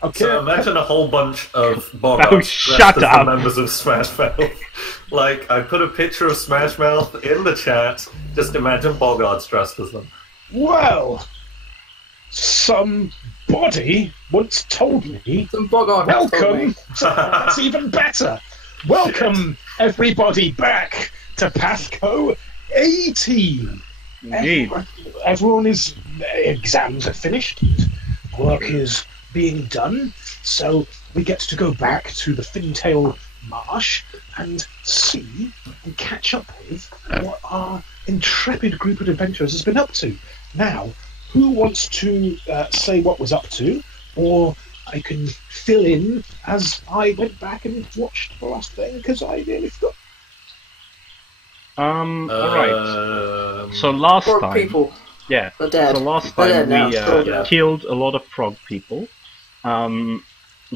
Okay. So imagine a whole bunch of bogarts dressed shut as the up. members of Smash Mouth. Like, I put a picture of Smash Mouth in the chat. Just imagine bogarts dressed as them. Well, somebody once told me. Some bogart told me. Welcome. That's even better. Welcome, everybody, back to PATHCO 18. Indeed. Everyone is. Exams are finished. Work is being done. So we get to go back to the Fintail Marsh and see and catch up with what our intrepid group of adventurers has been up to. Now, who wants to say what was up to, or I can fill in as I went back and watched the last thing because I nearly forgot. Alright. So last Frog time... people. Yeah. They're dead. So last They're time dead we now. They're dead. killed a lot of frog people.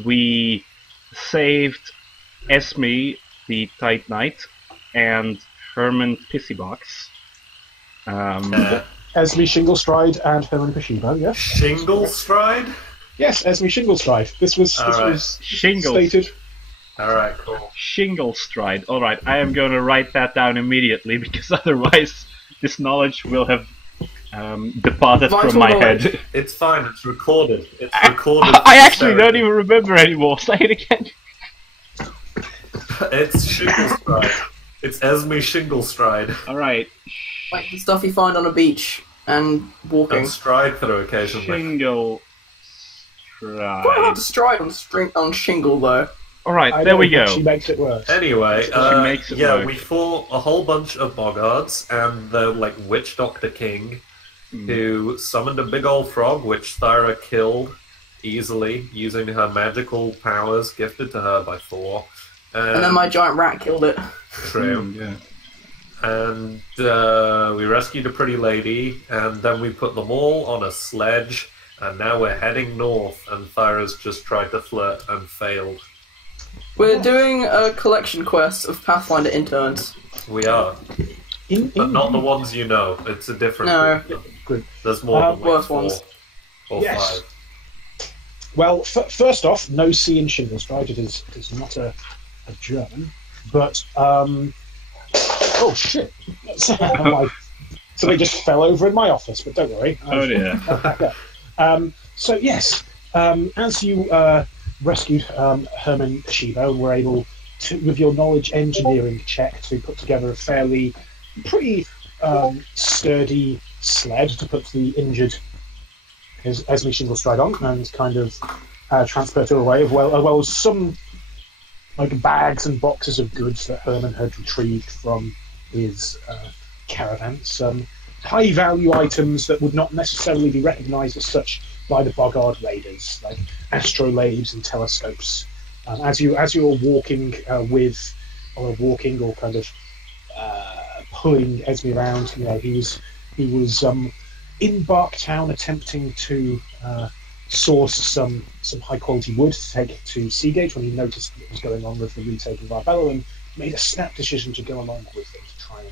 We saved Esme, the Tight Knight, and Herman Pissybox. Esme Shinglestride and Herman Pishibo, yes? Shinglestride? Yes, Esme Shinglestride. This was Shingles. stated. Alright, cool. Shingle Stride. Alright, I am going to write that down immediately because otherwise this knowledge will have departed Vital from my knowledge. head. It's fine, it's recorded. It's recorded. I actually don't even remember anymore. Say it again. It's Shinglestride. It's Esme Shinglestride. Alright. Like the stuff you find on a beach and walking. And stride through occasionally. Shingle Quite hard to Stride. stride on shingle though. Alright, I there know, we but go. She makes it worse. Anyway, makes it yeah, work. we fought a whole bunch of bogarts and the like witch Doctor King, who summoned a big old frog, which Thyra killed easily using her magical powers gifted to her by Thor. And then my giant rat killed it. True. Yeah. And we rescued a pretty lady, and then we put them all on a sledge, and now we're heading north, and Thyra's just tried to flirt and failed. We're doing a collection quest of Pathfinder interns. We are. But not the ones you know. It's a different No. group. Good. There's more than like worse 4 ones. or Yes. 5. Well, first off, no C in Shinglestride. It is not a German. But, oh shit. Something just fell over in my office, but don't worry. Oh dear. So, yes, as you rescued Herman Shibo and were able to, with your knowledge engineering check, to put together a pretty sturdy sled to put the injured Esme Shinglestride on and kind of transport her away, as well as some like bags and boxes of goods that Herman had retrieved from his caravan. Some high-value items that would not necessarily be recognised as such by the Bogard raiders, like astrolabes and telescopes. As you were walking or kind of pulling Esme around, you know, he was in Barktown attempting to source some high quality wood to take to Seagate when he noticed what was going on with the retake of Arbello, and made a snap decision to go along with them to try and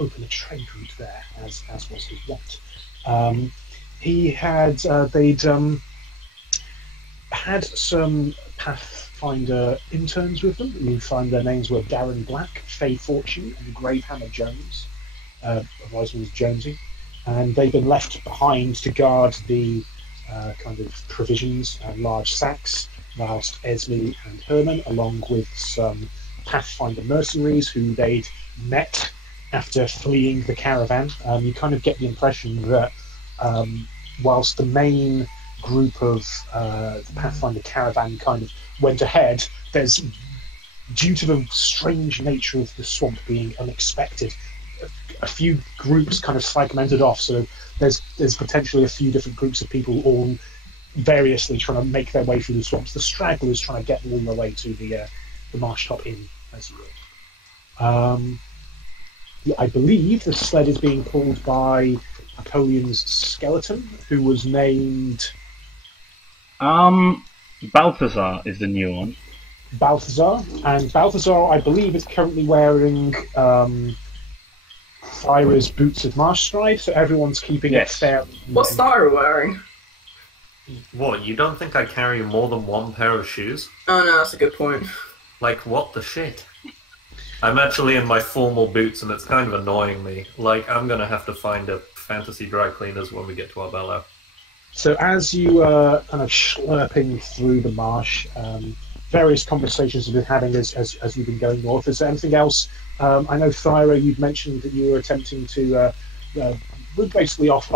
open a trade route there, as was his wont. He had they'd had some Pathfinder interns with them. You find their names were Darren Black, Faye Fortune, and Gravehammer Jones, otherwise known as Jonesy. And they've been left behind to guard the kind of provisions and large sacks, whilst Esme and Herman, along with some Pathfinder mercenaries who they'd met after fleeing the caravan. You kind of get the impression that whilst the main group of the Pathfinder caravan kind of went ahead, there's, due to the strange nature of the swamp being unexpected, a few groups kind of fragmented off, so there's potentially a few different groups of people all variously trying to make their way through the swamps. The stragglers trying to get all the way to the marsh top inn, as you will. I believe the sled is being pulled by Napoleon's skeleton, who was named Balthazar is the new one. Balthazar, and Balthazar, I believe, is currently wearing Thyra's boots of marsh stride, so everyone's keeping Yes. it fair. What's Thyra wearing? What, you don't think I carry more than one pair of shoes? Oh no, that's a good point. Like, what the shit? I'm actually in my formal boots and it's kind of annoying me. Like, I'm gonna have to find a fantasy dry cleaners when we get to Arbella. So as you are kind of slurping through the marsh, various conversations you've been having as you've been going north. Is there anything else? I know, Thyra, you've mentioned that you were attempting to... we're basically off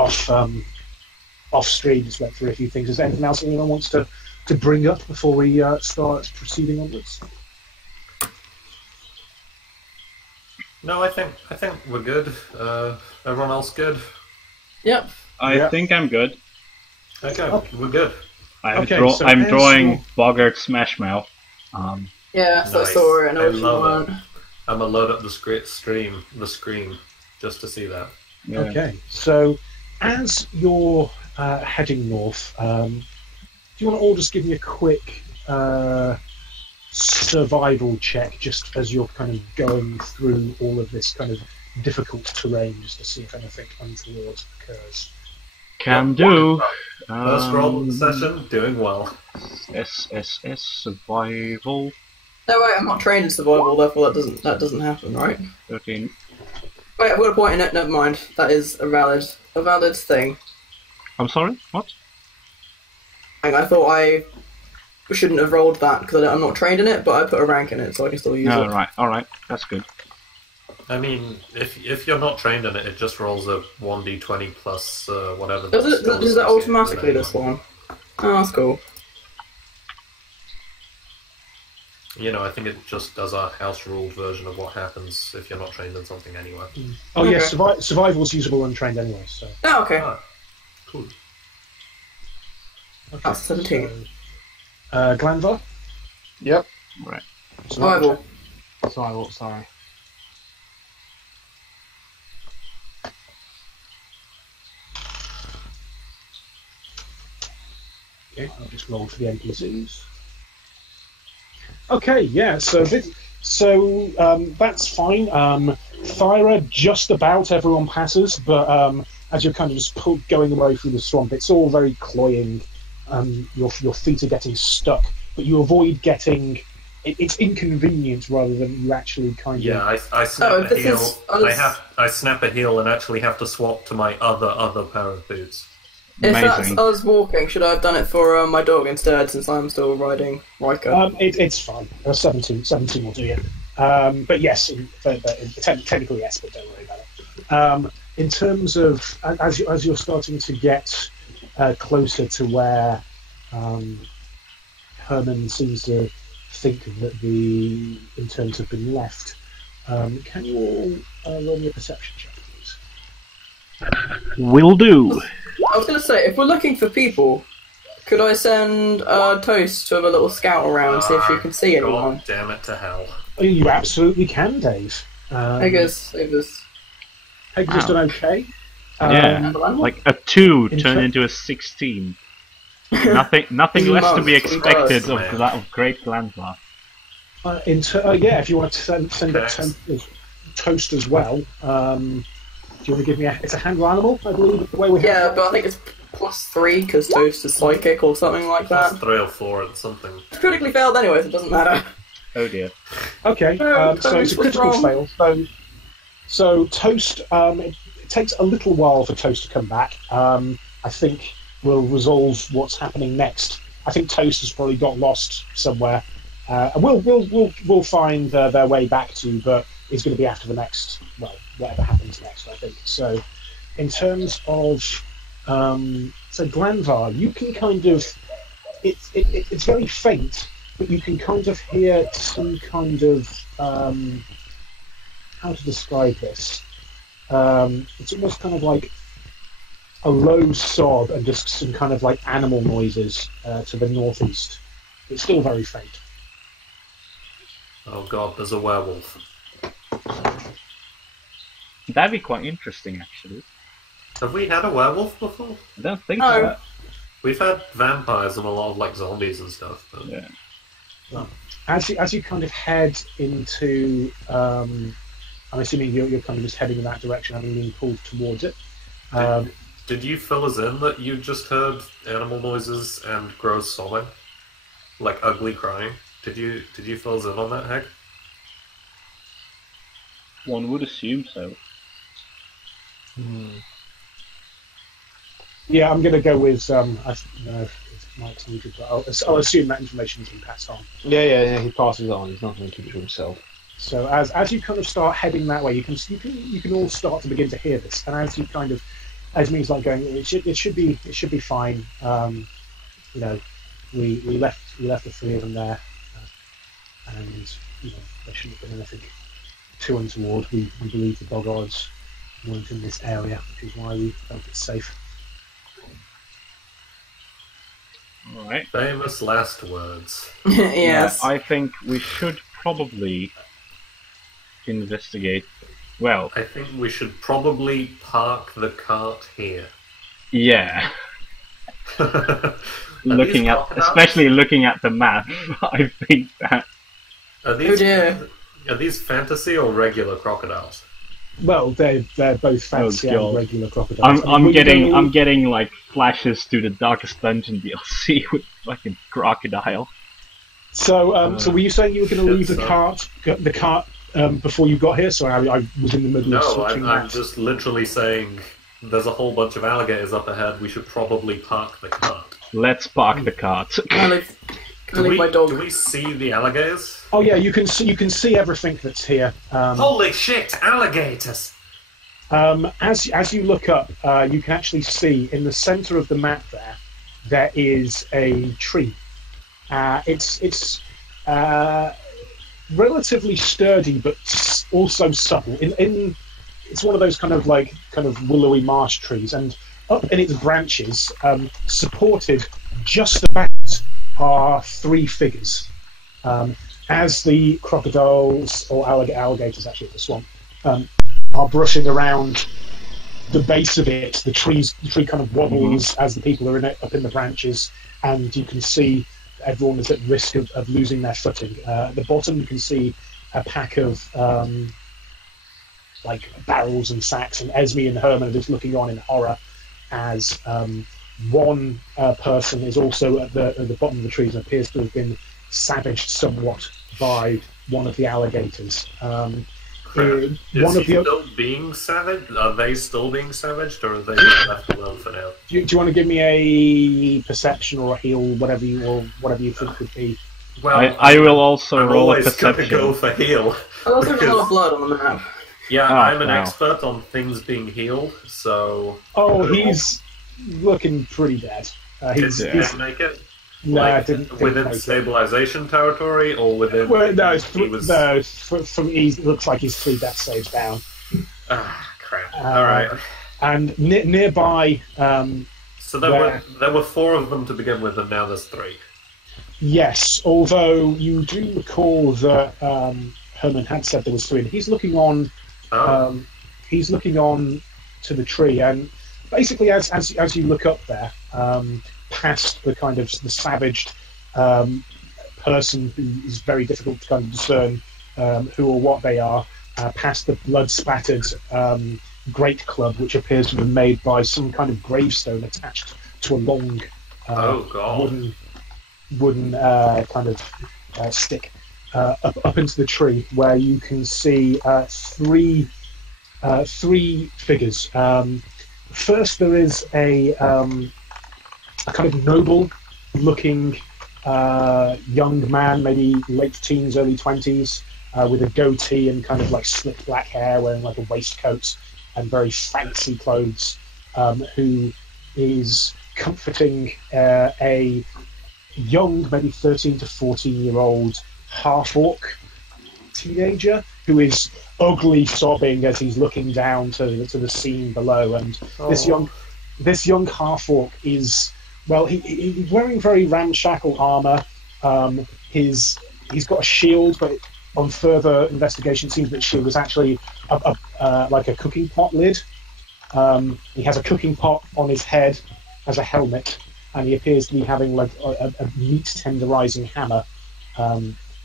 stream, just went through a few things. Is there anything else anyone wants to bring up before we start proceeding onwards? No, I think we're good. Everyone else good? Yep. I think I'm good. Okay, we're good. I'm so I'm as drawing you- Boggart Smashmouth. Yeah, so Nice. I saw it and I I was love it. I'm gonna load up the screen, just to see that. Yeah. Okay, so as you're heading north, do you want to all just give me a quick survival check, just as you're kind of going through all of this kind of difficult terrain, just to see if anything untoward occurs? Can do. First roll of the session, doing well. SSS survival No wait, I'm not trained in survival, therefore that doesn't happen, right? 13. Wait, I've got a point in it, never mind. That is a valid thing. I'm sorry. What? Hang on, I thought I shouldn't have rolled that because I'm not trained in it, but I put a rank in it so I can still use No, it. right. All right. That's good. I mean, if you're not trained in it, it just rolls a 1d20 plus whatever. Does it skill does that associated automatically with this anyone. one? Oh, that's cool. You know, I think it just does a house ruled version of what happens if you're not trained in something anyway. Oh Okay. yes, survival is usable untrained anyway. So Oh, okay. Ah, cool. okay. That's 17. So, Glanvar, Yep. Right. Survival. Survival, sorry. Okay, I'll just roll for the NPCs. Okay, yeah, so that's fine. Thyra, just about everyone passes, but as you're kind of just going away through the swamp, it's all very cloying. Your feet are getting stuck, but you avoid getting. It's inconvenient rather than you actually kind Yeah, of. I snap a this heel. is- I was- I snap a heel and actually have to swap to my other pair of boots. If that's Amazing. us walking, should I have done it for my dog instead, since I'm still riding Riker? It's fine. 17 will do it. But yes, technically yes, but don't worry about it. In terms of as you're starting to get closer to where Herman seems to think that the interns have been left, can you all roll me a perception check, please? Will do. I was going to say, if we're looking for people, could I send Toast to have a little scout around, see if she can see anyone? God damn it to hell. Oh, you absolutely can, Dave. I guess it was. Peggy's just Wow. done okay. Yeah. Like a 2 turned into a 16. Nothing less to be expected does, man. of Great Glanvar. Yeah, if you want to send it Yes. Toast as well. Do you want to give me it's a handle animal, I believe, the way we have Yeah, it. but I think it's +3 because Toast is psychic or something like Plus that. 3 or 4 and something. It's critically failed anyway, so it doesn't matter. Oh dear. Okay, No, so it's a Toast was critical wrong. fail. So Toast, it takes a little while for Toast to come back. I think we'll resolve what's happening next. I think Toast has probably got lost somewhere. And we'll find their way back to, but it's going to be after the next, well, whatever happens next, I think. So, in terms of, so Glanvar, you can kind of, it's very faint, but you can kind of hear some kind of, how to describe this? It's almost kind of like a low sob and just some kind of like animal noises to the northeast. It's still very faint. Oh god, there's a werewolf. That'd be quite interesting, actually. Have we had a werewolf before? I don't think No. so. We've had vampires and a lot of like zombies and stuff. But... Yeah. As you kind of head into, I'm assuming you're kind of just heading in that direction, having been pulled towards it. Did you fill us in that you just heard animal noises and gross sobbing? Like ugly crying? Did you fill us in on that, Heg? One would assume so. Yeah, I'm going to go with. I don't know if Mike's needed, but I'll assume that information's been passed on. Yeah. He passes it on. He's not going to keep it to himself. So as you kind of start heading that way, you can all start to begin to hear this, and as you kind of, as means like going, it should be fine. You know, we left the three of them there, and you know there shouldn't have been anything too untoward. We believe the boggards weren't in this area, which is why we felt it's safe. Alright. Famous last words. Yes. I think we should probably investigate. Well, I think we should probably park the cart here. yeah. Looking at, Especially looking at the map, I think that. Are these, Oh dear. Are these fantasy or regular crocodiles? Well, they're both fancy God. and regular crocodiles. I'm getting like flashes to the Darkest Dungeon DLC with fucking crocodile. So, so were you saying you were going to leave the so. cart before you got here? Sorry, I was in the middle of No, switching I'm that. just literally saying there's a whole bunch of alligators up ahead. We should probably park the cart. Let's park the cart. Can I leave my dog? Do we see the alligators? Oh yeah, you can see everything that's here. Holy shit, alligators! As you look up, you can actually see in the centre of the map there is a tree. It's relatively sturdy, but also supple. It's one of those kind of willowy marsh trees, and up in its branches, supported just about, are three figures. As the crocodiles or alligators actually at the swamp are brushing around the base of it, the tree kind of wobbles as the people are in it, up in the branches, and you can see everyone is at risk of losing their footing. At the bottom, you can see a pack of like barrels and sacks, and Esme and Herman are just looking on in horror as one person is also at the bottom of the trees and appears to have been savaged somewhat by one of the alligators. Is he still being savaged? Are they still being savaged, or are they left alone for now? Do you want to give me a perception or a heal, whatever you think would be? Well, I will also I'm roll a always going to perception. go for heal. I also have a lot because- of blood on the map. Yeah, Ah, I'm an wow. expert on things being healed, so... Oh, he's looking pretty bad. Did he make it? No, Like, didn't within make it. stabilization territory, or within... Well, no, he looks like he's 3 death saves down. Ah, crap. Alright. And nearby, So there were 4 of them to begin with, and now there's 3. yes, although you do recall that Herman had said there was 3, and he's looking on. Oh. He's looking on to the tree, and basically, as you look up there, past the kind of the savaged person who is very difficult to kind of discern who or what they are, past the blood-spattered great club, which appears to have been made by some kind of gravestone attached to a long Oh, God. wooden kind of stick up into the tree, where you can see three figures. First, there is a kind of noble-looking young man, maybe late teens, early 20s, with a goatee and kind of like slick black hair, wearing like a waistcoat and very fancy clothes, who is comforting a young, maybe 13 to 14-year-old half-orc teenager who is ugly sobbing as he's looking down to the scene below. And this young half-orc is, well, he's wearing very ramshackle armor. He's got a shield, but on further investigation, it seems that shield was actually like a cooking pot lid. He has a cooking pot on his head as a helmet, and he appears to be having like a meat tenderizing hammer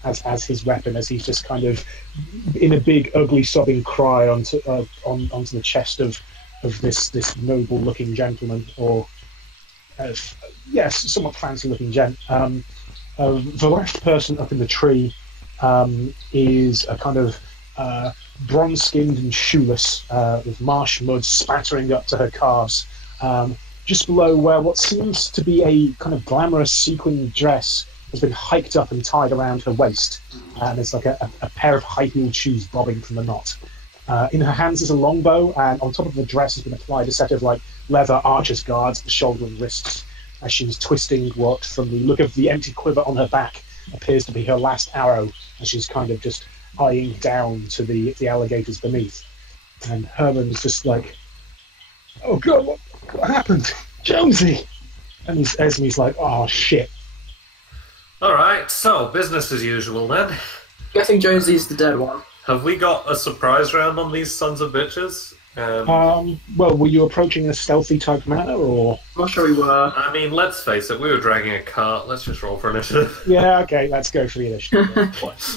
as his weapon, as he's just kind of in a big ugly sobbing cry onto the chest of of this noble-looking gentleman, or yes, somewhat fancy-looking gent. The last person up in the tree is a kind of bronze-skinned and shoeless, with marsh mud spattering up to her calves. Just below where what seems to be a kind of glamorous sequin dress has been hiked up and tied around her waist, and it's like a pair of high-heeled shoes bobbing from the knot. In her hands is a longbow, and on top of the dress has been applied a set of like leather archer's guards at the shoulder and wrists, as she's twisting what, from the look of the empty quiver on her back, appears to be her last arrow, and she's kind of just eyeing down to the alligators beneath. And Herman's just like, "Oh God, what happened? Jonesy!" And Esme's like, "Oh shit." Alright, so business as usual then. Guessing Jonesy's the dead one. Have we got a surprise round on these sons of bitches? Well, were you approaching in a stealthy type manner, or? I'm not sure we were. I mean, let's face it, we were dragging a cart. Let's just roll for initiative. Yeah, okay, let's go for the initiative.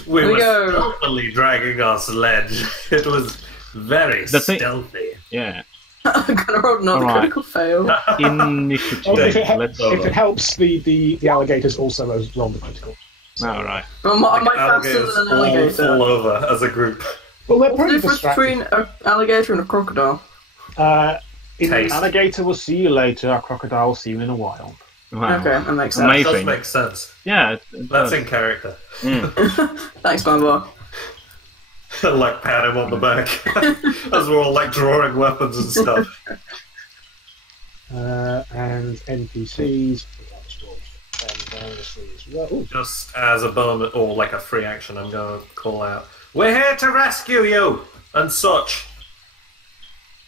We Here we were go. stealthily dragging our sledge. It was very stealthy. Yeah. I'm gonna roll another Alright. critical fail. Initiative. Oh, if Let's it helps, the alligators also roll the critical. Alright. Am I faster Alligators than an all alligator? fall over as a group. Well, they're What's the pretty difference distracting. between an alligator and a crocodile? Taste. Alligator will see you later, a crocodile will see you in a while. Wow. Okay, that makes sense. That Amazing. does make sense. Yeah. It That's does. in character. Thanks, Bamba. Like pat him on the back as we're all like drawing weapons and stuff. And NPCs. As well. Ooh. Just as a bonus or like a free action, I'm going to call out, "We're here to rescue you!" and such.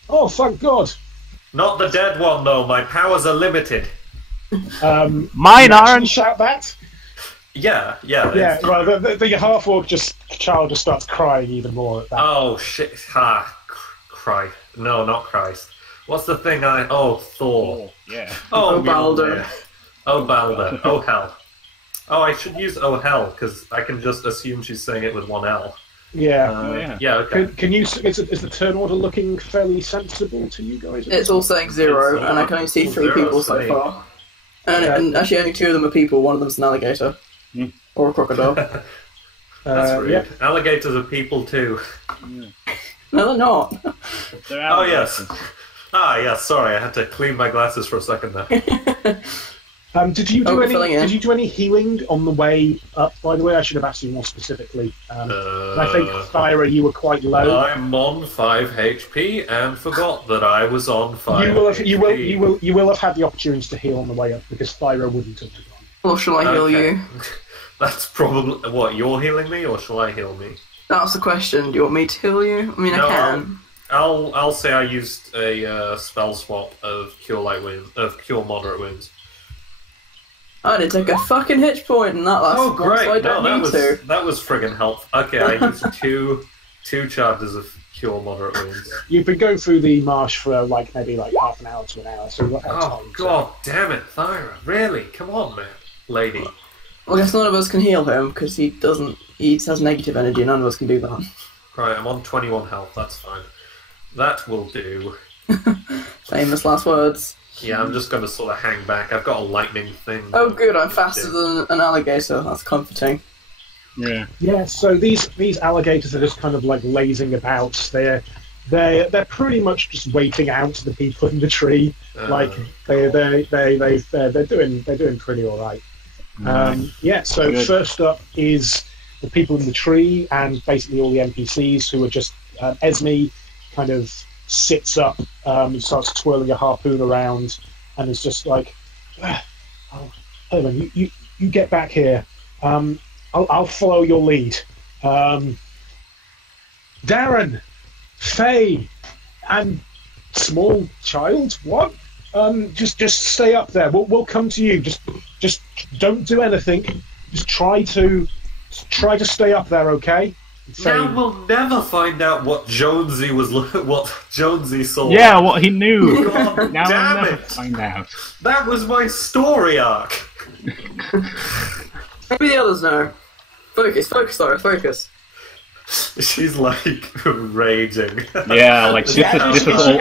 Oh, thank God! Not the dead one though. My powers are limited. Mine Can you aren't. shout that? Yeah. Yeah, right. The half-orc child just starts crying even more at that. Oh shit! Christ! No, not Christ. What's the thing? Thor. Yeah. Oh, Balder. yeah. Oh, Balder. Oh, hell. Oh, I should use oh, hell, because I can just assume she's saying it with one L. Yeah. Yeah. Okay. Can you? Is the turn order looking fairly sensible to you guys? It's all saying 0, It's and I can only see 3 zero people for so me. far. And actually, only 2 of them are people. One of them's an alligator. Or a crocodile. That's rude. Yeah. Alligators are people too. No, they're not. They're Oh, yes. alligators. Yes, sorry, I had to clean my glasses for a second there. Did you we're filling in. do any healing on the way up? By the way, I should have asked you more specifically. I think Thyra, you were quite low. I'm on 5 HP and forgot that I was on 5 You will have, HP. you will have had the opportunity to heal on the way up because Thyra wouldn't have gone. Or shall I heal Okay. you? That's probably... What, you're healing me or shall I heal me? That's the question. Do you want me to heal you? I mean, No, I can. I'll say I used a spell swap of cure light wounds, of cure moderate wounds. I didn't take a fucking hit point, and that's Oh great! so I No, don't that need was to. that was friggin' helpful. Okay, I used two charges of cure moderate wounds. You've been going through the marsh for maybe half an hour to an hour, so you've got Oh time. god damn it, Thyra! Really? Come on, man, lady. Well, I guess none of us can heal him because he doesn't. He has negative energy. None of us can do that. Right, I'm on 21 health. That's fine. That will do. Famous last words. Yeah, I'm just going to sort of hang back. I've got a lightning thing. Oh, good. I'm faster than an alligator. That's comforting. Yeah. Yeah, so these alligators are just kind of lazing about. They're pretty much just waiting out the people in the tree. They're doing pretty all right. So Good. first up is the people in the tree and basically all the NPCs who are just Esme kind of sits up, starts twirling a harpoon around, and is just like, "Oh, Herman, you get back here. I'll follow your lead. Darren, Faye, and small child. What? Just stay up there. We'll come to you. Just don't do anything. Just try to stay up there, okay?" Now we'll never find out what Jonesy saw. Yeah, what he knew. God Now damn I'll never it! find out. That was my story arc. Maybe the others know. Focus, Laura, focus. She's like raging. Yeah, like this is all.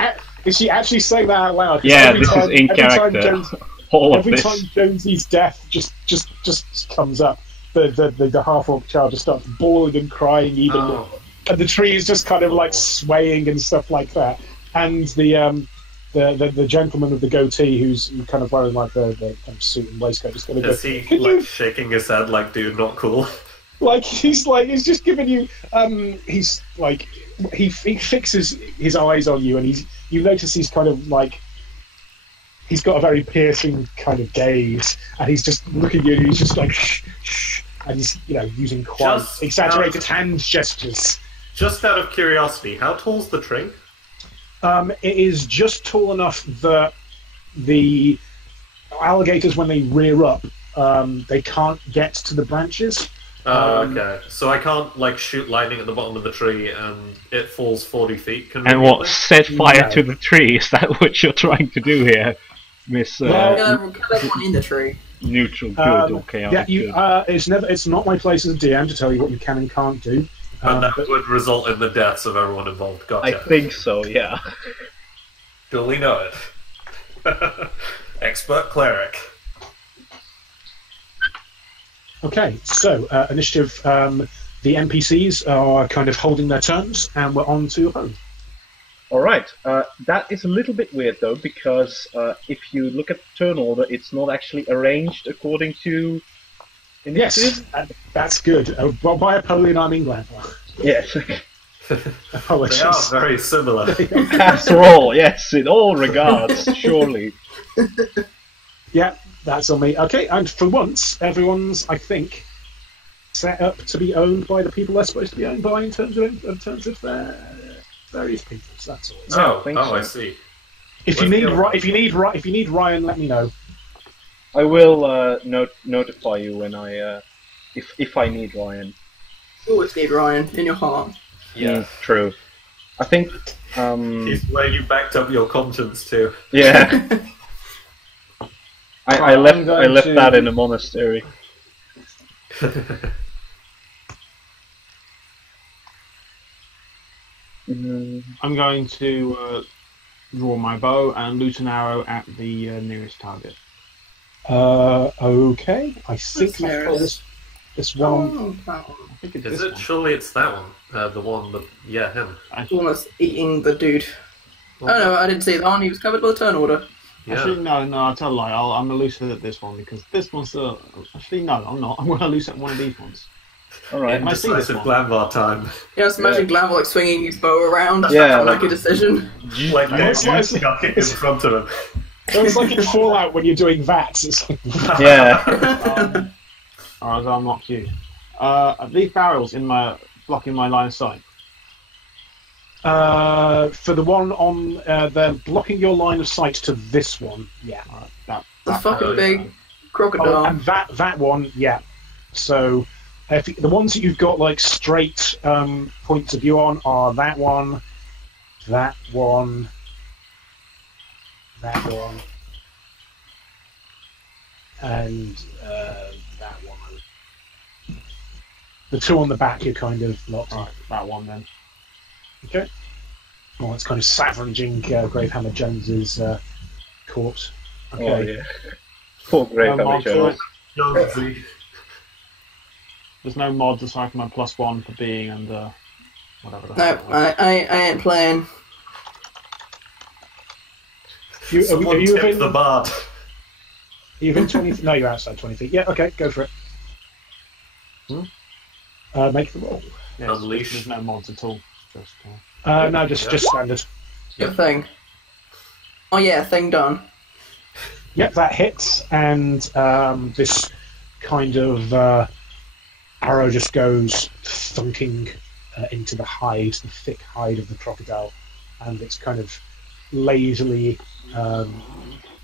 Is she actually saying that out loud? 'Cause Yeah, every this is time- in every time character. Jones- All of Every this. time Jonesy's death just comes up, the half-orc child just starts bawling and crying even more. And the tree is just kind of like swaying and stuff like that. And the gentleman with the goatee who's kind of wearing like the kind of suit and waistcoat is going to go. Is he "Can like you-" shaking his head like, dude, not cool? he's just giving you he's like he fixes his eyes on you, and you notice he's kind of like he's got a very piercing kind of gaze, and he's just looking at you, and he's just like shh, shh, and he's using quite Just exaggerated hand gestures. Just out of curiosity, how tall's the tree? It is just tall enough that the alligators, when they rear up, they can't get to the branches. Okay. So I can't like shoot lightning at the bottom of the tree and it falls 40 feet. And conveniently? what? Set fire No. to the tree? Is that what you're trying to do here, Miss Well, Kill everyone in the tree. Neutral Good or Chaotic Good? it's not my place as a DM to tell you what you can and can't do. And that But would result in the deaths of everyone involved. I Gotcha. think so, yeah. Duly noted. Expert cleric. okay, so initiative. The NPCs are kind of holding their turns, and we're on to home. Alright, that is a little bit weird though, because if you look at the turn order, it's not actually arranged according to initiative. Yes, that's good. Well, by Apollyon, I mean Glanville. Yes. Apologies. They are very similar. After all, yes, in all regards, surely. Yeah, that's on me. Okay, and for once, everyone's, I think, set up to be owned by the people they're supposed to be owned by in terms of their various people. So that's all. Yeah, I think so. I see. If you need Ryan, let me know. I will notify you when I, if I need Ryan. Always need Ryan in your heart. Yeah. True. I think, He's where you backed up your conscience to. yeah. I I'm left going to- that in a monastery. I'm going to draw my bow and loot an arrow at the nearest target. Okay. I think What's I've got nearest? this one. Oh, that one. I think it's Is this it? one. Surely it's that one. The one that. Yeah, him. Almost eating the dude. Oh no, I didn't see that one. He was covered by the turn order. Yeah. Actually, no, I'll tell a lie. I'm going to loot at this one because this one's the. Actually, no, I'm not. I'm going to loot at one of these ones. Alright. I see this Indecisive one. Glanvar time. Yeah, just imagine Glanville like swinging his bow around. Yeah, trying to like- make a decision. Like It's like- ducking in front of him. It's like in Fallout when you're doing that. It's like, Yeah. Alright, I'll knock you. Are these barrels blocking my line of sight? for the one on, they're blocking your line of sight to this one. Yeah. Alright, The fucking Oh, big crocodile. Oh, and that one, yeah. So the ones that you've got like straight points of view on are that one, that one, that one, and that one. The two on the back you're kind of locked in. Alright, that one then. Okay. Well, it's kind of savaging Gravehammer Jones's corpse. Okay. Oh, yeah. Poor Grey I'll do it. Jonesy. There's no mods aside from my +1 for being under whatever. the No, hell it was. I ain't playing. Someone tip the bard. You're within 20 feet? No, you're outside 20 feet. Yeah, okay, go for it. Make the roll. Yes, Unleash. There's no mods at all. Just, No, just standard. Good thing. Oh yeah, thing done. Yep, that hits, and this kind of arrow just goes thunking into the hide, the thick hide of the crocodile, and it's kind of lazily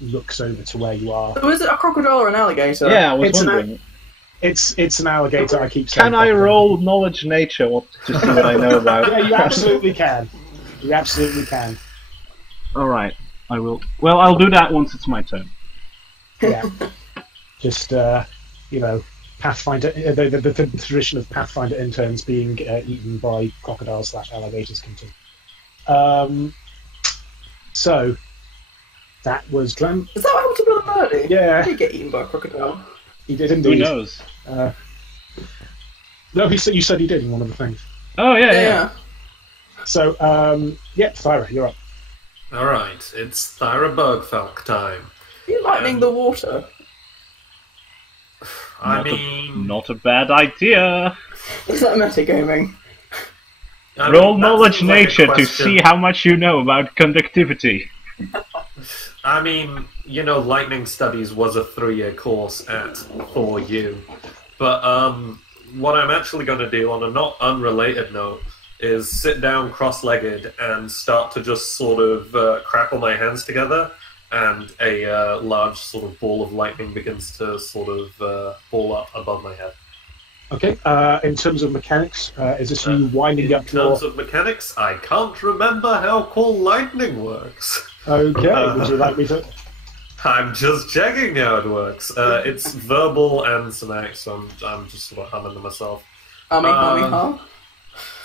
looks over to where you are. So is it a crocodile or an alligator? Yeah, I was It's an- wondering. It's an alligator. I keep saying. Can I crocodile. roll knowledge nature to see what I know about? Yeah, you absolutely can. You absolutely can. Alright, I will. Well, I'll do that once it's my turn. Yeah. Just Pathfinder. The tradition of Pathfinder interns being eaten by crocodiles/alligators continue. So that was Glenn. Is that what happened to Brother Birdie? Yeah. Did he get eaten by a crocodile? He did Who indeed. knows? No, you said he did in one of the things. Oh, yeah. Yeah. So, Thyra, you're up. Alright, it's Thyra Bergfalk time. Are you lightning the water? Not a bad idea. Is that metagaming? Roll that's knowledge like a nature to question. see how much you know about conductivity. I mean, lightning studies was a 3-year course at 4U. But what I'm actually going to do on a not unrelated note is sit down cross-legged and start to just sort of crackle my hands together, and a large sort of ball of lightning begins to sort of ball up above my head. Okay. In terms of mechanics, is this you winding In up your... terms of mechanics, I can't remember how cool lightning works. Okay. Would you like me to... I'm just checking how it works. It's verbal and somatic, so I'm just sort of humming to myself. Hum.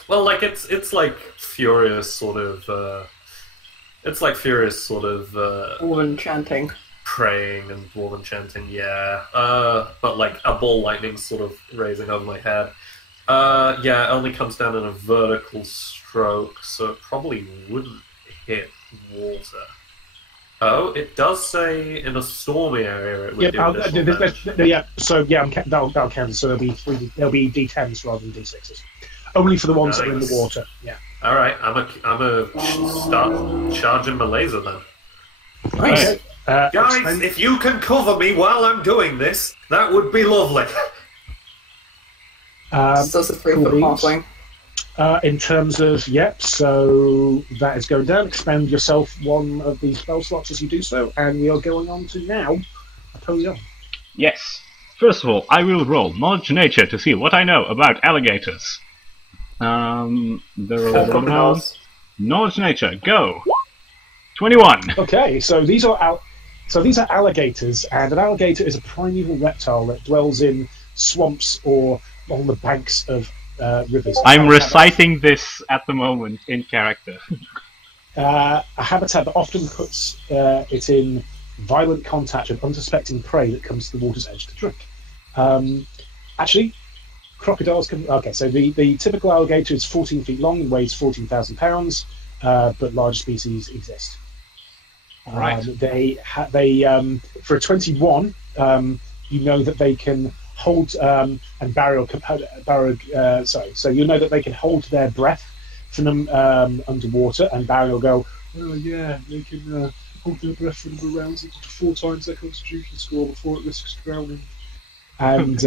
Well, like it's like furious sort of. It's like furious sort of Woman chanting. praying and dwarven chanting, yeah. But like a ball lightning sort of raising over my head. Yeah, it only comes down in a vertical stroke, so it probably wouldn't hit water. Oh, it does say in a stormy area it would do additional damage. That'll count. So there'll be D10s rather than D6s. Only for the ones that are in the water. Yeah. All right, I'm a start charging my laser then. Nice. Okay. Guys, if you can cover me while I'm doing this, that would be lovely. So it's a 3-foot beans. halfling. In terms of, so that is going down. Expend yourself one of these spell slots as you do so, and we are going on to now Apollyon. Yes. First of all, I will roll knowledge nature to see what I know about alligators. There are Crocodiles. knowledge nature. Go. 21. Okay, so these are alligators, and an alligator is a primeval reptile that dwells in swamps or on the banks of rivers. I'm reciting this at the moment in character. A habitat that often puts it in violent contact with unsuspecting prey that comes to the water's edge to drink. Actually, crocodiles can... Okay, so the typical alligator is 14 feet long and weighs 14,000 pounds, but large species exist. Right. For a 21, you know that they can hold and so you know that they can hold their breath for them underwater, and Barry will go, oh yeah, they can hold their breath for number of rounds equal to 4 times their constitution score before it risks drowning. And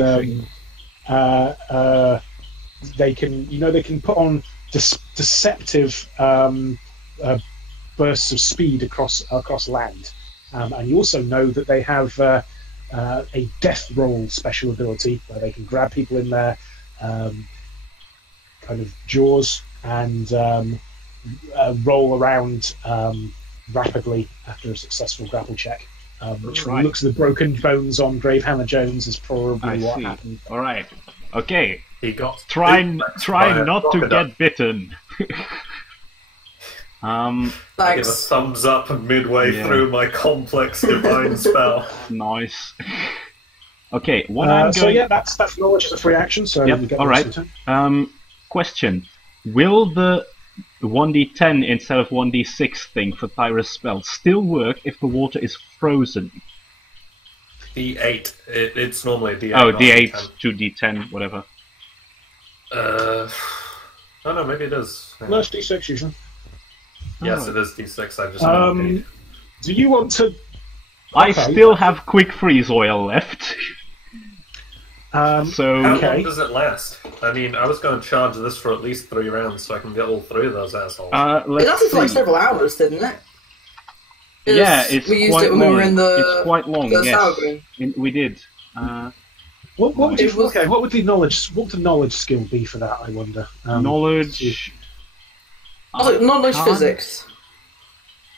they can put on deceptive bursts of speed across land, and you also know that they have a death roll special ability where they can grab people in their kind of jaws and roll around rapidly after a successful grapple check, which from the looks of the broken bones on Gravehammer Jones is probably what happened. All right. Okay. He got Try by a not to crocodile. get bitten. I give a Thanks. thumbs up midway through my complex divine spell. Nice. Okay, what I'm going... So yeah, that's knowledge as a free action. So Yep, you get all the right. rest of the turn. Question. Will the 1d10 instead of 1d6 thing for Thyra's spell still work if the water is frozen? D8. It's normally a D8. Oh, not d8 D10. to d10, whatever. Oh no, maybe it is. No, it's D6 usually. Yes, it is D6. I just know Do you want to? I Okay. still have quick freeze oil left. So How Okay. long does it last? I mean, I was going to charge this for at least 3 rounds so I can get all 3 of those assholes. It let's lasted for like see. several hours, didn't it? Yeah, it's we used quite it when long. we were in the. It's quite long. the Yes, Salgrim. we did. What would It was- okay? What would the knowledge skill be for that? I wonder. Knowledge. Knowledge Can't- physics.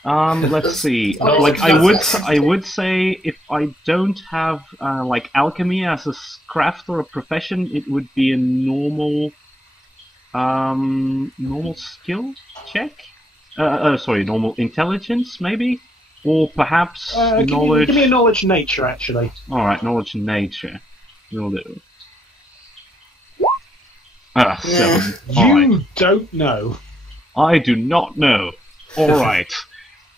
Let's see. Oh, Like it's I would say if I don't have like alchemy as a craft or a profession, it would be a normal skill check. Sorry, normal intelligence, maybe? Or perhaps knowledge... Give me a knowledge nature, actually. Alright, knowledge nature. Will do. Yeah. 7. You Alright. don't know. I do not know. Alright.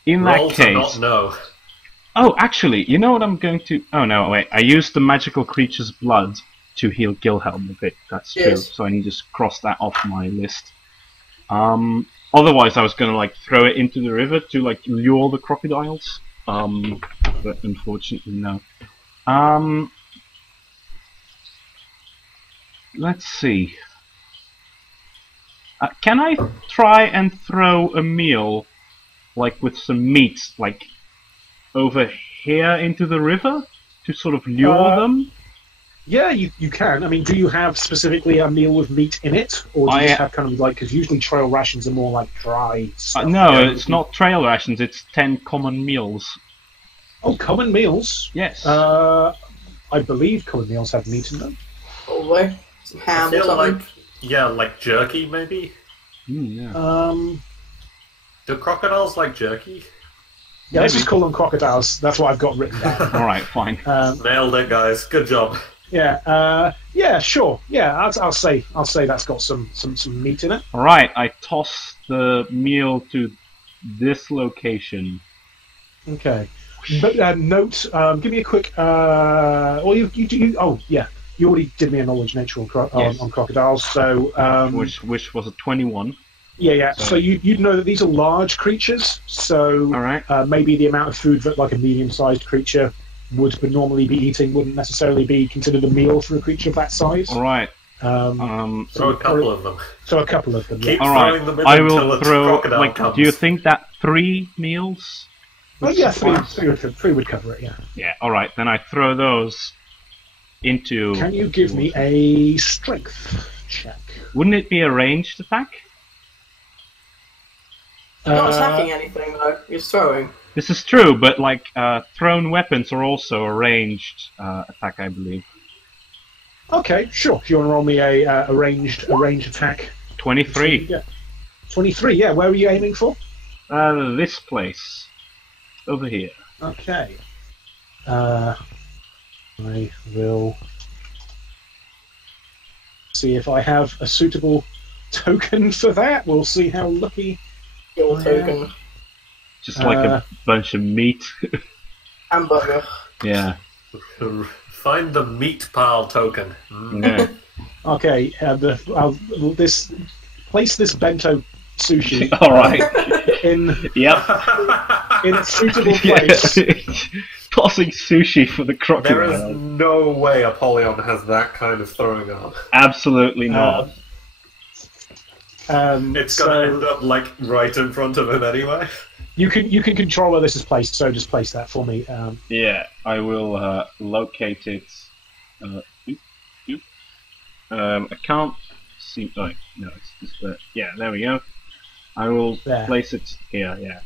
In Roll that to case... not know. Oh, actually, you know what I'm going to... Oh, no, wait. I used the magical creature's blood to heal Gilhelm a bit. That's true. Yes. So I need to just cross that off my list. Otherwise, I was going to, like, throw it into the river to, like, lure the crocodiles. But unfortunately, no. Let's see. Can I try and throw a meal, like, with some meat, like, over here into the river? To sort of lure them? Yeah, you can. I mean, do you have specifically a meal with meat in it? Or do you just have kind of like... Because usually trail rations are more like dry stuff. No, it's not trail rations, it's 10 common meals. Oh, common meals? Yes. I believe common meals have meat in them. Probably. Some I ham or feel something. like, yeah, like jerky, maybe? Yeah. Do crocodiles like jerky? Yeah, let's just call them crocodiles. That's what I've got written down. Alright, fine. Nailed it, guys. Good job. Yeah, sure. Yeah, I'll say that's got some meat in it. Alright, I toss the meal to this location. Okay. But note, give me a quick. Well, oh yeah, you already did me a knowledge nature on crocodiles. So Which was a 21. yeah. So you'd know that these are large creatures. So Alright. maybe the amount of food that like a medium-sized creature would normally be eating wouldn't necessarily be considered a meal for a creature of that size. Alright. Throw a couple of them. So a couple of them. Keep Yeah. Alright. throwing them in I until will a throw. crocodile Like, comes. do you think that 3 meals? Oh yeah, suffice? three would cover it. Yeah. Yeah. Alright, then I throw those into. Can you give me a strength check? Wouldn't it be a ranged attack? Not attacking anything though, you're just throwing. This is true, but like thrown weapons are also a ranged attack, I believe. Okay, sure. If you want to roll me a ranged attack. 23. Yeah. 23. Yeah. Where are you aiming for? This place. Over here. Okay. I will see if I have a suitable token for that. We'll see how lucky. Your token. Just like a bunch of meat. Hamburger. Yeah. Find the meat pile token. Yeah. Okay. Place this bento sushi Alright. in Yep. in a suitable place. Tossing sushi for the There crocodile. is no way Apollyon has that kind of throwing arm. Absolutely not. It's gonna end up like right in front of him anyway. You can control where this is placed, so just place that for me. Yeah, I will locate it. I can't see. Oh, no, it's just there. Yeah, there we go. I will There. place it here. Yeah.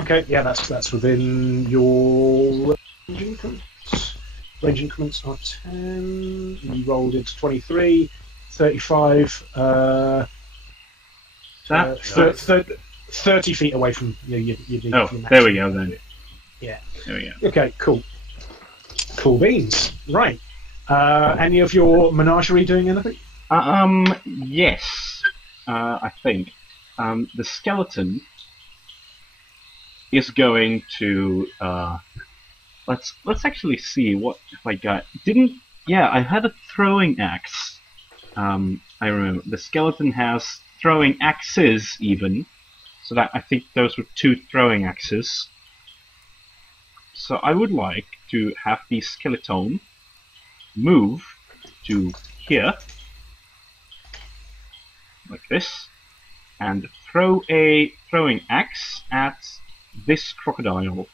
Okay, yeah, that's within your range increments. Range increments are 10. You rolled into 23, 35. That. 30 feet away from your Oh, your there we go then. Yeah. There we go. Okay, cool. Cool beans. Right. Any of your menagerie doing anything? Yes. I think the skeleton is going to. Let's actually see what if I got. I had a throwing axe. I remember the skeleton has throwing axes even. So that I think those were 2 throwing axes. So I would like to have the skeleton move to here, like this, and throw a throwing axe at this crocodile.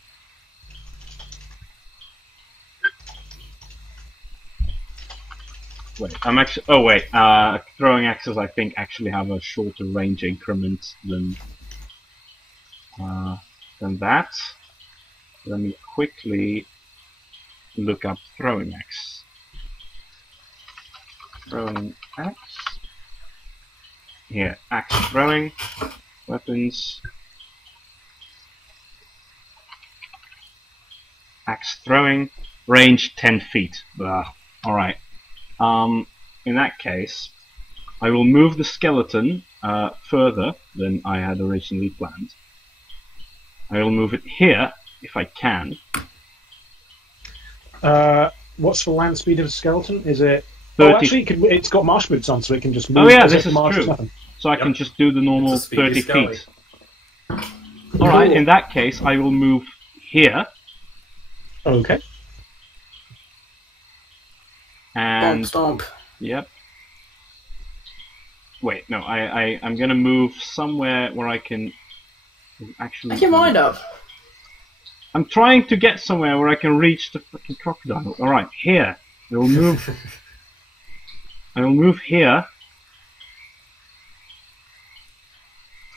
Wait, I'm actually. Oh wait, throwing axes I think actually have a shorter range increment than that. Let me quickly look up throwing axe. Throwing axe. Here, axe throwing, weapons, axe throwing, range 10 feet. Alright. In that case, I will move the skeleton further than I had originally planned. I will move it here, if I can. What's the land speed of a skeleton? Is it... 30. Oh, actually, it's got marsh boots on, so it can just move. Oh yeah, as this if is marsh true. nothing. So I can just do the normal It's a speedy 30 skelly. feet. Alright, in that case, I will move here. Okay. And... Stomp. Yep. Wait, no, I'm gonna move somewhere where I can actually... Make your mind up. I'm trying to get somewhere where I can reach the fucking crocodile. Alright, here. I will move... I will move here.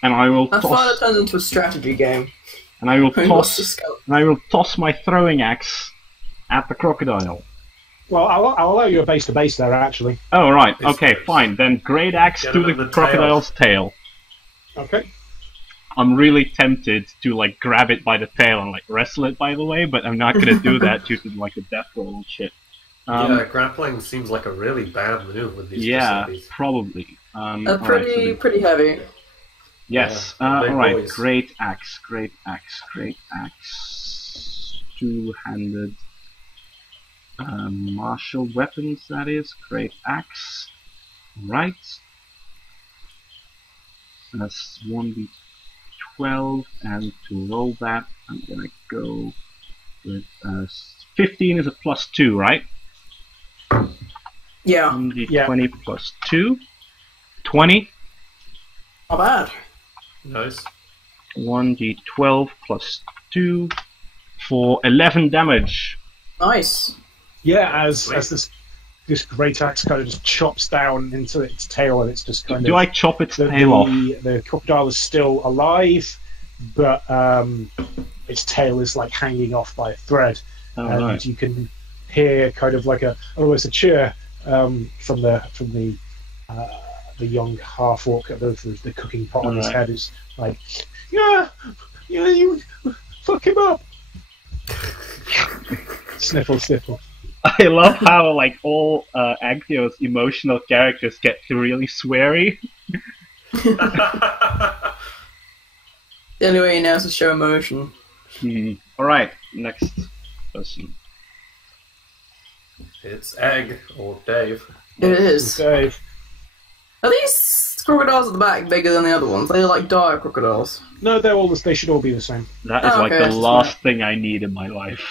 And I will That's why it toss... turns into a strategy game. And I will Who wants to toss... scout? And I will toss my throwing axe at the crocodile. Well, I'll allow you a base to base there, actually. Oh, right. It's- Okay, fine. Then great axe Get to him in the the crocodile's tail. Okay. I'm really tempted to like grab it by the tail and like wrestle it, by the way, but I'm not gonna do that due to like the death roll and shit. Yeah, grappling seems like a really bad move with these yeah, facilities. probably. Pretty heavy. Yes. Yeah, big all right. boys. Great axe. Two-handed martial weapons. That is great axe. Right. That's 1d12, and to roll that, I'm gonna go with 15 is a +2, right? Yeah, 1d20 plus 2. 20. not bad. Nice. 1d12 plus 2 for 11 damage. Nice. Yeah, as Sweet. this great axe kind of just chops down into its tail, and it's just kind Do of... I chop its the, tail off? the crocodile is still alive, but its tail is like hanging off by a thread, Oh, and right. you can hear kind of like almost a cheer from the young half orc at the cooking pot on his Alright. head. Is like, yeah, you fuck him up. Sniffle, sniffle. I love how like all Agthio's emotional characters get really sweary. The only way he knows to show emotion. Alright, next person. It's Egg or Dave. It is. Dave. Are these crocodiles at the back bigger than the other ones? They're like dire crocodiles. No, they should all be the same. That is Oh, like okay, the that's last thing I need in my life.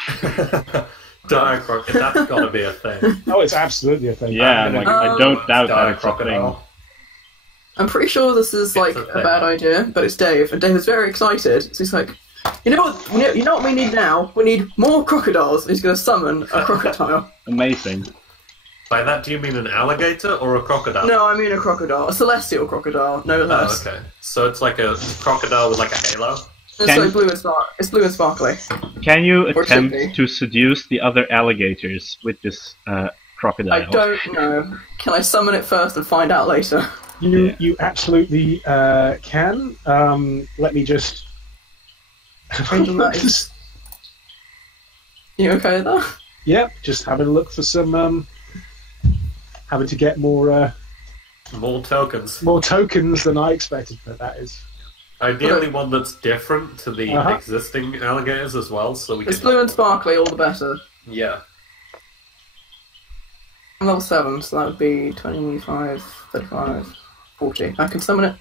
Dire crocodile. That's gotta be a thing. Oh, it's absolutely a thing. Yeah, I'm like gonna I go don't doubt Dire that it's a thing. crocodile. I'm pretty sure this is like a a thing. bad idea, but it's Dave, and Dave is very excited. So he's like, you know what we need now? We need more crocodiles. And he's going to summon a crocodile. Amazing. By that, do you mean an alligator or a crocodile? No, I mean a crocodile, a celestial crocodile, no Oh, less. okay. So it's like a crocodile with like a halo? It's Can- like it's blue and sparkly. Can you Or should be. attempt to seduce the other alligators with this crocodile? I don't know. Can I summon it first and find out later? You absolutely can. Let me just. Nice. You okay with that? Yeah, just having a look for some. Having to get more More tokens. tokens than I expected, but that is. Ideally one that's different to the Uh-huh. existing alligators as well, so we It's can... blue and sparkly, all the better. Yeah. I'm level 7, so that would be 25, 35, 40. I can summon it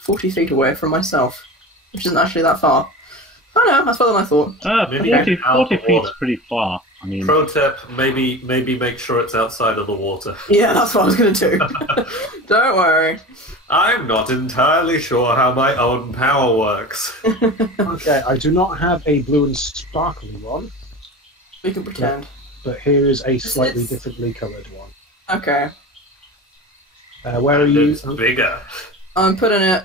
40 feet away from myself, which isn't actually that far. Oh no, that's further than I thought. Maybe 40 out of the feet's water. pretty far. I mean, Pro tip, maybe make sure it's outside of the water. Yeah, that's what I was going to do. Don't worry. I'm not entirely sure how my own power works. Okay, I do not have a blue and sparkly one, We can pretend. but here is a slightly It's- differently coloured one. Okay. Where are you? It's bigger. I'm putting it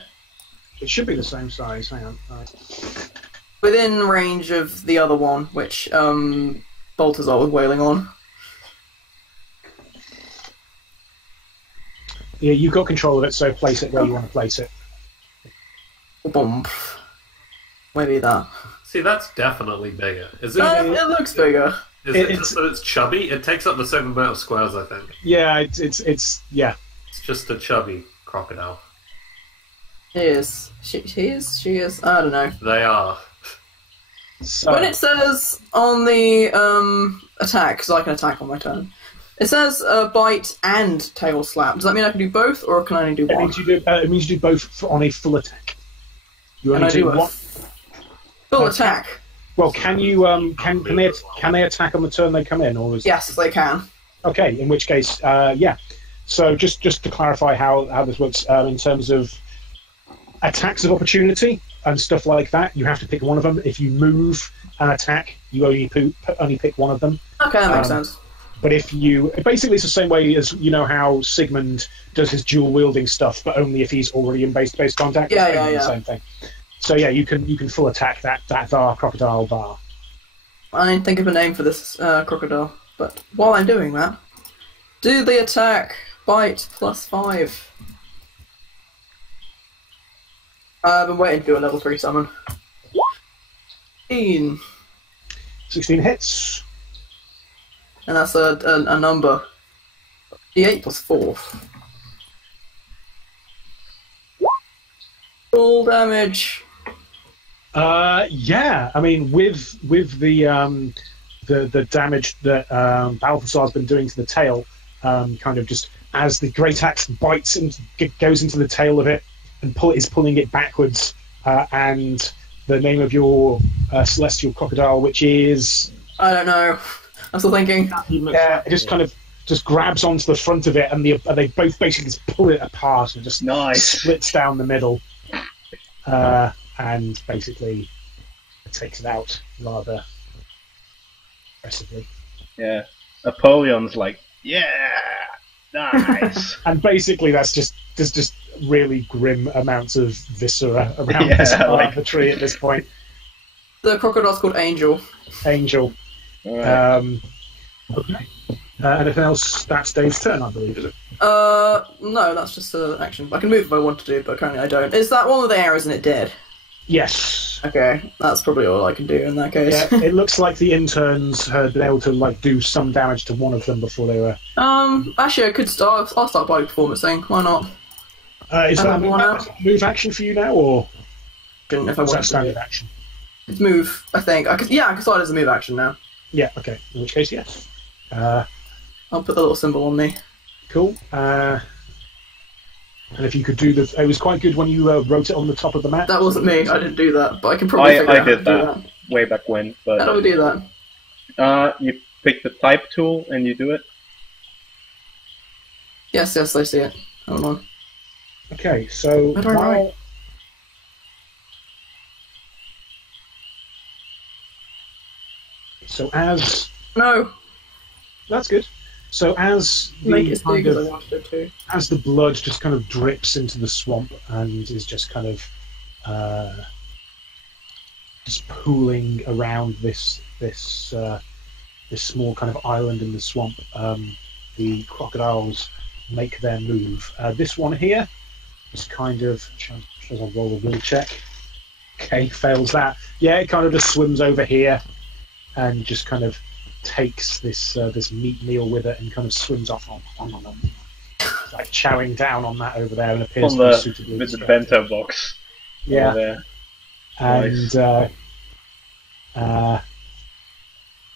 It should be the same size. Hang on. Right. within range of the other one, which Baltazar was wailing on. Yeah, you've got control of it, so place it where you want to place it. Boom. Maybe that. See, that's definitely bigger. Is it? It looks bigger. Is it just that it's chubby? It takes up the same amount of squares, I think. Yeah, it's yeah. It's just a chubby crocodile. He is. She is. I don't know. They are. So, When it says on the attack, because I can attack on my turn, it says bite and tail slap. Does that mean I can do both, or can I only do it one? means you do both on a full attack. You Can only I do one. a full attack? Well, can you can they attack on the turn they come in, or is Yes, they can. okay? In which case, yeah. So just to clarify how this works in terms of attacks of opportunity and stuff like that, you have to pick one of them. If you move an attack, you only pick one of them. Okay, that makes sense. But if you basically, it's the same way as you know how Sigmund does his dual wielding stuff, but only if he's already in base contact. Yeah, It's yeah, yeah. the same thing. So yeah, you can full attack that Var crocodile Var. I didn't think of a name for this crocodile, but while I'm doing that, do the attack bite +5. I've been waiting to do a level 3 summon. 16. 16 hits. And that's a number. D8 +4. Full damage. Yeah. I mean, with the damage that Balthazar's been doing to the tail, kind of just as the great axe bites and goes into the tail of it and is pulling it backwards, and the name of your celestial crocodile, which is I don't know. I'm still thinking. yeah, it just kind of just grabs onto the front of it, and they both basically just pull it apart and just splits down the middle, and basically takes it out rather aggressively. Yeah. Napoleon's like, yeah, nice. And basically that's just really grim amounts of viscera around Yeah, this part like- of the tree at this point. The crocodile's called Angel. Angel. Alright. Okay. Anything else? That's Dave's turn, I believe, is it? No, that's just an action. I can move if I want to, but currently I don't. Is that one with the arrows in it dead? Yes. Okay, that's probably all I can do in that case. Yeah, it looks like the interns had been able to do some damage to one of them before they were. Actually, I could start. I'll start by performancing. Why not? Is that one a move action for you now, or If I is want that to. standard action? It's move, I think. I can start as a move action now. Yeah. Okay. In which case, yes. I'll put the little symbol on me. Cool. And if you could do it was quite good when you wrote it on the top of the map. That wasn't me. I didn't do that, but I can probably figure I out how to did do that way back when, How do but we do that? you pick the type tool and you do it. Yes, I see it. Hold on. Okay, so How do I write? So as No, that's good. So as make the it as big kind as I of, wanted it to. as the blood just kind of drips into the swamp and is just kind of just pooling around this small kind of island in the swamp, the crocodiles make their move. This one here is kind of shows I'll roll a will check. Okay, fails that. Yeah, it kind of just swims over here and just kind of takes this meat meal with it and kind of swims off like chowing down on that over there and appears On to be the suitably with the distracted. bento box. Yeah, Over there.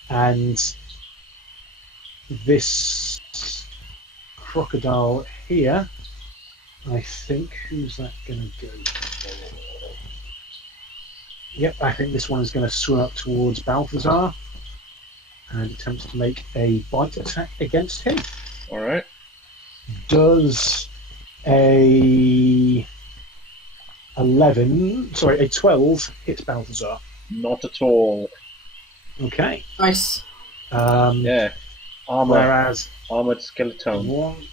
and this crocodile here, I think, who's that going to go for? Yep, I think this one is going to swim up towards Balthazar and attempts to make a bite attack against him. Alright. Does a 12 hit Balthazar? Not at all. Okay. Nice. Yeah. Whereas Armored skeleton. one,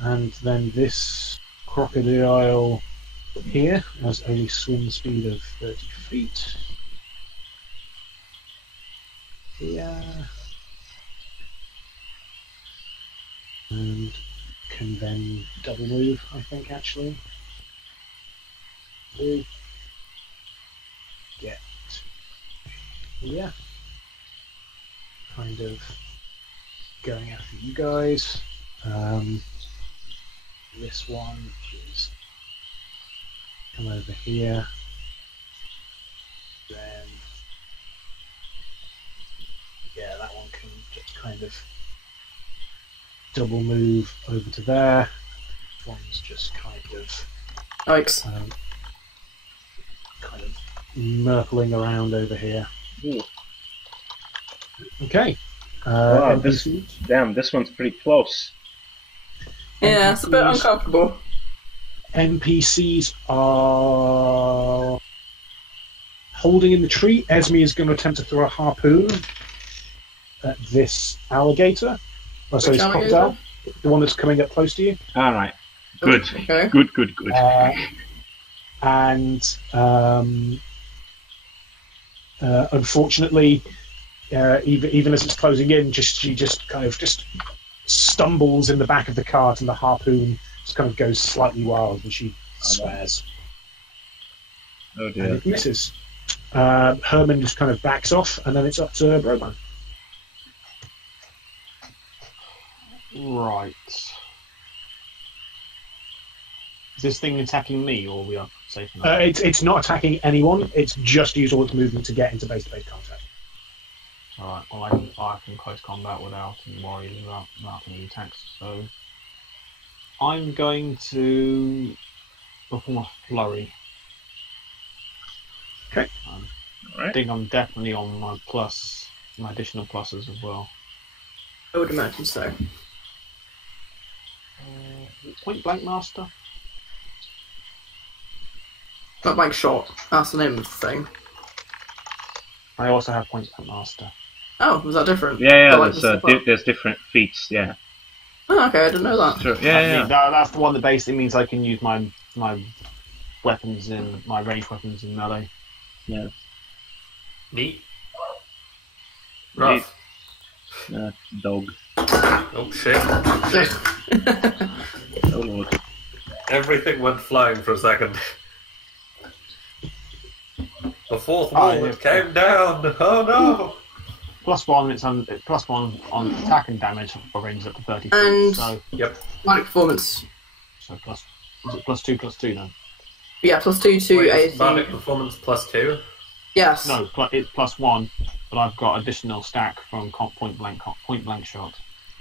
and then this crocodile here has a swim speed of 30 feet. Here. And can then double move, I think, actually. get here. Kind of going after you guys. This one is come over here. Then yeah, that one can just kind of double move over to there. This one's just kind of Yikes. kind of merkling around over here. Ooh. Okay. Wow, NPCs. this one's pretty close. Yeah, it's a bit uncomfortable. NPCs are holding in the tree. Esme is going to attempt to throw a harpoon at this alligator. Oh, sorry, Which this alligator? crocodile. The one that's coming up close to you. All right. Good. Okay. Good. And unfortunately, even as it's closing in, she just kind of just stumbles in the back of the cart, and the harpoon just kind of goes slightly wild, and she swears. Oh And dear. it misses. Herman just kind of backs off, and then it's up to Broman. Right. Is this thing attacking me, or we are safe enough? It's not attacking anyone. It's just used all its movement to get into base-to-base contact. Alright, well, I can fire from close combat without any worries about any attacks, so I'm going to perform a flurry. Okay. I Alright. think I'm definitely on my additional pluses as well. I would imagine so. Point blank master. Not like shot. That's the name of the thing. I also have point blank master. Oh, was that different? Yeah. Oh, like There's different feats. Yeah. Oh, okay, I didn't know that. Sure. Yeah. That's the one that basically means I can use my weapons in my ranged weapons in melee. Yeah. Neat. Rough. Dog. Oh shit. Oh lord. Everything went flying for a second. The fourth wall yeah. it came down. Oh no! +1 on attack and damage for range up to 30 feet. And- So Magic performance. plus is it +2 then? Yeah, +2 to Wait, is anything. Bardic performance +2. Yes. No, it's +1, but I've got additional stack from point blank shot.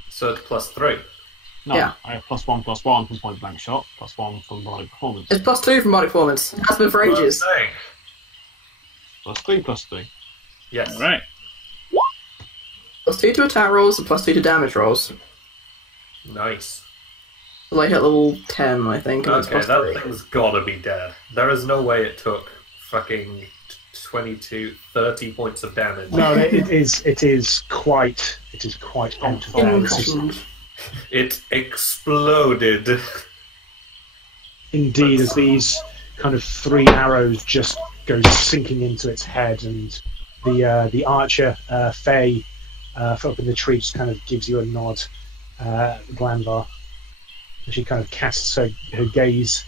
So it's +3. No, Yeah. I have +1 from point blank shot, +1 from body performance. It's +2 from magic performance. It has been for ages. +3. Yes. All right. +2 to attack rolls and +2 to damage rolls. Nice. So they hit level 10, I think, and Okay, it's that +3. thing's gotta be dead. There is no way it took fucking 30 points of damage. No, it is quite out of there. This is- Imprisoned. It exploded. Indeed, as these kind of 3 arrows just go sinking into its head, and the archer Faye up in the tree just kind of gives you a nod, Glanvar. She kind of casts her gaze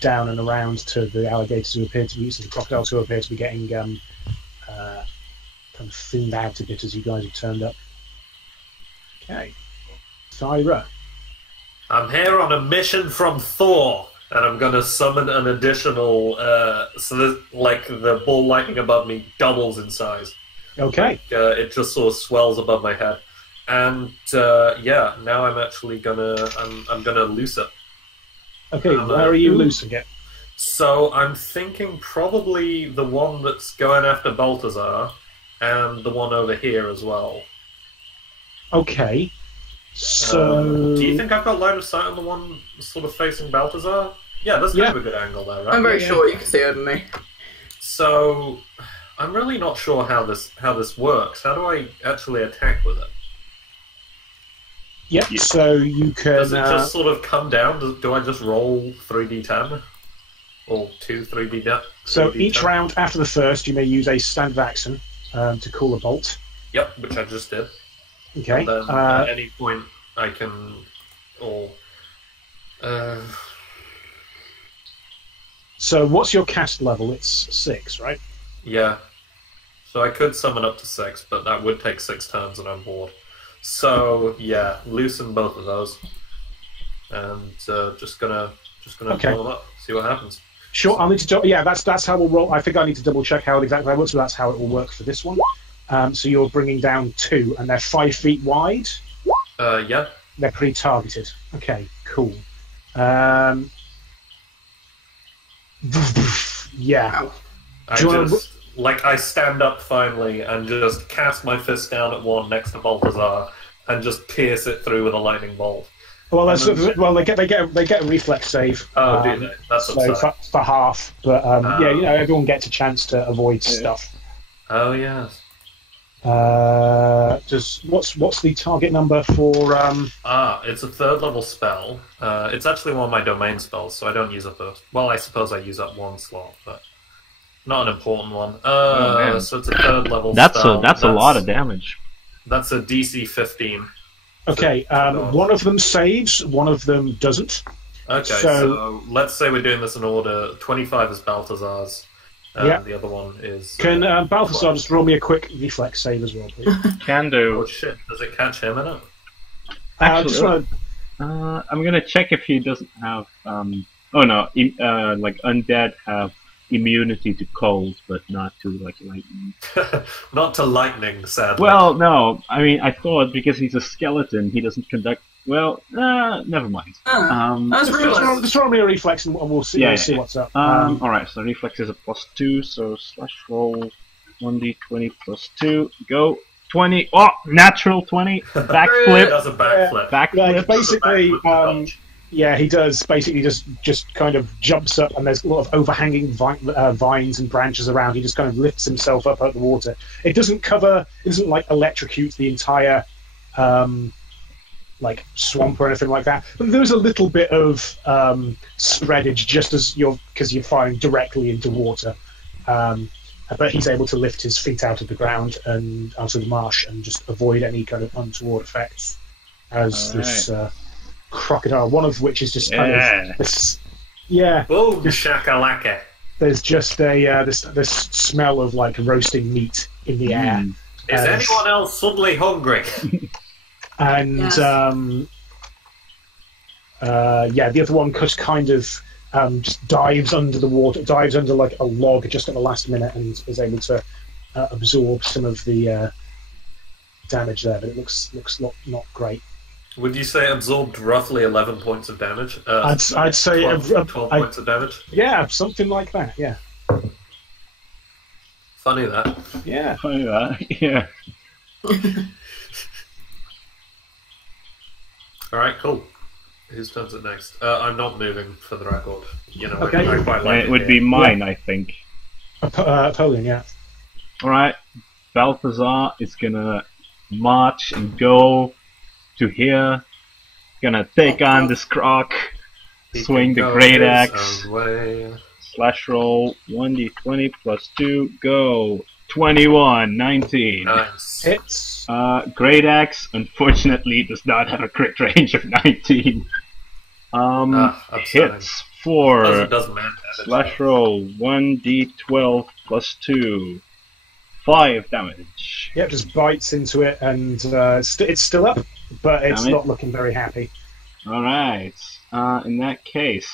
down and around to the alligators who appear to be, to the crocodiles who appear to be getting kind of thinned out a bit as you guys have turned up. Okay, Thyra. I'm here on a mission from Thor, and I'm gonna summon an additional. So that, like, the ball lightning above me doubles in size. Okay, It just sort of swells above my head, and yeah, now I'm actually I'm gonna loose it. okay. Where are you loosing it? So I'm thinking probably the one that's going after Balthazar, and the one over here as well. Okay, so Do you think I've got line of sight on the one sort of facing Balthazar? Yeah, that's kind of a good angle there, right? I'm very Yeah. sure you can see it in me. So I'm really not sure how this works. How do I actually attack with it? Yep. So you can. Does it just sort of come down? Do I just roll 3d10 or 2 3d10? So each round after the first, you may use a standard action to call a bolt. Yep, which I just did. Okay. And then at any point I can, or So what's your cast level? It's 6, right? Yeah. So I could summon up to 6, but that would take 6 turns and I'm bored. So yeah, loosen both of those, and just gonna Okay. blow them up. See what happens. Sure, I'll need to. Yeah, that's how we'll roll. I think I need to double check how exactly that works, but that's how it will work for this one. So you're bringing down 2, and they're 5 feet wide. Yeah. They're pretty targeted. Okay, cool. Yeah. I stand up finally and just cast my fist down at one next to Balthazar and just pierce it through with a lightning bolt. Well, they get a reflex save. Oh, do they? That's so for half. But yeah, you know, everyone gets a chance to avoid stuff. Oh yes. What's the target number for? It's a 3rd level spell. It's actually one of my domain spells, so I don't use up I suppose I use up 1 slot, but not an important one. So it's a 3rd level spell. That's a lot of damage. That's a DC 15. Okay, one of them saves, one of them doesn't. Okay, so let's say we're doing this in order. 25 is Balthazar's, and the other one is... Can Balthazar just roll me a quick reflex save as well, please? Can do. Oh shit, does it catch him in it? Actually, I'm gonna check if he doesn't have... oh no, like undead have immunity to cold, but not to like lightning. Not to lightning, sadly. Well, no. I mean, I thought because he's a skeleton, he doesn't conduct. Well, never mind. Just roll me a reflex, and we'll see. See what's up. All right. So reflex is a +2. So slash roll 1d20 +2. Go 20. Oh, natural 20. Backflip. Does a backflip. Backflip. Basically. Yeah, he does. Basically, just kind of jumps up, and there's a lot of overhanging vines and branches around. He just kind of lifts himself up out of the water. It doesn't like electrocute the entire like swamp or anything like that. But there's a little bit of spreadage just as because you're firing directly into water. But he's able to lift his feet out of the ground and out of the marsh and just avoid any kind of untoward effects as this. Crocodile, one of which is just kind of this, boom, shakalaka. There's just a this smell of like roasting meat in the air. Is anyone else suddenly hungry? And the other one just kind of just dives under the water, dives under like a log just at the last minute, and is able to absorb some of the damage there. But it looks not great. Would you say absorbed roughly 11 points of damage? I'd say 12 points of damage? Yeah, something like that, yeah. Funny that. Yeah. Funny that, yeah. Alright, cool. Whose turns it next? I'm not moving, for the record. You know, okay. I quite like it would be mine, I think. Napoleon, yeah. Alright, Balthazar is gonna march and go to here, gonna take on this croc, swing the great axe, slash roll 1d20 +2, go 21, 19. Nice. Hits. Great axe unfortunately does not have a crit range of 19. Hits for slash roll 1d12 +2. 5 damage. Yep, just bites into it, and it's still up, but it's not looking very happy. Alright, in that case...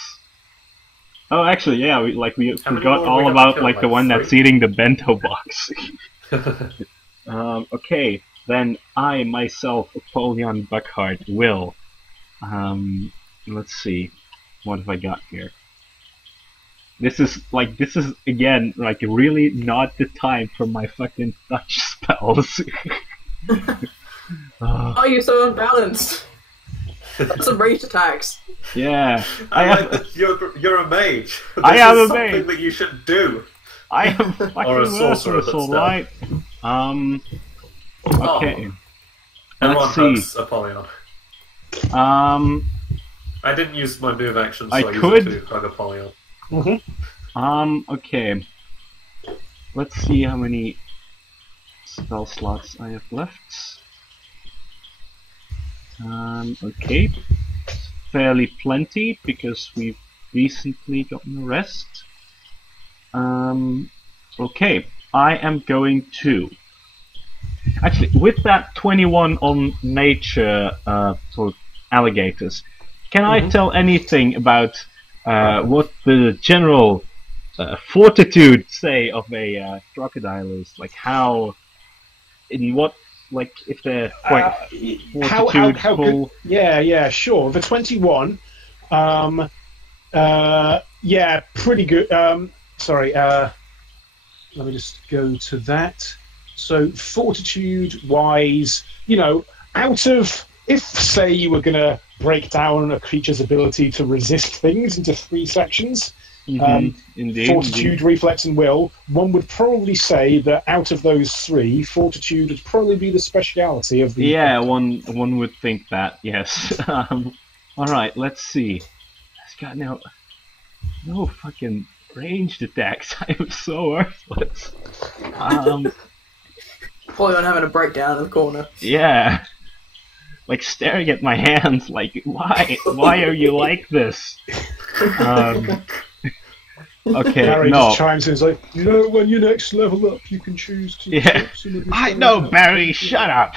Oh, actually, yeah, we forgot all about like the one that's eating the bento box. Okay, then I, myself, Apollyon Buckhart, will... let's see, what have I got here? This is again like really not the time for my fucking touch spells. Oh, you're so unbalanced. That's some ranged attacks. Yeah, I like that you're a mage. I am a something mage. That you should do. I am fucking or a sorcerer, all right. Okay. Everyone Let's see. hugs Apollyon. I didn't use my move action, so I used it to hug Apollyon. Okay. Let's see how many spell slots I have left. Okay. Fairly plenty, because we've recently gotten a rest. Okay. I am going to. Actually, with that 21 on nature for alligators, can I tell anything about what the general fortitude, say, of a crocodile is? Like how, in what, like if they're quite fortitudeful? good? Yeah, sure. The 21, yeah, pretty good. Sorry, let me just go to that. So fortitude-wise, out of, if say you were going to break down a creature's ability to resist things into 3 sections, Indeed, fortitude, reflex, and will, one would probably say that out of those 3, fortitude would probably be the speciality of the... Yeah, one would think that, yes. Alright, let's see. It's got no fucking ranged attacks. I am so worthless. Probably on having a breakdown in the corner. Yeah. Like staring at my hands, like, why? Why are you like this? Okay, Barry no. just chimes in, is like, when you next level up, you can choose to... Yeah. I know, Barry, shut up!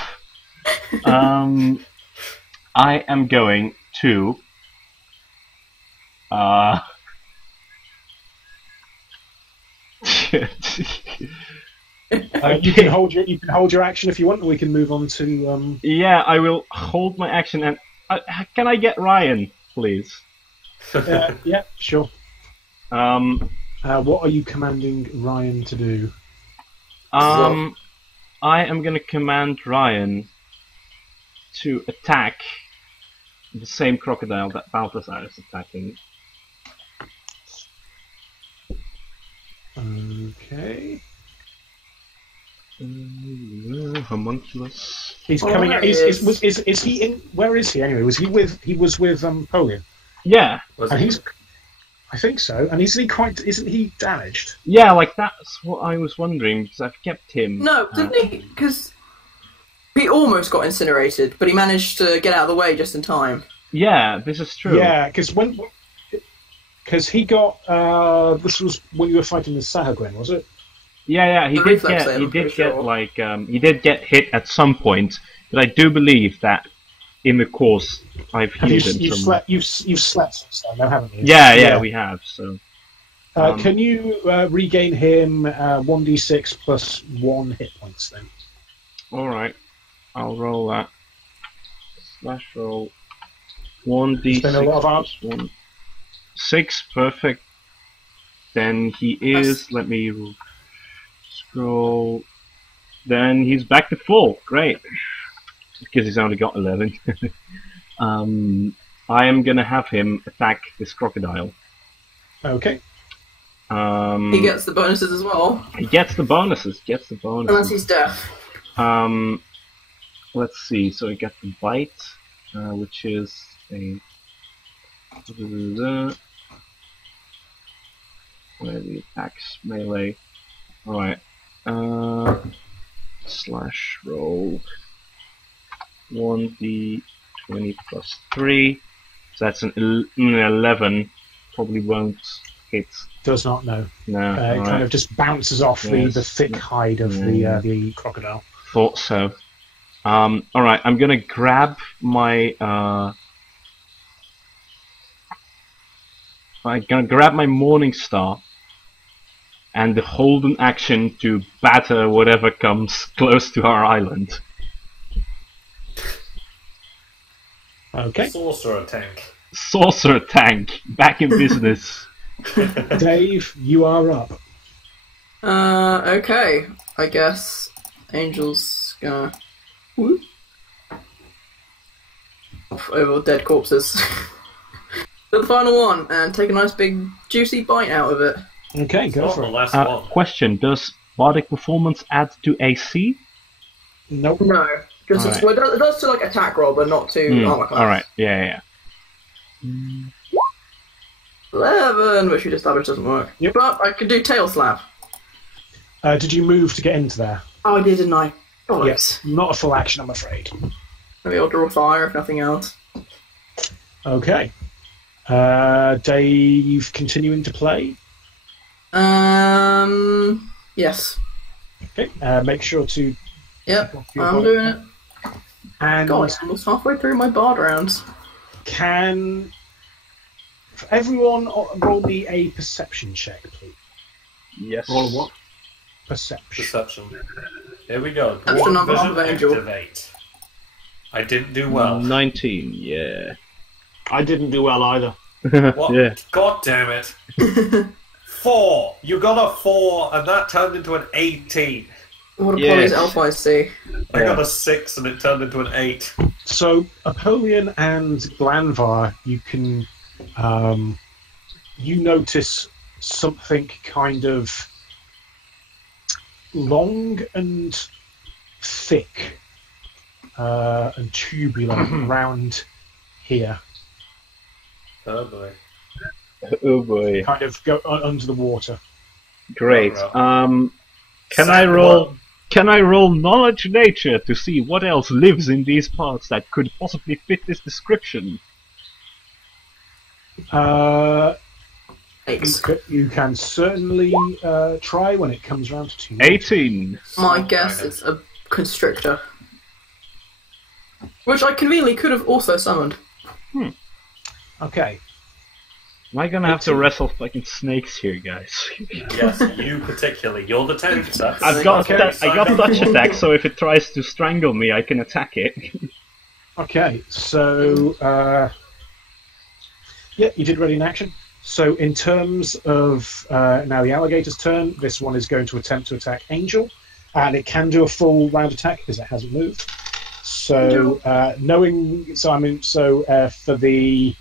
I am going to... you can hold your action if you want, and we can move on to... Yeah, I will hold my action, and... can I get Ryan, please? Yeah, sure. What are you commanding Ryan to do? I am going to command Ryan to attack the same crocodile that Balthazar is attacking. Okay. Homunculus. He's coming. Is he in? Where is he anyway? He was with Polian. Yeah. And he's. I think so. And isn't he damaged? Yeah, like that's what I was wondering because I've kept him. No, didn't he? Because he almost got incinerated, but he managed to get out of the way just in time. Yeah, this is true. Yeah, because he got. This was when you were fighting the Sahagrin, was it? Yeah, he did get hit at some point, but I do believe that in the course I've healed him. You've slept since then, haven't you? Yeah, we have. So, can you regain him 1d6 plus 1 hit points then? All right, I'll roll that. Slash roll 1d6 plus 1. 6, perfect. Then he is. Let me scroll. Then he's back to full. Great. Because he's only got 11. I am gonna have him attack this crocodile. Okay. He gets the bonuses as well. He gets the bonuses. Unless he's deaf. Let's see. So I get the bite, which is a. Where the attacks melee. Alright. Slash roll 1d20 plus 3. So that's an 11. Probably won't hit. Does not know. No. It kind of just bounces off the thick hide of the crocodile. Thought so. Alright, I'm gonna grab my Morning Star and hold an action to batter whatever comes close to our island. Okay. Sorcerer tank. Sorcerer tank, back in business. Dave, you are up. Okay. I guess Angel's gonna whoop off over dead corpses. The final one, and take a nice big juicy bite out of it. Okay, go for the it. last one. Question: does Bardic Performance add to AC? Nope. No, just Alright. well, it does to like attack roll, but not to armor class. Alright, yeah. 11, which we established doesn't work. Yep. But I can do tail slap. Did you move to get into there? Oh, I did, didn't I? Oh, Yes. Not a full action, I'm afraid. Maybe I'll draw fire if nothing else. Okay. Dave, continuing to play? Yes. Okay, make sure to Yep, off your I'm body. doing it. And God, I'm almost halfway through my bard rounds. can everyone roll me a perception check, please? Yes. Roll what? Perception. Perception. Here we go. That's the Dwarf number vision of Angel. activate. I didn't do well. 19, yeah. I didn't do well either. What? Yeah. God damn it. 4! You got a 4, and that turned into an 18. What a Yes. Polly's elf I see. I got a 6, and it turned into an 8. So, Apollyon and Glanvar, you can you notice something kind of long and thick and tubular around here, Oh boy. Oh boy. kind of go under the water. Great. Oh, Can I roll? Can I roll knowledge nature to see what else lives in these parts that could possibly fit this description? You can certainly try when it comes round to 2. 18. My guess is a constrictor. Which I conveniently could have also summoned. Okay. Am I gonna have to wrestle fucking snakes here, guys? Yes, you particularly. You're the tank. That's I've got Okay, I got touch attack, so if it tries to strangle me, I can attack it. Okay, so yeah, you did ready in action. So in terms of now the alligator's turn, this one is going to attempt to attack Angel, and it can do a full round attack because it hasn't moved. So for the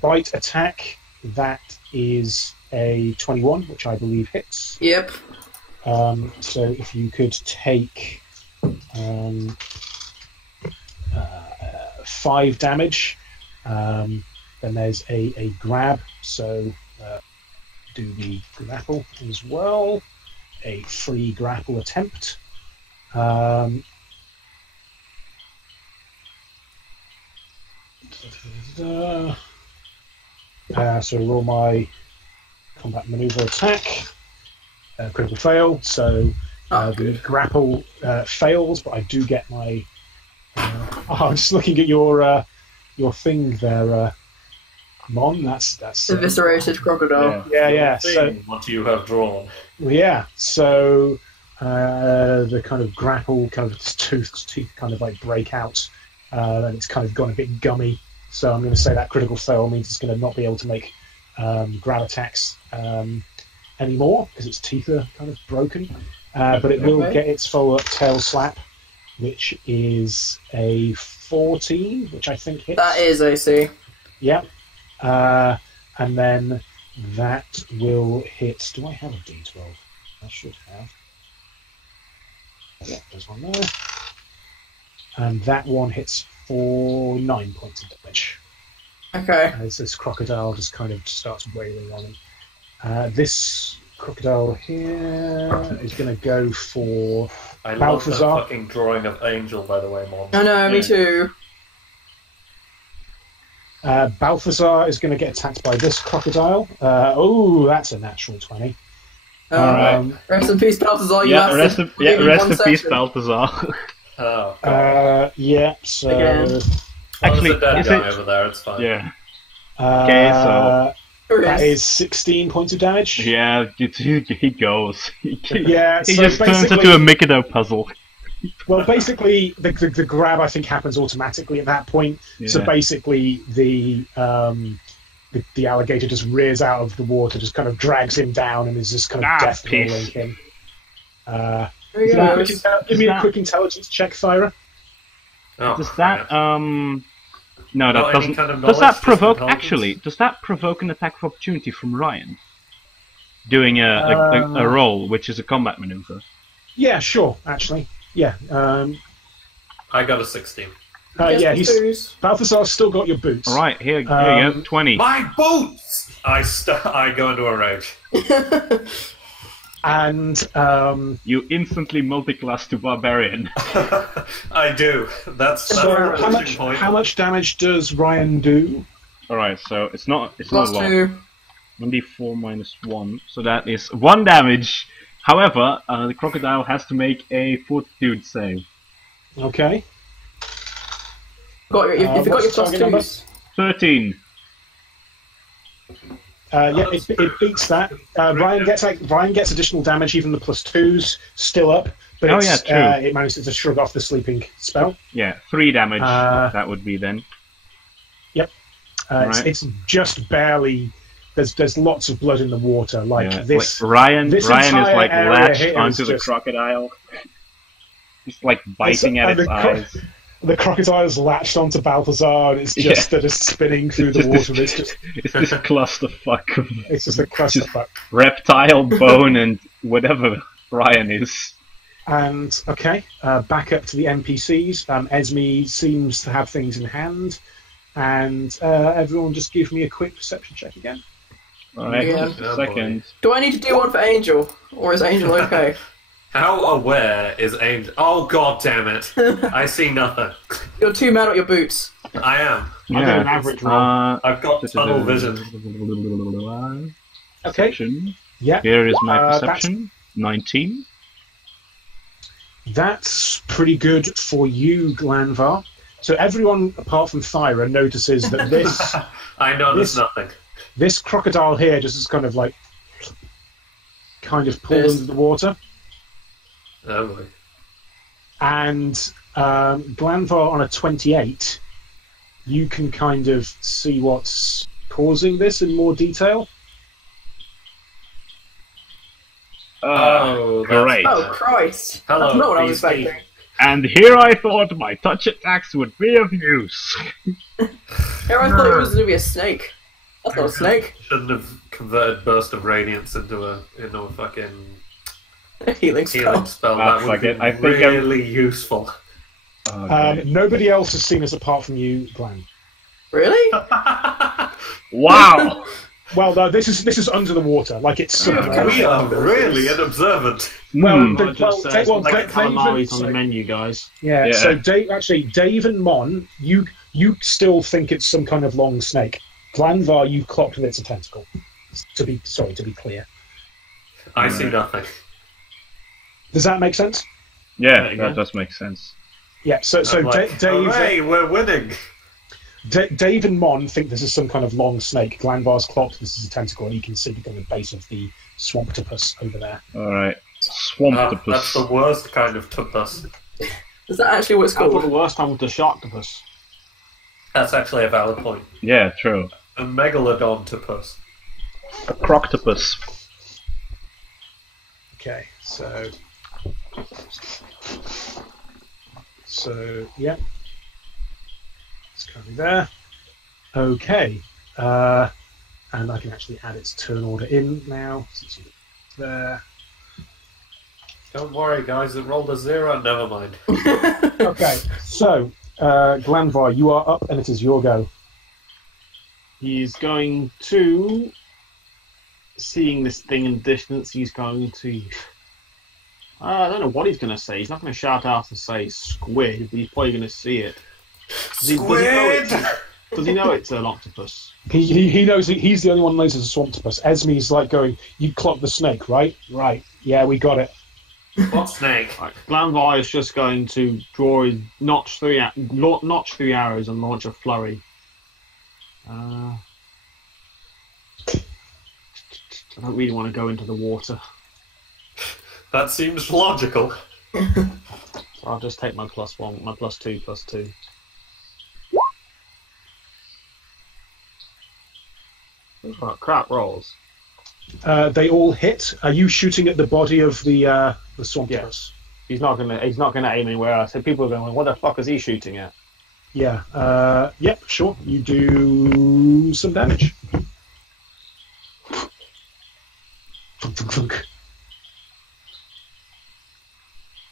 bite attack, that is a 21, which I believe hits. Yep. So if you could take 5 damage, then there's a grab, so do the grapple as well. A free grapple attempt. So roll my combat maneuver attack. Critical fail, so the grapple fails, but I do get my. I'm just looking at your thing there, Mon. That's Eviscerated crocodile. yeah. So what you have drawn. yeah, so the kind of grapple, kind of its teeth kind of like break out, and it's kind of gone a bit gummy. So I'm going to say that critical fail means it's going to not be able to make grab attacks anymore because its teeth are kind of broken. But it will get its follow-up tail slap, which is a 14, which I think hits. That is AC. Yeah. And then that will hit. Do I have a D12? I should have. Yeah, there's one there. And that one hits for 9 points of damage. Okay. As this crocodile just kind of starts wailing on him. This crocodile here is going to go for I love that Balthazar. fucking drawing of Angel, by the way, Mom. I know, me Yeah. too. Balthazar is going to get attacked by this crocodile. Oh, that's a natural 20. Alright. Rest in peace, Balthazar. Yeah, You rest lasted in one peace, session. Balthazar. Oh, God. Yeah, so... Again. Actually, There's a dead is guy it- over there, it's fine. Yeah. Okay, so- That is 16 points of damage. Yeah, he goes. Yeah, He so just turns basically- into a Mikado puzzle. Well, basically, the grab, I think, happens automatically at that point. So Yeah. basically, the alligator just rears out of the water, just kind of drags him down, and is just kind of death piss. rolling him. There Give you me a go. quick give me a that- quick intelligence check, Thyra. Oh, Does that no, Not that any doesn't. kind of Does knowledge, that just provoke? intelligence? Actually, does that provoke an attack of opportunity from Ryan? Doing a roll, which is a combat maneuver. Yeah, sure. Actually, yeah. I got a 16. Yeah. Balthazar's still got your boots. All right, here you go, 20. My boots! I go into a rage. And You instantly multiclass to barbarian. I do. That's so, the how pushing point. much damage does Ryan do? All right, so it's not a Plus lot. 2. 1d4 minus 1, so that is 1 damage However, the crocodile has to make a fortitude save. Okay. You forgot what's your the plus target number? twos. 13. Yeah, it beats that. Ryan gets additional damage, even the +2s still up, but Oh, it's, yeah, true. it manages to shrug off the sleeping spell. Yeah, 3 damage. Uh, that would be then. Yep. Right. It's just barely. There's lots of blood in the water. Like Yeah, this. like Ryan is entire like area latched here is onto the just- crocodile. He's like biting at and its eyes. The crocodile's latched onto Balthazar, and it's just that it's spinning through the water. It's just It's this clusterfuck of it's just a clusterfuck. reptile, bone, and whatever Ryan is. And okay, back up to the NPCs. Esme seems to have things in hand, and everyone just give me a quick perception check again. Alright, Yeah. just a second. Do I need to do one for Angel, or is Angel okay? How aware is Angel? Oh, god damn it. I see nothing. You're too mad at your boots. I am. I'll do an average roll. I've got tunnel vision. Okay. Perception. Yeah, Here is my that's- perception. 19. that's pretty good for you, Glanvar. So everyone apart from Thyra notices that this I noticed This- nothing. this crocodile here just is kind of pulled This- into the water. Oh boy. And Glanvar on a 28, you can kind of see what's causing this in more detail. Oh, that's great. Oh, Christ. Hello, That's not what I was beastie. expecting. And here I thought my touch attacks would be of use. Here I thought it was going to be a snake. That's not a snake. Shouldn't have converted Burst of Radiance into a fucking Healing spell. healing spell. Ah, That would fuck be it. I think I'm- really useful. Okay. Nobody else has seen us apart from you, Glan. Really? Wow! Well, no, this is under the water, like it's submerged. We are really unobservant. Well, Hmm. the- It just says well, like Dave- calamari's on sorry. the menu, guys. Yeah. Yeah. So Dave and Mon, you still think it's some kind of long snake. Glanvar, you've clocked that it's a tentacle. To be clear. I see nothing. Does that make sense? Yeah, Yeah. that does make sense. Yeah. So I'm like, Dave. hooray, we're winning. Dave and Mon think this is some kind of long snake. Glanvar's clocked this is a tentacle, and you can see the base of the swamptopus over there. Alright. That's Swamptopus. the worst kind of tupus. Is that actually what it's I thought the called? worst time was the Sharktopus. That's actually a valid point. Yeah, true. A megalodon tupus. A croctopus. Okay, so yeah, it's currently there. Okay, and I can actually add its turn order in now since it's there. Don't worry, guys, it rolled a 0. Never mind. Okay, so Glanvar, you are up, and it is your go. He's going to, seeing this thing in the distance, he's going to, I don't know what he's going to say. He's not going to shout out and say squid, but he's probably going to see it. Squid! Does he know it's an octopus? He knows he's the only one who knows it's a swamptopus. Esme's like going, "You clocked the snake, right? Right? Yeah, we got it." What snake? Right. Glanvar is just going to draw his notch three arrows and launch a flurry. I don't really want to go into the water, That seems logical. so I'll just take my +1, my +2. Oh, crap rolls. They all hit. Are you shooting at the body of the swamptopus? He's not gonna aim anywhere else. So people are going, what the fuck is he shooting at? Yeah. Yep. Sure. You do some damage. Thunk, thunk, thunk.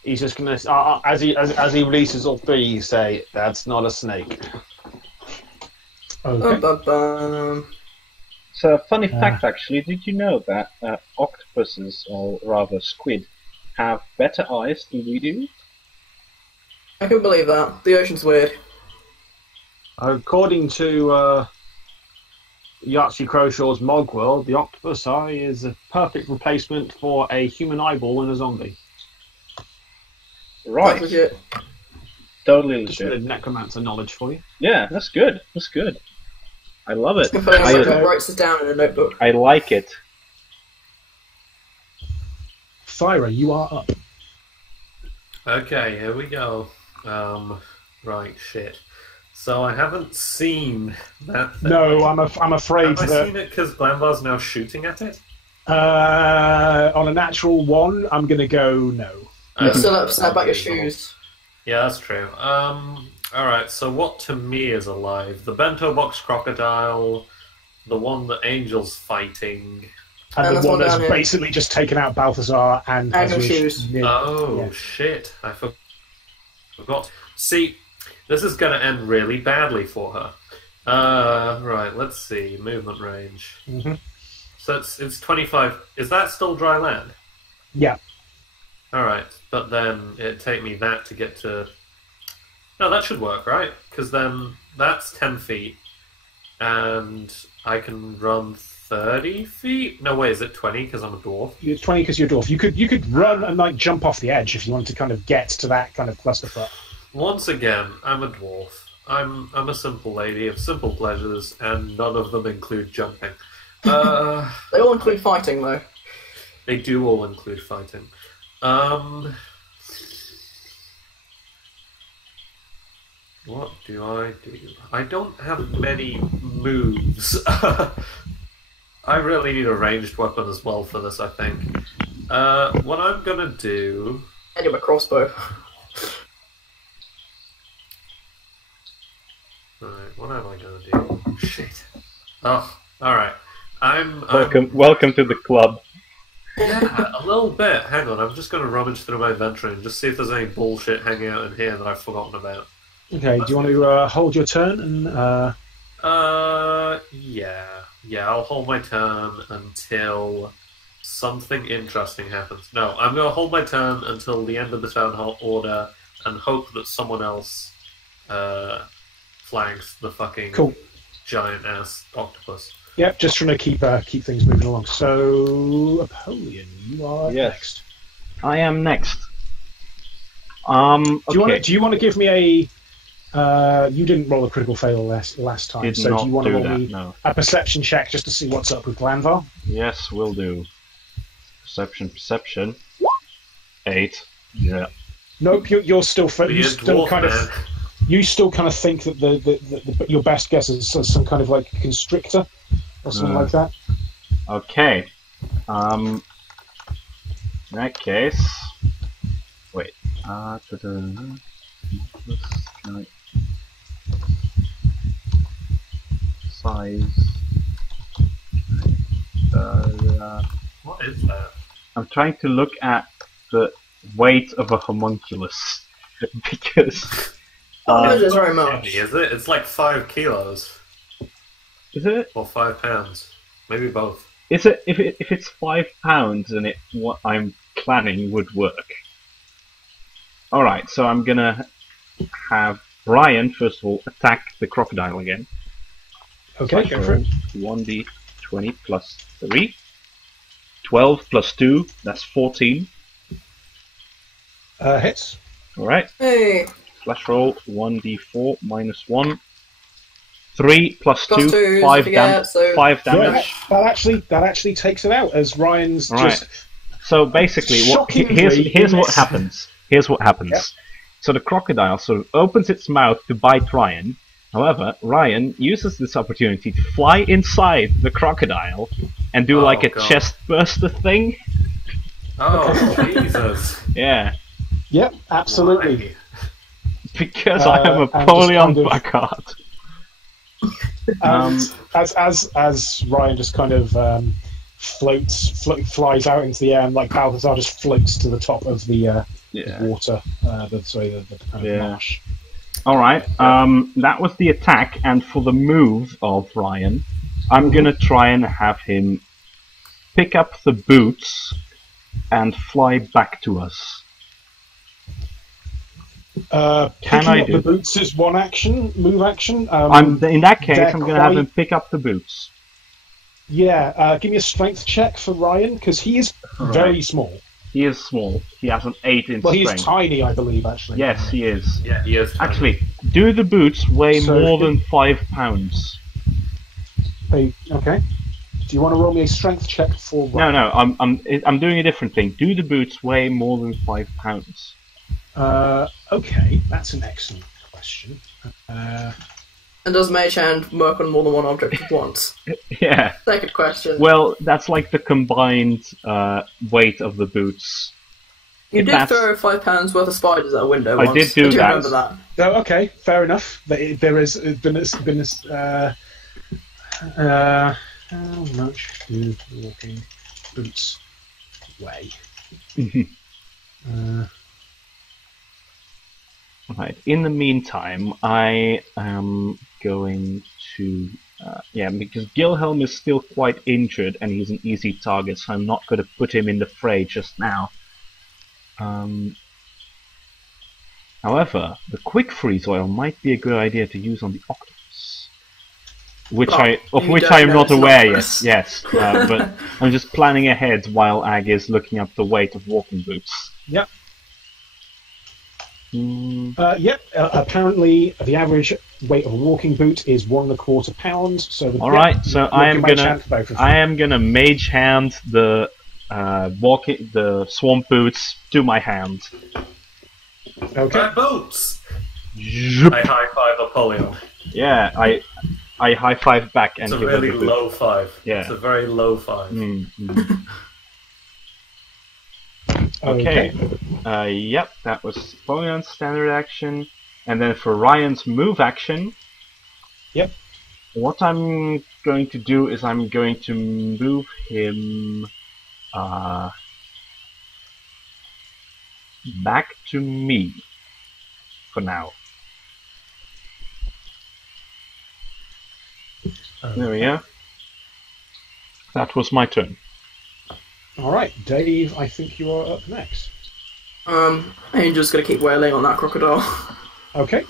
He's just gonna as he releases all three, you say, "That's not a snake." Okay. Bum-bum-bum. So, funny fact actually, did you know that octopuses, or rather squid, have better eyes than we do? I can believe that. The ocean's weird. According to Yahtzee Crowshaw's Mog World, the octopus eye is a perfect replacement for a human eyeball in a zombie. Right. That's legit. Totally Just a bit legit. of necromancer knowledge for you. Yeah, that's good. That's good. I love it. Confirm I, someone writes it down in a notebook. I like it. Thyra, you are up. Okay, here we go. Right, shit. So I haven't seen that thing. No, I'm afraid Have I that seen it because Glenvar's now shooting at it? on a natural one, I'm going to go no. You're still upset about your unreasonable. shoes. Yeah, that's true. Alright, so what to me is alive? The bento box crocodile, the one that Angel's fighting. And And the there's one one that's down here. basically just taken out Balthazar and And your Azrish shoes. near- Oh, yeah. shit. I forgot. See, this is going to end really badly for her. Right, let's see. Movement range. Mhm. So it's 25. Is that still dry land? Yeah. Alright, but then it'd take me that to get to... No, that should work, right? Because then that's 10 feet, and I can run 30 feet? No, wait, is it 20 because I'm a dwarf? It's 20 because you're a dwarf. You could run and like jump off the edge if you wanted to kind of get to that kind of clusterfuck. Once again, I'm a dwarf. I'm a simple lady of simple pleasures, and none of them include jumping. They all include fighting, though. They do all include fighting. What do I do? I don't have many moves. I really need a ranged weapon as well for this, I think. What I'm gonna do... And you have a crossbow. Right, what am I gonna do? Shit. Oh, alright. Welcome to the club. Yeah, a little bit. Hang on, I'm just going to rummage through my inventory and just see if there's any bullshit hanging out in here that I've forgotten about. Okay, do you want to hold your turn and Yeah. Yeah, I'll hold my turn until something interesting happens. No, I'm going to hold my turn until the end of the turn order and hope that someone else flanks the fucking Cool. giant-ass octopus. Yep, just trying to keep things moving along. So, Apollyon, you are Yes. next. I am next. Do Okay. you want to give me a? You didn't roll a critical fail last time, Did so not do you want to do roll that, me no. a perception check just to see what's up with Glanvar? Yes, will do. Perception. 8. Yeah. Nope, you're still Be you a still dwarf, kind man. of you still kind of think that the your best guess is some kind of like constrictor or something like that. Okay. In that case, wait. Size. What is that? I'm trying to look at the weight of a homunculus because. It is very much. Heavy, is it? It's like 5 kilos. Is it? Or 5 pounds. Maybe both. Is it? If it's 5 pounds and what I'm planning would work. All right, so I'm gonna have Brian first of all attack the crocodile again. Okay, go for it. 1d20 plus 3. 12 plus 2, that's 14. Hits. Alright, Hey, flash roll 1d4 minus 1. 3 plus Plus 2, two, 5, forget, so- 5 Yeah, damage. that actually takes it out as Ryan's Right. just So basically, Shockingly, here's what miss. happens. Here's what happens. Yep. So the crocodile sort of opens its mouth to bite Ryan. However, Ryan uses this opportunity to fly inside the crocodile and do Oh, like a God. chest burster thing. Oh, Jesus. Yeah, Yep, absolutely. Why? because I am a and just Polion kind of- Buckard. And as Ryan just kind of flies out into the air, and like Balthazar just floats to the top of the Yeah. water, the kind of Yeah. marsh. All right. That was the attack, and for the move of Ryan, I'm gonna try and have him pick up the boots and fly back to us. Picking I up do the that? boots is one action, move action. In that case, they're I'm gonna have quite- him pick up the boots. Yeah, give me a strength check for Ryan, because he is very Right. small. He is small. He has an 8 in Well, he's strength. tiny, I believe, actually. Yes, he is. Yeah, he is. Actually, do the boots weigh So- more than 5 pounds? Hey, okay. Do you want to roll me a strength check for Ryan? No, I'm doing a different thing. Do the boots weigh more than 5 pounds? Okay, that's an excellent question. And does Mage Hand work on more than one object at once? Yeah. Second question. Well, that's like the combined weight of the boots. you if did that's- throw £5 worth of spiders at a window I once. did do that. remember that. Oh, okay, fair enough. There has been how much do walking boots weigh? Right. In the meantime, I am going to... because Gilhelm is still quite injured and he's an easy target, so I'm not going to put him in the fray just now. However, the quick freeze oil might be a good idea to use on the octopus. Of which I am know not it's aware yet, octopus. yes. But I'm just planning ahead while Ag is looking up the weight of walking boots. Yep. Mm, Apparently, the average weight of a walking boot is 1.25 pounds. So, Alright, so I am gonna. gonna mage hand the swamp boots to my hand. Okay. My boots! Zoop. I high five Apollyon. Yeah, I high five back and It's a give her really the boot. low five. Yeah. It's a very low five. Okay. Yep, that was Apollion's standard action. And then for Ryan's move action, Yep. what I'm going to do is I'm going to move him back to me for now. There we go. That was my turn. All right, Dave. I think you are up next. Angel's gonna keep wailing on that crocodile. Okay.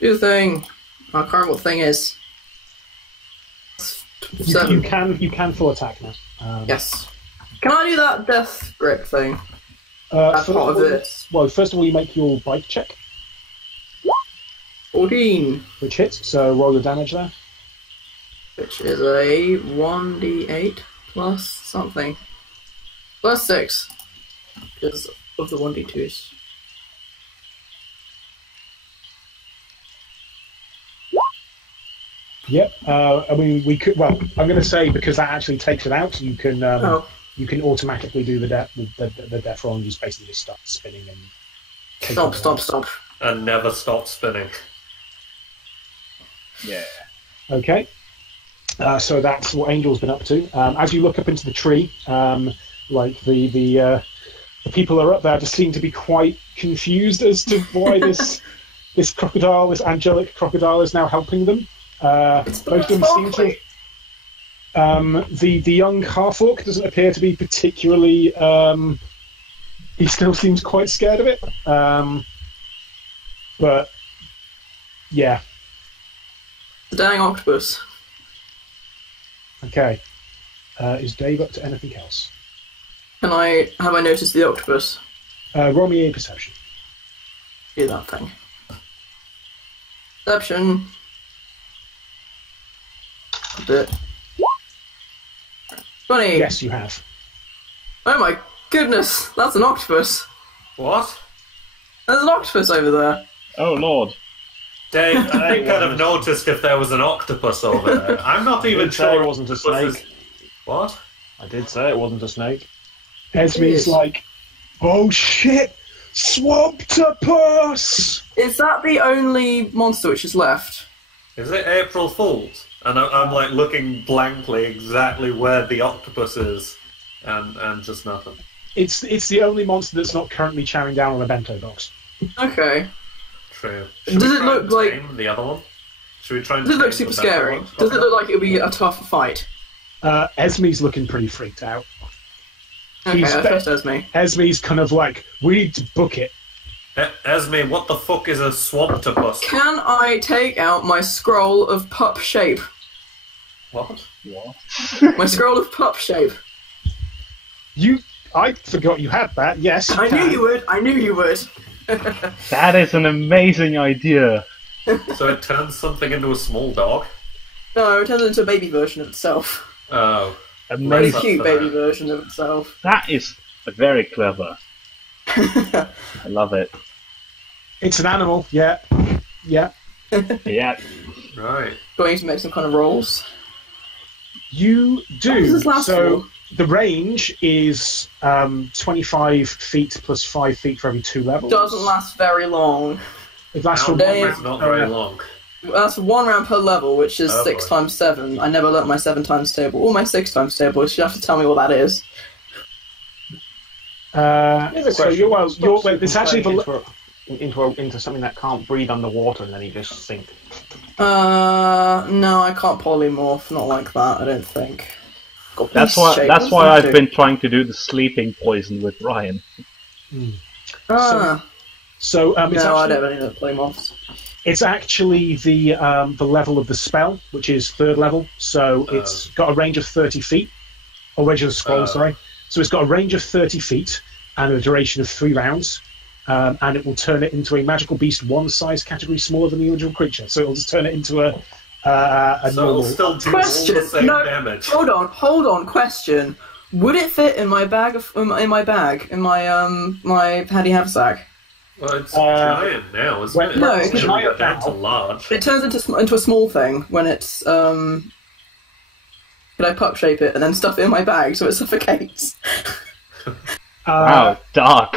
Do the thing. I can't remember what the thing is. You can full attack now. Yes. Can I do that death grip thing? First part of all- this. Well, first of all, you make your bite check, 14, which hits. So roll the damage there. which is a 1d8 plus something. Plus 6. Because of the 1d2s. Yep. I mean, we could. Well, I'm going to say because that actually takes it out. You can you can automatically do the death roll and just basically just start spinning and. taking it out. Stop. And never stop spinning. Yeah. Okay. So that's what Angel's been up to. As you look up into the tree, like the people are up there just seem to be quite confused as to why this crocodile, this angelic crocodile, is now helping them. Most of them seem to. The young half orc doesn't appear to be particularly. He still seems quite scared of it. But yeah. The dang octopus. Okay. Is Dave up to anything else? Have I noticed the octopus? Roll me a perception. Do that thing. Perception. A bit. 20. Yes, you have. Oh my goodness, that's an octopus. What? There's an octopus over there. Oh lord. Dave, I think I'd have noticed if there was an octopus over there. I'm not even say sure it wasn't a octopus is- snake. What? I did say it wasn't a snake. Esme's like, oh shit, Swamptopus! Is that the only monster which is left? Is it April Fool's? And I'm like looking blankly exactly where the octopus is, and just nothing. It's the only monster that's not currently chowing down on a bento box. Okay. True. Does we it try look and like- tame the other one? Should we try and Does it look tame super the better scary? one? Does it look like it would be a tough fight? Esme's looking pretty freaked out. Okay, He's I be- trust Esme. Esme's kind of like, we need to book it. Esme, what the fuck is a swamptopus? Can I take out my scroll of pup shape? What? What? My scroll of pup shape. I forgot you had that. Yes, I knew you would. I knew you would. That is an amazing idea. So it turns something into a small dog? No, it turns into a baby version of itself. Oh. A Amazing. cute baby version of itself. That is very clever. I love it. It's an animal. Yeah. Yeah. Right. Do I need to make some kind of rolls? You What does do. this last So for? the range is 25 feet plus 5 feet for every 2 levels. Doesn't last very long. It lasts for Round Day- one is not very long. That's 1 round per level, which is Oh, 6 boy. times 7. I never learnt my 7 times table or my 6 times table, so you have to tell me what that is. Here's a So question. it's actually into something that can't breathe underwater, and then you just sink. No, I can't polymorph, not like that, I don't think. Got That's beast why. shape, That's what's why that I've do? been trying to do the sleeping poison with Ryan. Ah, So it's no, I actually, don't really know polymorphs. it's actually the level of the spell, which is 3rd level. So it's got a range of 30 feet. Or range of the scroll, sorry. So it's got a range of 30 feet and a duration of 3 rounds. And it will turn it into a magical beast 1 size category smaller than the original creature. So it'll just turn it into a So it'll normal. still do all Question. the same No, damage. hold on. Question: would it fit in my bag? My handy haversack? Well, it's giant now, isn't when- it? No, It's it's gonna giant go down to now. large. It turns into a small thing when it's Could I pup shape it and then stuff it in my bag so it suffocates? Wow, dark.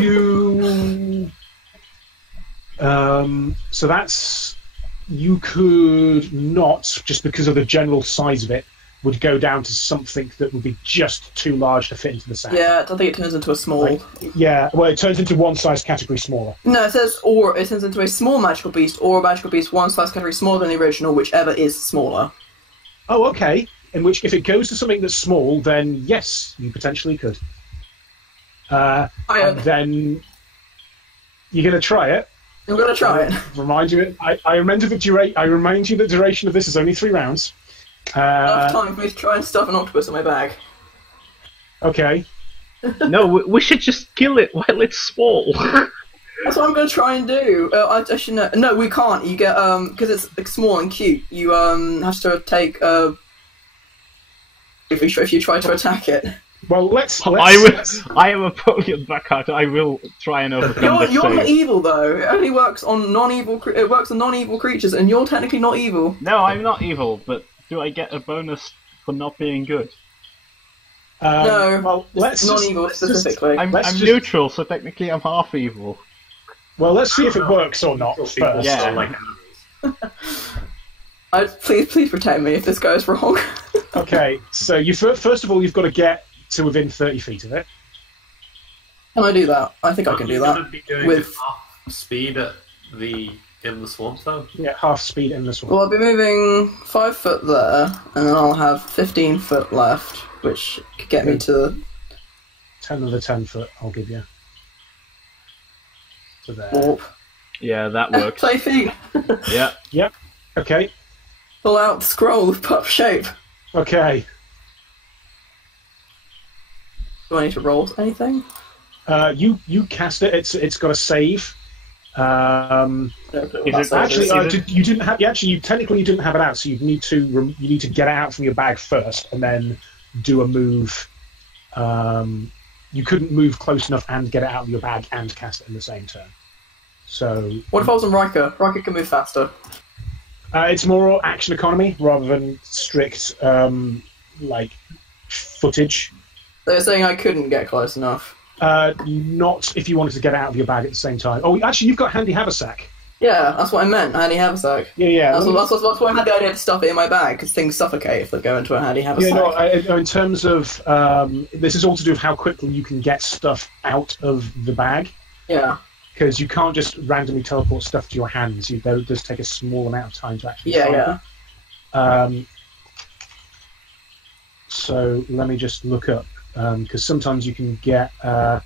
You so that's you could not, just because of the general size of it, would go down to something that would be just too large to fit into the sack. Yeah, I think it turns into a small. Yeah, well, it turns into 1 size category smaller. No, it says or it turns into a small magical beast or a magical beast 1 size category smaller than the original, whichever is smaller. Oh, okay. In which, if it goes to something that's small, then yes, you potentially could. And then you're going to try it. I'm gonna try it. Remind you, I remind you the duration of this is only 3 rounds. Enough time for me to try and stuff an octopus in my bag. Okay. No, we should just kill it while it's small. That's what I'm gonna try and do. I should know. No, we can't. You get because it's like, small and cute. You have to take if you try to attack it. Well, let's I am a Napoleon Bacard. I will try and overcome this You're not save. evil though. It only works on non-evil. It works on non-evil creatures, and you're technically not evil. No, I'm not evil, but do I get a bonus for not being good? No, Well, let's non-evil specifically. I'm Let's just- neutral, so technically I'm half evil. Well, let's see if it works or not People first. Yeah. still like animals. Please protect me if this goes wrong. Okay, so you first of all, you've got to get to within 30 feet of it. Can I do that? I think I can do You're that. gonna be doing with- half speed in the swamp though. Yeah, half speed in this one. Well, I'll be moving 5 foot there, and then I'll have 15 foot left, which could get me to 10 of the 10 foot, I'll give you. So there. warp. Yeah, that works. Play feet. Yeah. Yep. Okay. Pull out the scroll of pup shape. Okay. Do I need to roll anything? You cast it. It's got a save. No, Is it- Actually, Is it- you didn't have. You technically you didn't have it out, so you need to get it out from your bag first, and then do a move. You couldn't move close enough and get it out of your bag and cast it in the same turn. So What if I was on Riker? Riker can move faster. it's more action economy rather than strict like footage. They're saying I couldn't get close enough. Not if you wanted to get it out of your bag at the same time. Oh, actually, you've got handy haversack. Yeah, that's what I meant. Handy haversack. Yeah. That's why I had the idea to stuff it in my bag, because things suffocate if they go into a handy haversack. Yeah, no, in terms of this is all to do with how quickly you can get stuff out of the bag, Yeah. because you can't just randomly teleport stuff to your hands. It does take a small amount of time to actually find Yeah. it. So let me just look up, because sometimes you can get there.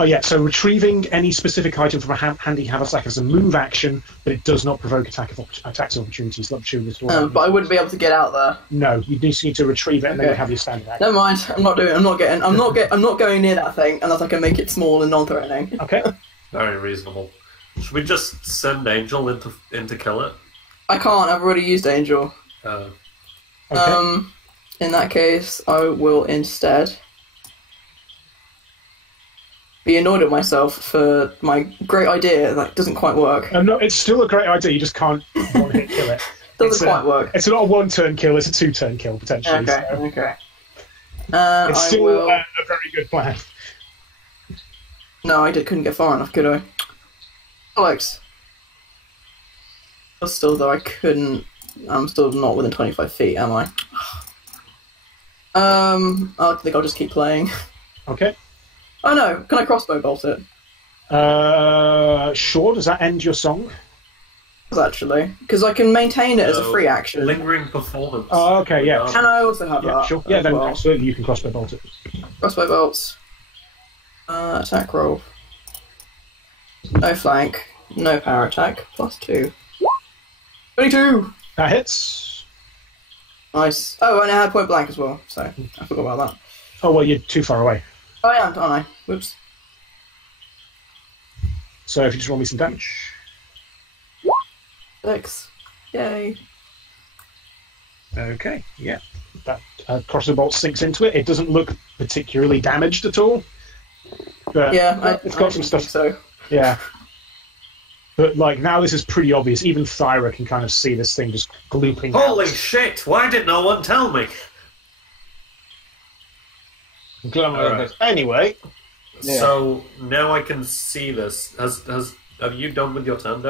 Oh yeah, so retrieving any specific item from a handy haversack is a move action, but it does not provoke attacks of opportunities. But I wouldn't be able to get out there. No, you need to retrieve it and then you have your standard action. Never mind. I'm not going near that thing unless I can make it small and non-threatening. Okay. Very reasonable. Should we just send Angel in to kill it? I can't. I've already used Angel. Okay. In that case, I will instead be annoyed at myself for my great idea that doesn't quite work. No, it's still a great idea. You just can't one hit kill it. Doesn't quite work. It's not a 1-turn kill. It's a 2-turn kill potentially. Okay. So. Okay. It's still a very good plan. No, I couldn't get far enough, could I? Alex. But still, though, I couldn't. I'm still not within 25 feet, am I? I think I'll just keep playing. Okay. Oh no! Can I crossbow bolt it? Sure. Does that end your song? Actually, because I can maintain it as a free action. Lingering performance. Oh, okay, yeah. Can I also have that? Sure. Yeah, then absolutely, you can crossbow bolt it. Crossbow bolts. Attack roll. No flank. No power attack. +2. 22! That hits. Nice. Oh, and I had point blank as well, so I forgot about that. Oh, well, you're too far away. Oh, I am, aren't I? Whoops. So if you just roll me some damage. 6. Yay. Okay, yeah. That crossbow bolt sinks into it. It doesn't look particularly damaged at all. But Yeah, it's got some stuff. So. Yeah. But, like, now this is pretty obvious. Even Thyra can kind of see this thing just glooping Holy out. shit! Why did no one tell me? Right. Anyway. Yeah. So, now I can see this. Have you done with your turn,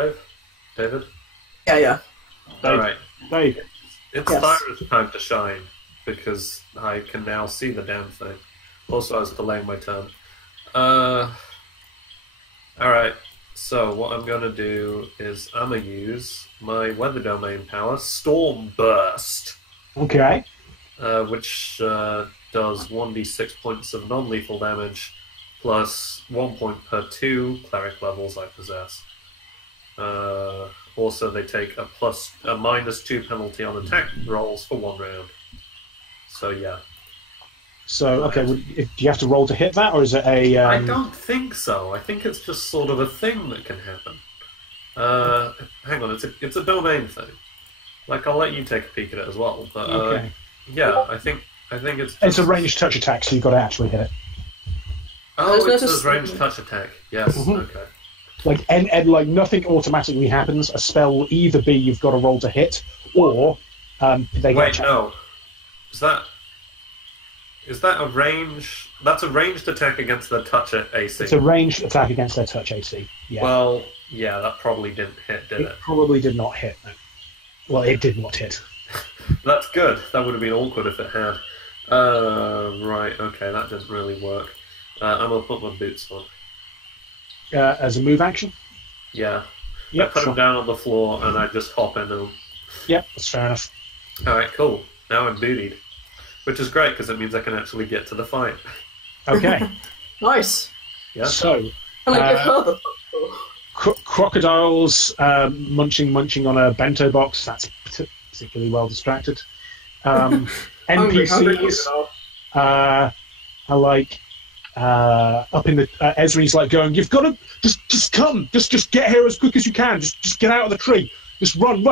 David? Yeah. Alright. Dave. It's Yes. Thyra's time to shine, because I can now see the damn thing. Also, I was delaying my turn. Alright, so what I'm going to do is I'm going to use my Weather Domain power, Storm Burst, Okay. which does 1d6 points of non-lethal damage, plus 1 point per 2 cleric levels I possess. Also, they take a -2 penalty on attack rolls for 1 round. So, yeah. So, okay, do you have to roll to hit that, or is it a... I don't think so. I think it's just sort of a thing that can happen. Hang on, it's a domain thing. Like, I'll let you take a peek at it as well. But Okay. yeah, I think it's. Just... It's a ranged touch attack, so you've got to actually hit it. Oh, There's it no says ranged touch attack. Yes. Mhm. Okay. Like, and like nothing automatically happens. A spell will either be you've got to roll to hit, or they Wait, get no. Is that a range? That's a ranged attack against the touch AC. It's a ranged attack against their touch AC. Yeah. Well, yeah, that probably didn't hit, did it it? probably did not hit. No. Well, it did not hit. That's good. That would have been awkward if it had. Right, okay, that didn't really work. I'm going to put my boots on. As a move action? Yeah. Yep, I put sure. them down on the floor and I just hop in them. Yep, that's fair enough. Alright, cool. Now I'm bootied. Which is great because it means I can actually get to the fight. Okay. Nice. Yeah? So, Can I give her the crocodiles munching on a bento box. That's particularly well distracted. hungry NPCs are like up in the. Esri's like going. You've got to just come. Just get here as quick as you can. Just get out of the tree. Just run.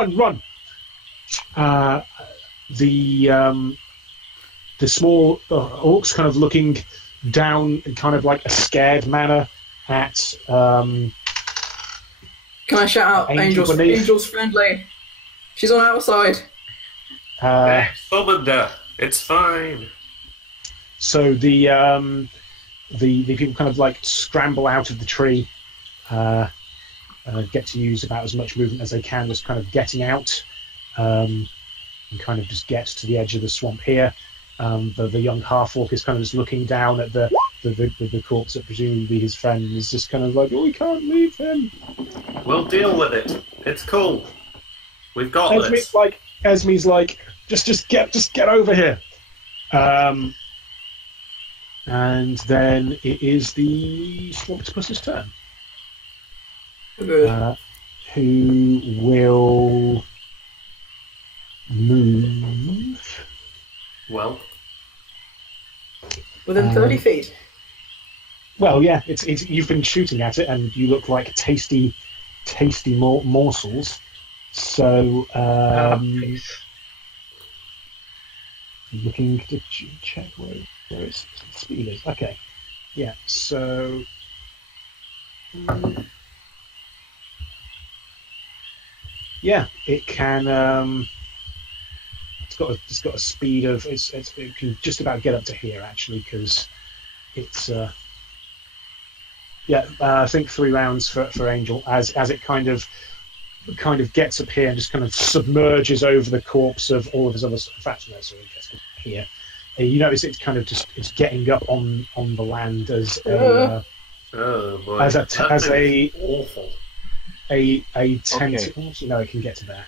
The small orcs kind of looking down in kind of like a scared manner at. Can I shout out Angel Angel's, beneath. Angel's friendly? She's on our side. Hey, summoned her. It's fine. So the people kind of like scramble out of the tree, get to use about as much movement as they can, just kind of getting out, and kind of just get to the edge of the swamp here. The young half-orc is kind of just looking down at the corpse that presumably his friend is just kind of like, oh, we can't leave him. We'll deal with it. It's cool. We've got this. Esme's like, just get over here. And then it is the Swamptopus's turn. Good. Who will move. Well, Within 30 feet. Well, yeah, it's you've been shooting at it, and you look like tasty morsels. So, looking to check where its speed is. Okay, yeah. So, yeah, it can. It's got a speed of it can just about get up to here actually, because it's I think 3 rounds for Angel as it kind of gets up here and just kind of submerges over the corpse of all of his other stuff. In fact, no, sorry, it gets up here. You notice it's kind of just it's getting up on the land as a oh boy, as awful. a tentacle. Okay. Actually, no, it can get to there.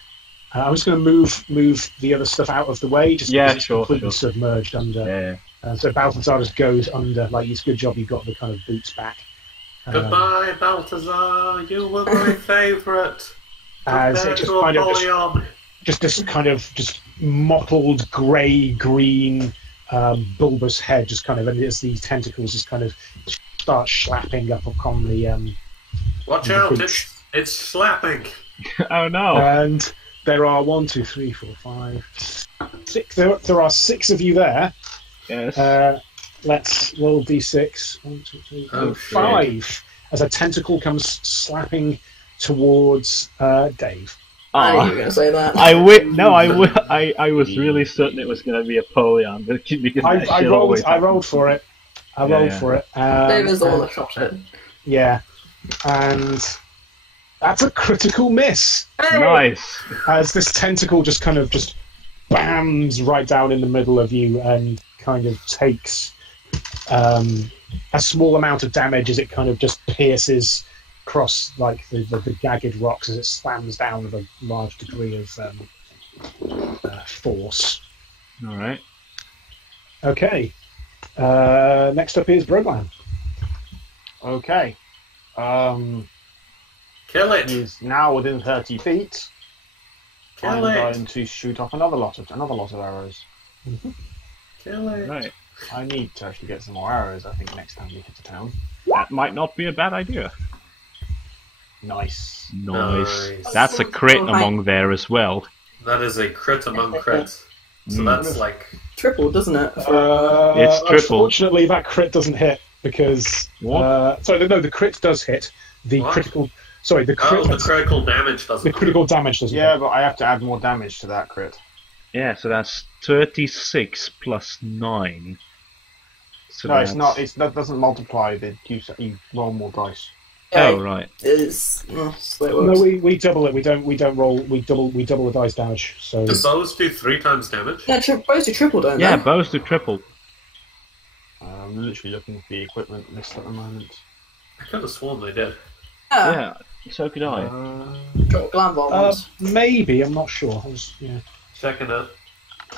I'm just going to move the other stuff out of the way, just because it's completely submerged under. Yeah. So Balthazar just goes under. Like, it's a good job you got the kind of boots back. Goodbye, Balthazar. You were my favourite. As it just kind of just kind of just mottled grey green bulbous head, just kind of, and as these tentacles just kind of start slapping up upon the. Watch the out! beach. It's slapping. Oh no! And there are 1, 2, 3, 4, 5, 6. There are 6 of you there. Yes. Let's roll d6. 1, 2, 3, 4, 5. As a tentacle comes slapping towards Dave. I knew you were going to say that. I was really certain it was going to be Apollyon because I rolled for it. I rolled for it. Dave is the one that shot it. Yeah, and that's a critical miss. Hey! Nice. As this tentacle just bams right down in the middle of you and kind of takes a small amount of damage as it kind of just pierces across like the jagged rocks as it slams down with a large degree of force. All right. Okay. Next up is Broglan. Okay. Kill it. He's now within 30 feet. I'm Kill it. going to shoot off another lot of arrows. Kill it. Right. I need to actually get some more arrows, I think, next time we hit the town. That might not be a bad idea. Nice. Nice. That's a crit among there as well. That is a crit among crits. So that's like Triple, doesn't it? It's triple. Unfortunately, that crit doesn't hit because... What? the crit does hit. The What? critical... Sorry, the critical damage doesn't. The critical damage doesn't Yeah, hit. but I have to add more damage to that crit. Yeah, so that's 36 plus 9. So No, that's... it's not. That doesn't multiply. You roll more dice. Oh, right. It's the way it No, works. we double it. We don't roll. We double the dice damage. So Do bows do 3 times damage? No, bows do triple, don't Yeah, they? bows do triple. I'm literally looking for the equipment list at the moment. I could have sworn they did. Yeah, so could I. Got Glanville ones. maybe I'm not sure. Yeah. Checking it.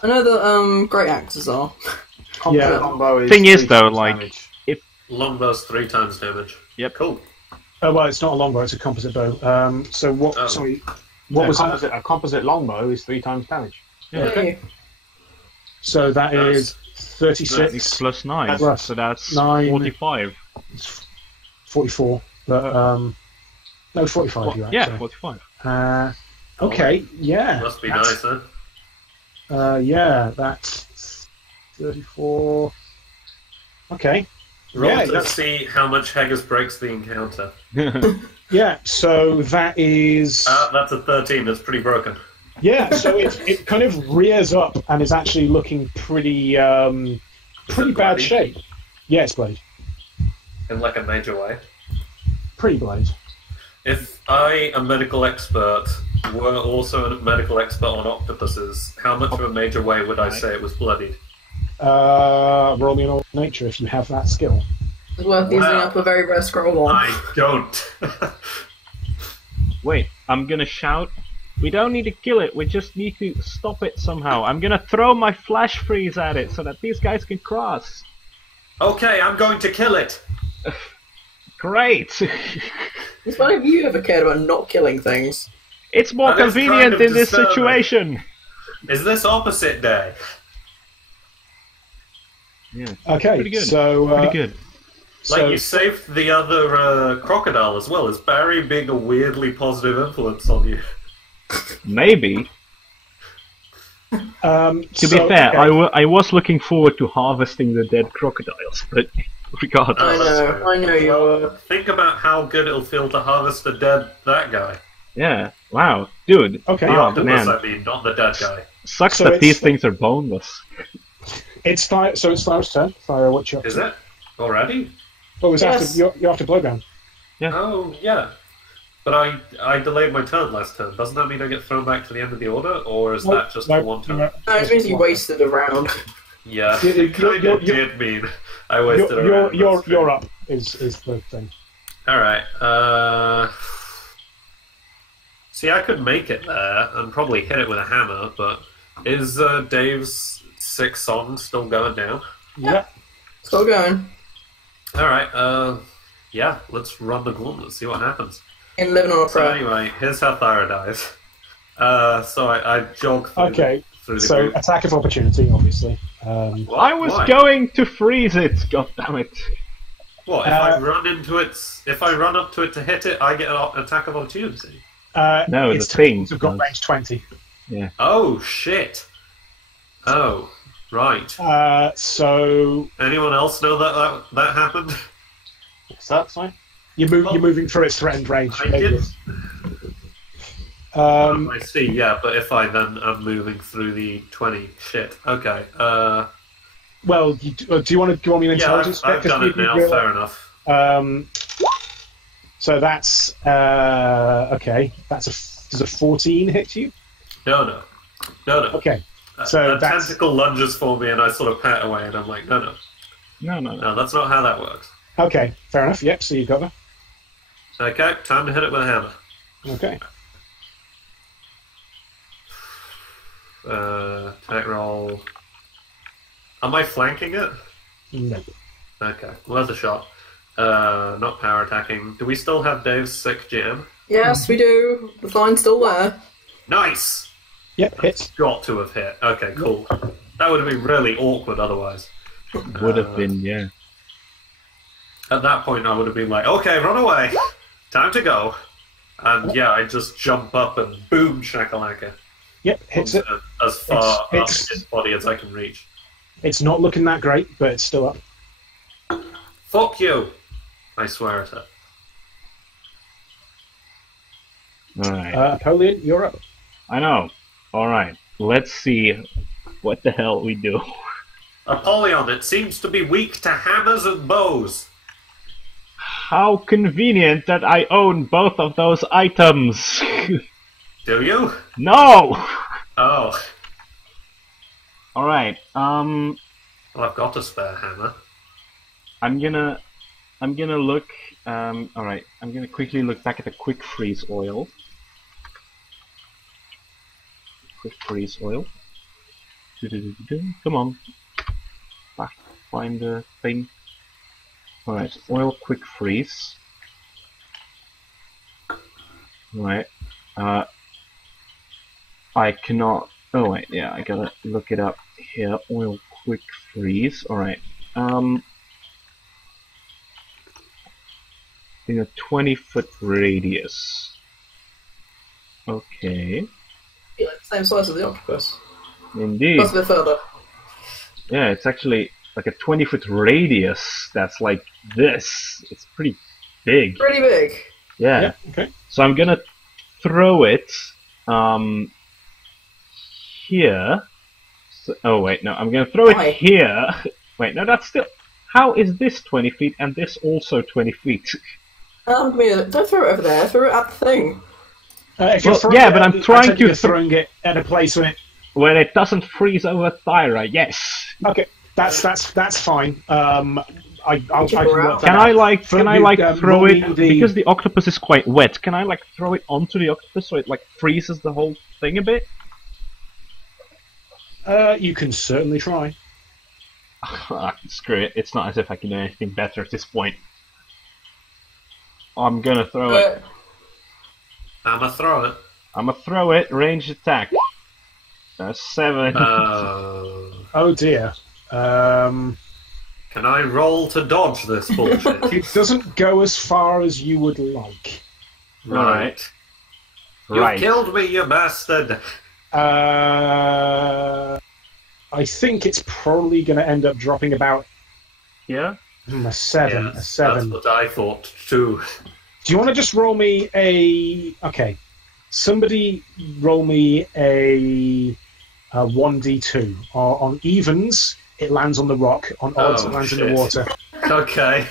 I know that great axes are. Yeah. Longbow is Thing is, 3 though, times like, damage. Longbow's 3 times damage. Yep. Cool. Oh well, it's not a longbow; it's a composite bow. So what? Oh. Sorry, what was that? A composite longbow is 3 times damage. Yeah. Okay. So that Nice. is 36, Plus 9, Plus so that's 9. 45. 44. But no, 45. You're right. Yeah, sorry. 45. Okay. Yeah. Must be that's- nice, huh? Yeah, that's 34. Okay. Roll Yeah, to that's- see how much Haggis breaks the encounter. Yeah. So that is. That's a 13. That's pretty broken. Yeah. So it kind of rears up and is actually looking pretty bad bloody? shape. Yeah, it's blade. In like a major way. Pretty blade. If I, a medical expert, were also a medical expert on octopuses, how much of a major way would I say it was bloodied? Roll me an old nature if you have that skill. It's worth using Wow. up a very rare scroll on. I don't. Wait, I'm gonna shout. We don't need to kill it, we just need to stop it somehow. I'm gonna throw my flash freeze at it so that these guys can cross. Okay, I'm going to kill it. Great! Since when have you ever cared about not killing things? It's more That is convenient kind of in this disturbing. situation! Is this opposite day? Yeah, Okay, pretty good. so Pretty good. Like, so you saved the other crocodile as well. Is Barry being a weirdly positive influence on you? Maybe. To be so, fair, okay. I was looking forward to harvesting the dead crocodiles, but regardless. I that's know, fair. I know you Well, were. think about how good it'll feel to harvest the dead that guy. Yeah, wow, dude. Okay. The Oh, octopus, man. I mean, not the dead guy. Sucks So that it's- these things are boneless. It's fire. So it's Fire's turn. Fire, what you up Is to? it? Already? Oh, it was Yes. after you're after Blowdown. Oh, yeah. But I delayed my turn last turn. Doesn't that mean I get thrown back to the end of the order, or is that just for one turn? No, it means you wasted a round. Yeah, You- it kind you're- of did mean I wasted a round. You're up. Is the thing. Alright, see, I could make it there and probably hit it with a hammer, but is Dave's 6 song still going down? Yeah. Still going. Alright, yeah, let's run the gauntlet, see what happens. In living on a So prayer. anyway, here's how Thyra dies. So I jog through, Okay. through the So group. attack of opportunity, obviously. What? I was Why? going to freeze it, goddammit. What, if I run into it, if I run up to it to hit it, I get an attack of opportunity? No, its the thing tentacles have got does. range 20. Oh, shit. Oh, right. So Anyone else know that happened? What's that, sorry? you're moving through its threatened range. I did. Um, I see, yeah, but if I then am moving through the 20, shit. Okay, well, do you want me to yeah, intelligence I've check? done it now, fair enough. So that's okay. Does a 14 hit you? No. Okay. So a that's tentacle lunges for me and I sort of pat away and I'm like, no. No, that's not how that works. okay. Fair enough. Yep. So you got that. Okay, time to hit it with a hammer. Okay. Attack roll. Am I flanking it? No. Okay, well, that's a shot. Not power attacking. Do we still have Dave's sick GM? Yes, we do. The line's still there. Nice! Yep. Hits. Got to have hit. Okay, cool. That would have been really awkward otherwise. Would have been, yeah. At that point, I would have been like, okay, run away. Time to go. And yeah, I just jump up and boom, shakalaka. Yep. Hits it. As far up It's- his body as I can reach. It's not looking that great, but it's still up. Fuck you! I swear at it. Alright. Napoleon, you're up. I know. Alright. Let's see what the hell we do. Apollyon, it seems to be weak to hammers and bows. How convenient that I own both of those items. Do you? No! Oh. Alright, Well, I've got a spare hammer. I'm gonna look, alright, I'm gonna quickly look back at the quick freeze oil. Quick freeze oil. Come on. Find the thing. Alright, oil quick freeze. Right. I cannot. Oh wait, yeah, I gotta look it up here. Oil quick freeze. Alright. In a 20-foot radius. Okay. Yeah, same size as the octopus. Indeed. Plus a bit further. Yeah, it's actually like a 20-foot radius that's like this. It's pretty big. Pretty big. Yeah. Yep. Okay. So I'm gonna throw it here. So, oh wait, no, I'm gonna throw Why? it here. Wait, no, that's still. How is this 20 feet and this also 20 feet? Don't throw it over there. Throw it at the thing. If you're Well, throwing yeah, it but I'm at- trying I take it to you're throwing it at a place when it. Where it doesn't freeze over Thyra, yes. Okay, that's fine. I can work that Can out. I like For can I you, like throw it rolling the- because the octopus is quite wet? Can I like throw it onto the octopus so it like freezes the whole thing a bit? You can certainly try. Screw it. It's not as if I can do anything better at this point. I'm gonna throw it. I'ma throw it. I'm gonna throw it. Ranged attack. 7. Oh dear. Can I roll to dodge this bullshit? It doesn't go as far as you would like. Right. You Right. killed me, you bastard! I think it's probably going to end up dropping about Yeah. a 7. Yes, A 7. That's what I thought too. Do you want to just roll me a... Okay. Somebody roll me a 1d2. On evens, it lands on the rock. On odds, it lands in the water. Okay.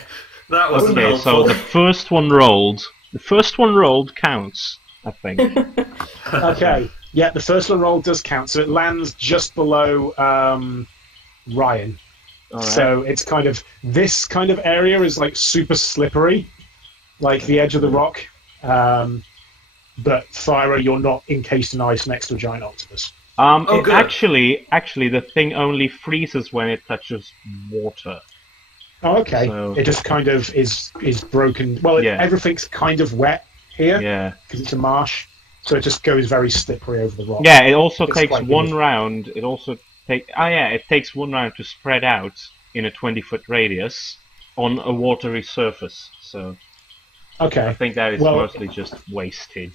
That wasn't Okay, helpful. so the first one rolled. The first one rolled counts, I think. Okay. Yeah, the first one roll does count. So it lands just below Ryan. All right. So it's kind of... This kind of area is like super slippery. Like the edge of the rock. But Thyra, you're not encased in ice next to a giant octopus. Oh, It good. actually, the thing only freezes when it touches water. Oh, okay. So- It just kind of is broken. Well, Yeah. everything's kind of wet here Yeah. because it's a marsh, so it just goes very slippery over the rock. Yeah, it also It's takes quite one weird. round. It also it takes one round to spread out in a 20-foot radius on a watery surface. So I Okay. think that is Well- mostly just wasted.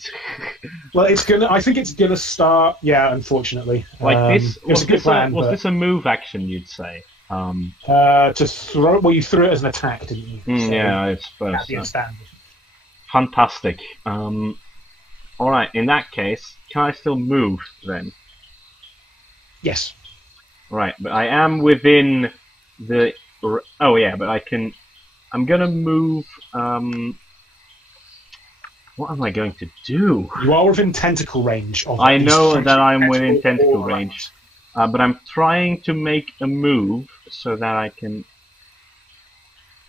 Well, it's gonna. I think it's gonna start. Yeah, unfortunately. This it was a good plan, was but this a move action? You'd say. to throw. Well, you threw it as an attack, didn't you? So Yeah, I suppose. that'd be So. a standard. Fantastic. All right. In that case, can I still move then? Yes. Right, but I am within the. Oh yeah, but I can. I'm gonna move. What am I going to do? You are within tentacle range of. I at least know three that I'm within tentacle all range, but I'm trying to make a move so that I can.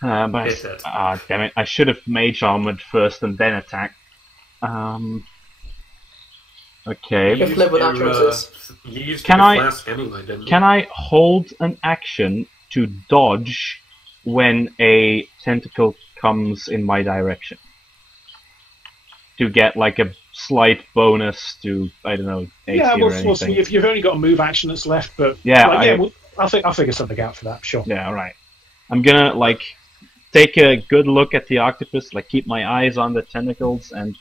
But Hit it. damn it! I should have mage armored first and then attack. Okay. If live with that choices. You used Can your I- flask anyway, didn't you? Can I hold an action to dodge when a tentacle comes in my direction? To get like a slight bonus to, I don't know, AC Yeah, or we'll see. anything. You've only got a move action that's left, but Yeah, I'll figure something out for that. Sure. Yeah, alright. I'm gonna like take a good look at the octopus, like keep my eyes on the tentacles and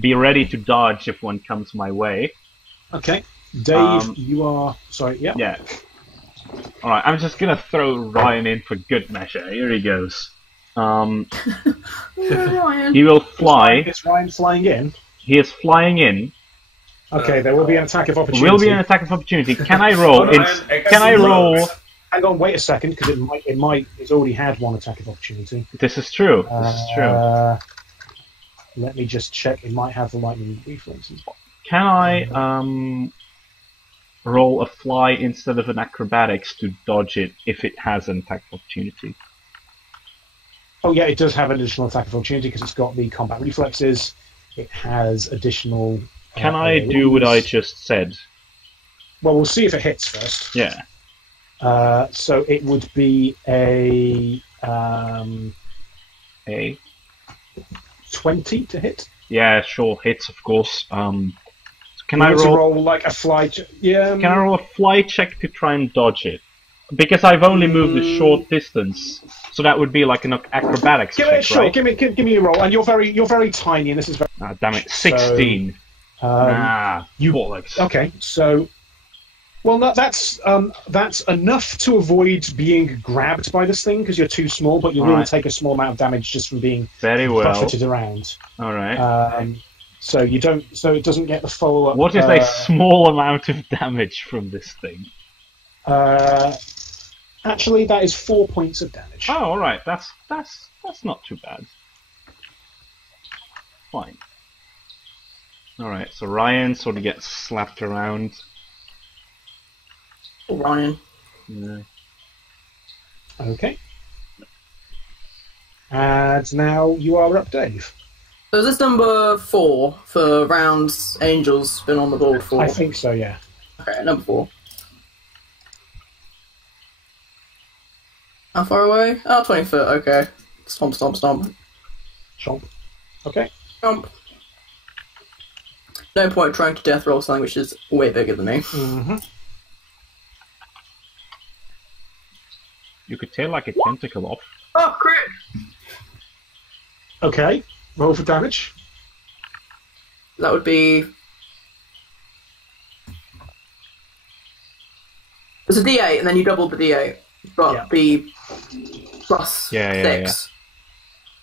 be ready to dodge if one comes my way. Okay, Dave, you are sorry. Yeah. Yeah. Alright, I'm just gonna throw Ryan in for good measure. Here he goes. Ryan. He will fly. Is Ryan flying in? He is flying in. Okay, there will be an attack of opportunity. Will be an attack of opportunity. Can I roll? Ryan Can I roll? explodes. Hang on, wait a second, because it might. It's already had one attack of opportunity. This is true. This is true. Let me just check. It might have the lightning reflexes. Can I roll a fly instead of an acrobatics to dodge it if it has an attack of opportunity? Oh yeah, it does have an additional attack of opportunity because it's got the combat reflexes. It has additional. Can I do what I just said? Well, we'll see if it hits first. Yeah. So it would be a A. 20 to hit. Yeah, sure. Hits, of course. Can You I need to roll? roll like a fly? Yeah. Can I roll a fly check to try and dodge it? Because I've only moved a short distance, so that would be like an acrobatics Give check, it sure. right? Give me a roll. And you're very tiny, and this is very. Ah, damn it! 16. you- bollocks. Okay, so. Well, no, that's enough to avoid being grabbed by this thing because you're too small, but you will Alright. take a small amount of damage just from being Very well. buffeted around. All right. So you don't. So it doesn't get the full. What is a small amount of damage from this thing? Actually, that is 4 points of damage. Oh, all right. That's not too bad. Fine. All right. So Ryan sort of gets slapped around. Ryan. Yeah. Okay. And now you are up, Dave. So is this number 4 for rounds Angel's been on the board for? I think so. Yeah. Okay, number 4. How far away? Oh, 20 foot, okay. Stomp, stomp, stomp. Chomp. Okay. Stomp. No point trying to death roll something which is way bigger than me. Mm-hmm. You could tear like a tentacle off. Oh, crit! Okay. Roll for damage. That would be... It's a D8, and then you double the D8. But Yeah. the plus Yeah, 6,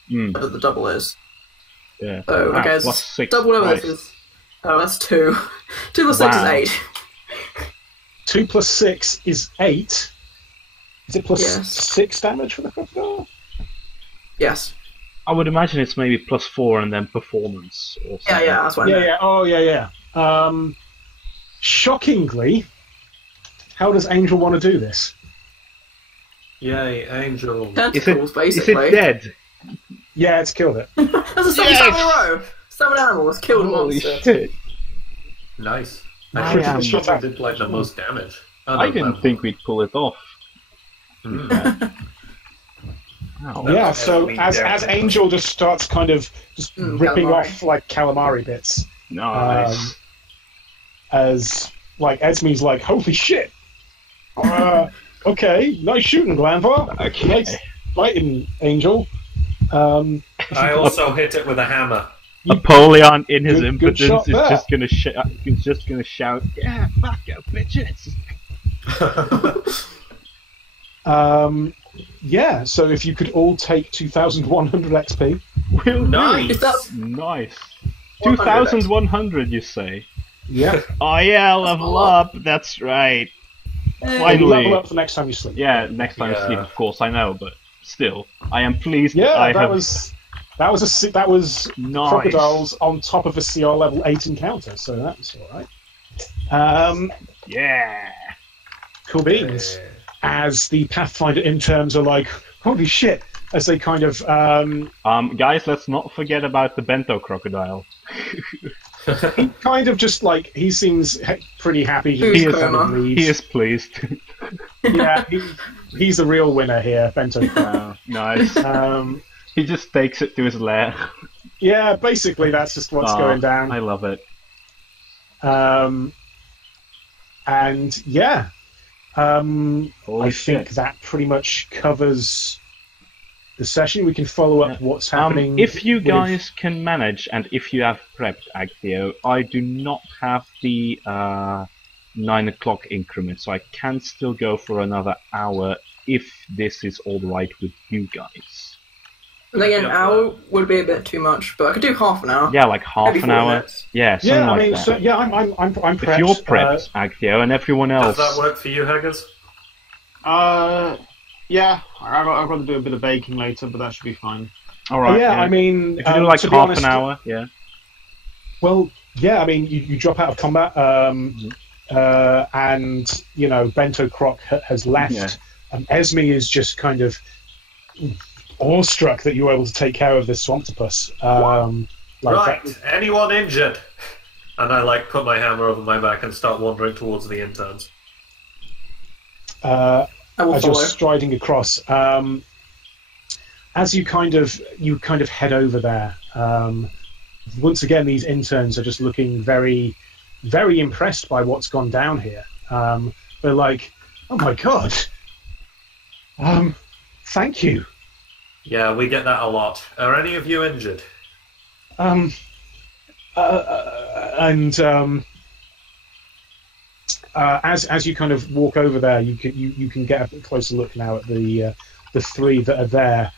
Hmm. whatever the double is. Yeah. So, Ah, okay, plus it's 6. double whatever Right. this is. Oh, that's 2. 2 plus 6 is Wow. 8. 2 plus 6 is 8. Is it plus Yes. 6 damage for the crocodile? Yes. I would imagine it's maybe plus 4 and then performance or something. Yeah, that's what I Yeah, meant. yeah. Oh, yeah, yeah. Shockingly, how does Angel want to do this? Yay, Angel. Tentacles, Is basically. it dead? Yeah, it's killed it. That's the second time in a row. Summon animals, killed a Holy monster. shit. Nice. I I am- think it did like the most damage. I didn't think we'd pull it off. Mm. Wow. Yeah, That's so me, as yeah. Angel just starts kind of just ripping calamari. off like calamari bits, Nice. as like Esme's like, holy shit! Okay, nice shooting, Glanvar. Okay. Nice fighting, Angel. I also hit it with a hammer. Apollyon in his Good shot impotence is there. just gonna shout, "Yeah, fuck you, bitches!" Yeah, so if you could all take 2,100 XP. Will Nice. Is that Nice. 100 2,100, you say? Yeah. Oh yeah, level up. That's right. And you Finally. level up for next time you sleep. Yeah, next time I Yeah. sleep, of course, I know, but still, I am pleased. Yeah, I that have was nice. crocodiles on top of a CR level 8 encounter, so that was alright. Yeah. Cool beans. As the Pathfinder interns are like, holy shit, as they kind of Guys, let's not forget about the bento crocodile. he kind of just like he seems pretty happy. Who's He kind of Coma? leaves. He is pleased. Yeah, he's the real winner here, Bento. Nice. He just takes it to his lair. Yeah, basically that's just what's Oh, going down. I love it. And yeah, Holy I shit. think that pretty much covers the session. We can follow up what's happening. If you with- guys can manage, and if you have prepped Actio, I do not have the 9 o'clock increment, so I can still go for another hour if this is alright with you guys. I think an hour would be a bit too much, but I could do half an hour. Yeah, like half Maybe an 40 hour. minutes. Yeah, something Yeah, I like mean, that. so, yeah, I'm prepped. If you're prepped, Actio, and everyone Does else. that work for you, Haggers? Yeah, I've got to do a bit of baking later, but that should be fine. Alright, yeah, I mean, if you do like to half be honest, an hour, yeah. Well, yeah, I mean, you drop out of combat, and you know, Bento Croc has left, Yeah. and Esme is just kind of awestruck that you were able to take care of this swamptopus. Right, anyone injured? And I like put my hammer over my back and start wandering towards the interns. I will As you're follow. striding across, as you kind of head over there, once again these interns are just looking very, very impressed by what's gone down here. They're like, "Oh my god, thank you." Yeah, we get that a lot. Are any of you injured? As you kind of walk over there, you can get a closer look now at the three that are there.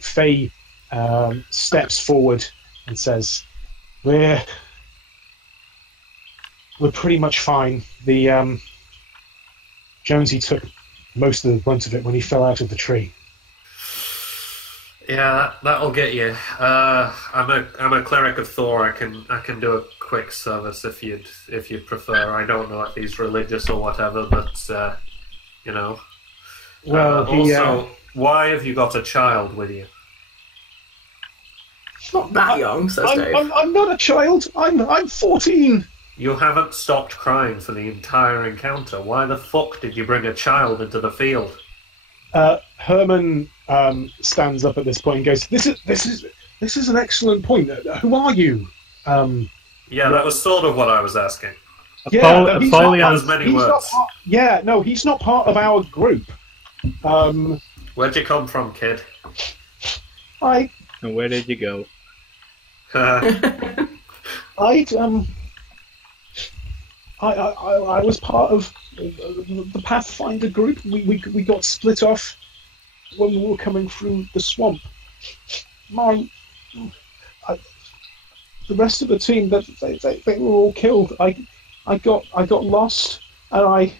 Faye steps forward and says, "We're pretty much fine. The Jonesy took most of the brunt of it when he fell out of the tree." Yeah, that'll get you. I'm a cleric of Thor. I can do a quick service if you'd prefer. I don't know if he's religious or whatever, but you know. Well, he also, why have you got a child with you? It's not that young, says Dave. I'm not a child. I'm 14. You haven't stopped crying for the entire encounter. Why the fuck did you bring a child into the field? Herman stands up at this point and goes, "This is an excellent point. Who are you?" Yeah, that was sort of what I was asking. Yeah, he's not- Not as many he's not words. part- yeah, no, he's not part of our group. Where'd you come from, kid? I And where did you go? I was part of the Pathfinder group. We got split off when we were coming through the swamp. The rest of the team, they were all killed. I got lost, and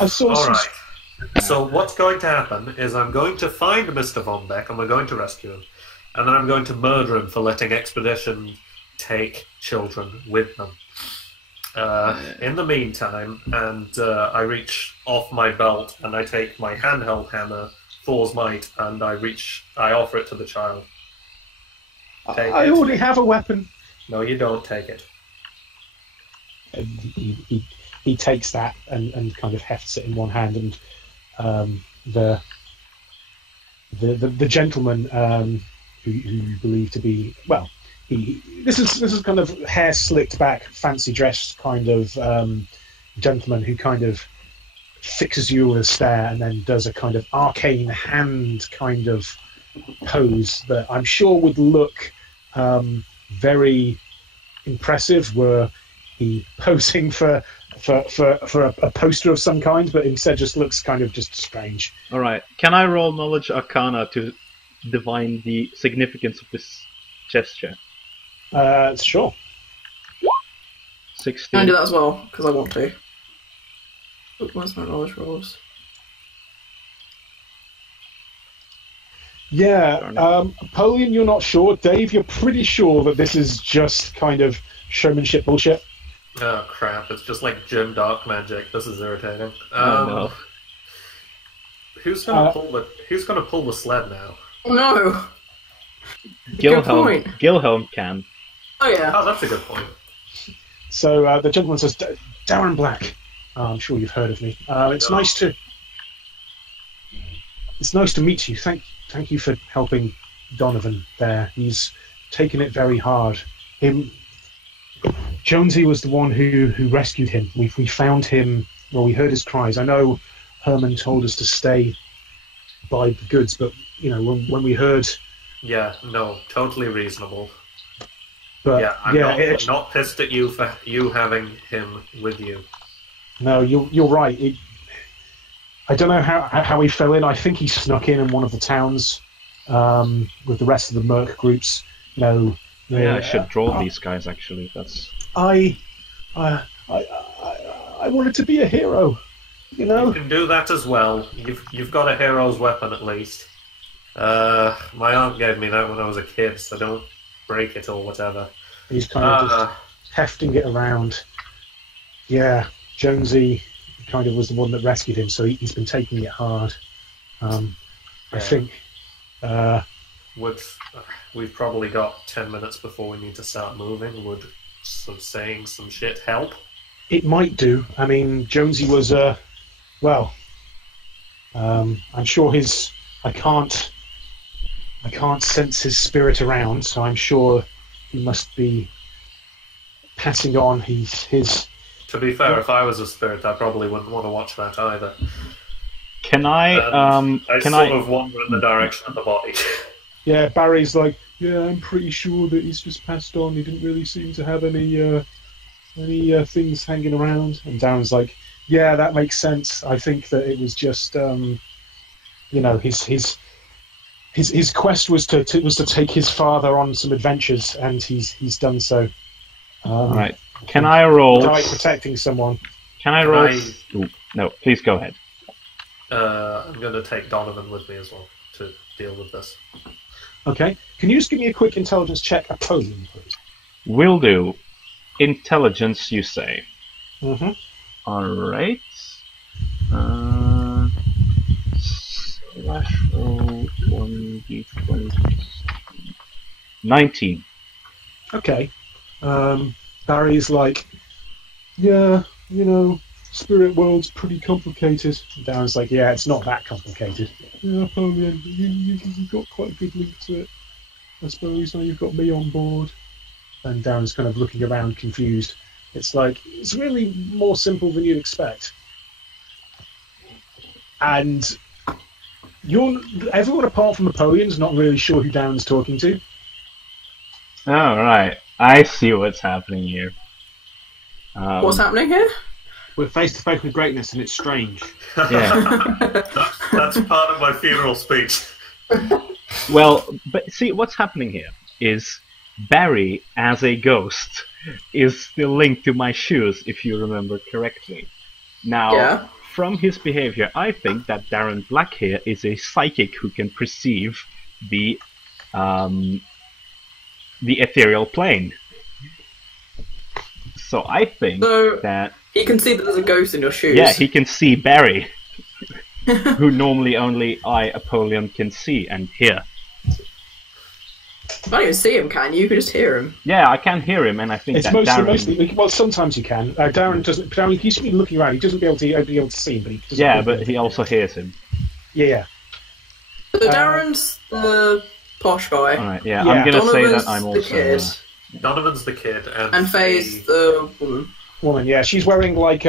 I saw All some. right. So what's going to happen is I'm going to find Mr. Von Beck and we're going to rescue him. And then I'm going to murder him for letting Expedition take children with them. In the meantime, I reach off my belt and I take my handheld hammer, Thor's Might, and I offer it to the child. I already have a weapon. No, you don't take it. And he takes that and kind of hefts it in one hand, and the gentleman who you believe to be, well, this is kind of hair slicked back, fancy dressed kind of gentleman who kind of fixes you with a stare and then does a kind of arcane hand kind of pose that I'm sure would look very impressive were he posing for a poster of some kind, but instead just looks kind of just strange. Alright, can I roll Knowledge Arcana to divine the significance of this gesture? Sure. 16. Can I do that as well? Because I want to. Oh, where's my knowledge rolls? Yeah, Napoleon, you're not sure. Dave, you're pretty sure that this is just kind of showmanship bullshit. Oh crap! It's just like Jim Dark Magic. This is irritating. Oh, no. Who's gonna pull the sled now? Oh no! Good point. Gilhelm can. Oh yeah. Oh, that's a good point. So the gentleman says, "Darren Black, I'm sure you've heard of me. It's No. nice to meet you. Thank you for helping Donovan there. He's taken it very hard. Jonesy was the one who rescued him. We found him. Well, we heard his cries. I know Herman told us to stay by the goods, but when we heard." Yeah, no, totally reasonable. But Yeah, I'm not pissed at you for you having him with you. No, you're right. I don't know how he fell in. I think he snuck in one of the towns with the rest of the merc groups. Yeah, I should draw these guys actually. That's. I wanted to be a hero. You You can do that as well. You've got a hero's weapon at least. My aunt gave me that when I was a kid, so don't break it or whatever. He's kind of just hefting it around. Yeah, Jonesy kind of was the one that rescued him, so he's been taking it hard. I think. We've probably got 10 minutes before we need to start moving. Would saying some shit help? It might do. I mean, Jonesy was I'm sure I can't sense his spirit around, so I'm sure he must be passing on his. To be fair, if I was a spirit, I probably wouldn't want to watch that either. Can I? I Can sort I? of wander in the direction of the body. Yeah, Barry's like, yeah, I'm pretty sure that he's just passed on. He didn't really seem to have any things hanging around. And Darren's like, yeah, that makes sense. I think that it was just, his quest was to take his father on some adventures, and he's done so. All right. Can I roll? Die protecting someone. Can I roll? Ooh, no, please go ahead. I'm going to take Donovan with me as well to deal with this. Okay. Can you just give me a quick intelligence check, Napoleon, please? Will do. Intelligence, you say? Mm-hmm. All right. Slash roll 1d20. 19. Okay. Barry's like, yeah, spirit world's pretty complicated. And Darren's like, yeah, it's not that complicated. Yeah, Napoleon, you've got quite a good link to it. I suppose now you've got me on board. And Darren's kind of looking around confused. It's like, it's really more simple than you'd expect. And everyone apart from Napoleon's not really sure who Darren's talking to. All right, I see what's happening here. What's happening here? We're face to face with greatness, and it's strange. Yeah. That's part of my funeral speech. Well, but see, what's happening here is Barry, as a ghost, is still linked to my shoes, if you remember correctly. Now, Yeah. from his behavior, I think that Darren Black here is a psychic who can perceive the ethereal plane. So I think So that, he can see that there's a ghost in your shoes. yeah, he can see Barry, who normally only I, Apollyon, can see and hear. You can't even see him, can you? You can just hear him. Yeah, I can hear him, and I think It's that mostly. Well, sometimes you can. Darren doesn't. Darren, he's been looking around. He doesn't be able to see him, but he doesn't. Yeah, but he also hears him. Yeah. So Darren's the posh guy, Alright, yeah, Yeah. I'm gonna say Donovan's that I'm the also... kid, Donovan's the kid, and Faye's the woman. Woman. Yeah, she's wearing like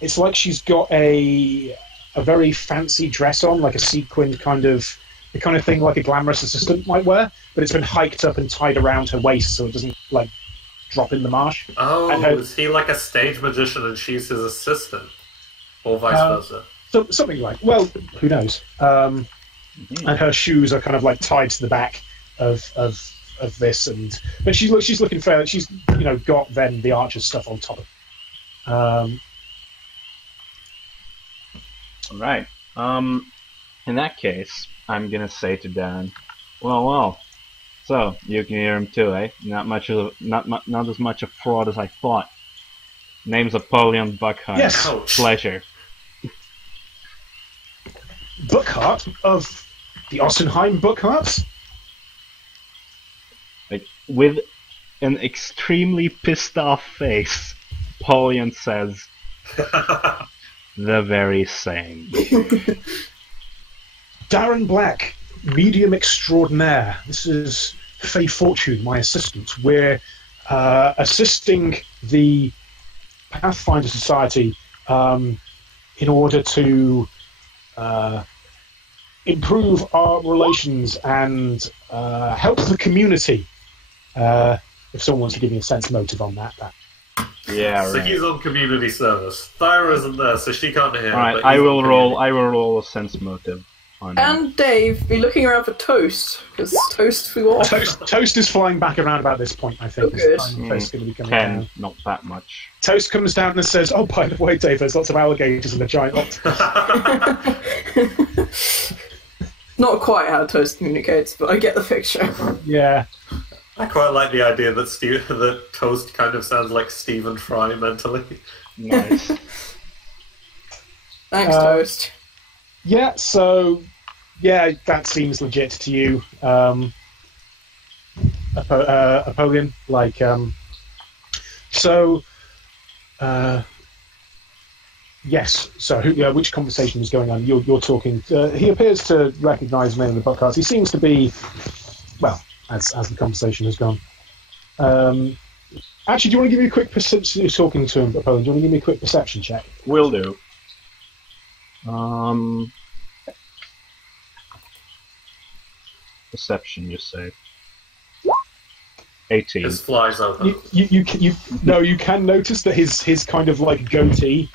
it's like she's got a very fancy dress on, like a sequined kind of the kind of thing like a glamorous assistant might wear, but it's been hiked up and tied around her waist so it doesn't like drop in the marsh. Oh, and her- is he like a stage magician and she's his assistant? Or vice versa? So something like, well, who knows? And her shoes are kind of like tied to the back of this, but she's looking fair. She's got then the archer's stuff on top. Alright, in that case, I'm gonna say to Dan, well, so, you can hear him too, eh? Not as much a fraud as I thought. Name's Apollyon Buckhart. Yes. Ouch. Pleasure. Buckhart of the Ossenheim Buckharts. Like, with an extremely pissed off face, Apollyon says, the very same. Darren Black, medium extraordinaire. This is Faye Fortune, my assistant. We're assisting the Pathfinder Society in order to improve our relations and help the community. If someone wants to give me a sense motive on that. Yeah, So right. he's on community service. Thyra isn't there, so she can't hear. Alright, but I he's on will community. roll a sense motive on him. And Dave, be looking around for Toast, because Toast flew off. Toast is flying back around about this point, I think. Oh, good. Toast's going to be coming 10, down. not that much. Toast comes down and says, "Oh, by the way, Dave, there's lots of alligators in the giant octopus." Not quite how Toast communicates, but I get the picture. Yeah. I quite like the idea that that Toast kind of sounds like Stephen Fry mentally. Nice. Thanks, Toast. Yeah, so, yeah, that seems legit to you, Apollyon. Like, yes, so which conversation is going on? You're talking, he appears to recognise many of the Buckharts. He seems to be, well, as the conversation has gone. Actually, do you want to give me a quick perception? You're talking to him, Apollyon. Do you want to give me a quick perception check? Will do. Perception, you say. 18. His flies open. You can notice that his kind of like goatee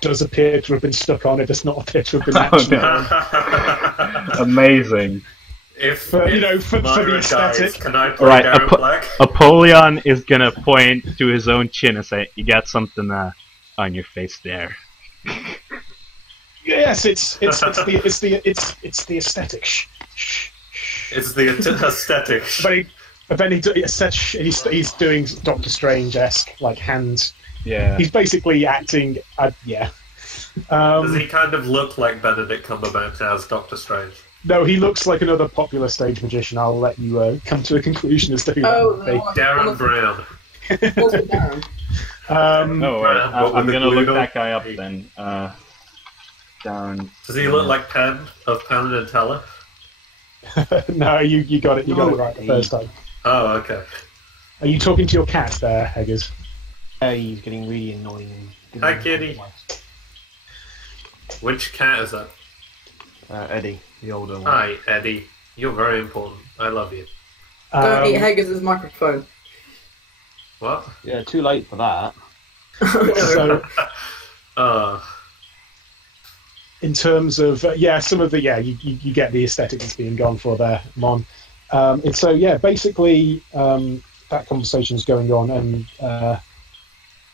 does appear to have been stuck on. It does not appear to have been actually. Amazing. If For the Myra aesthetic. dies, can I play Alright, Darren Black? Apollyon is gonna point to his own chin and say, "You got something on your face there." Yes, it's the aesthetic. It's the aesthetic. But then he's doing Doctor Strange-esque like hands. Yeah. He's basically acting. Yeah. Does he kind of look like Benedict Cumberbatch as Doctor Strange? No, he looks like another popular stage magician. I'll let you come to a conclusion as to who that Oh, might be. no, Darren Brown. What's it down? No worries. What with I'm the gonna look glue that guy up then. Down. Does he look like Penn of Penn and Teller? No, you got it. You got No, it right the first time. Oh, okay. Are you talking to your cat there, Eggers? He's getting really annoying. Hi, kitty. Which cat is that? Eddie, the older one. Hi, Eddie. You're very important. I love you. Don't eat Haggis' microphone. What? Yeah, too late for that. So, Uh, in terms of some of the you get the aesthetic that's being gone for there, Mon. And so basically that conversation's going on, and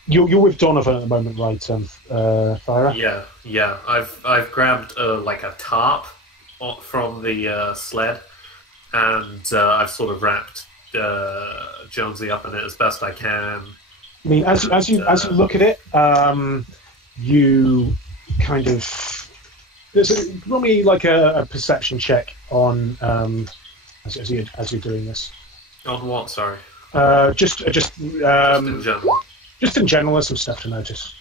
you're with Donovan at the moment, right, Thyra? yeah. I've grabbed like a tarp from the sled, and I've sort of wrapped Jonesy up in it as best I can. I mean, as you look at it, you kind of roll me like a perception check on as you're doing this. On what? Sorry. Just In general. just in general, there's some stuff to notice.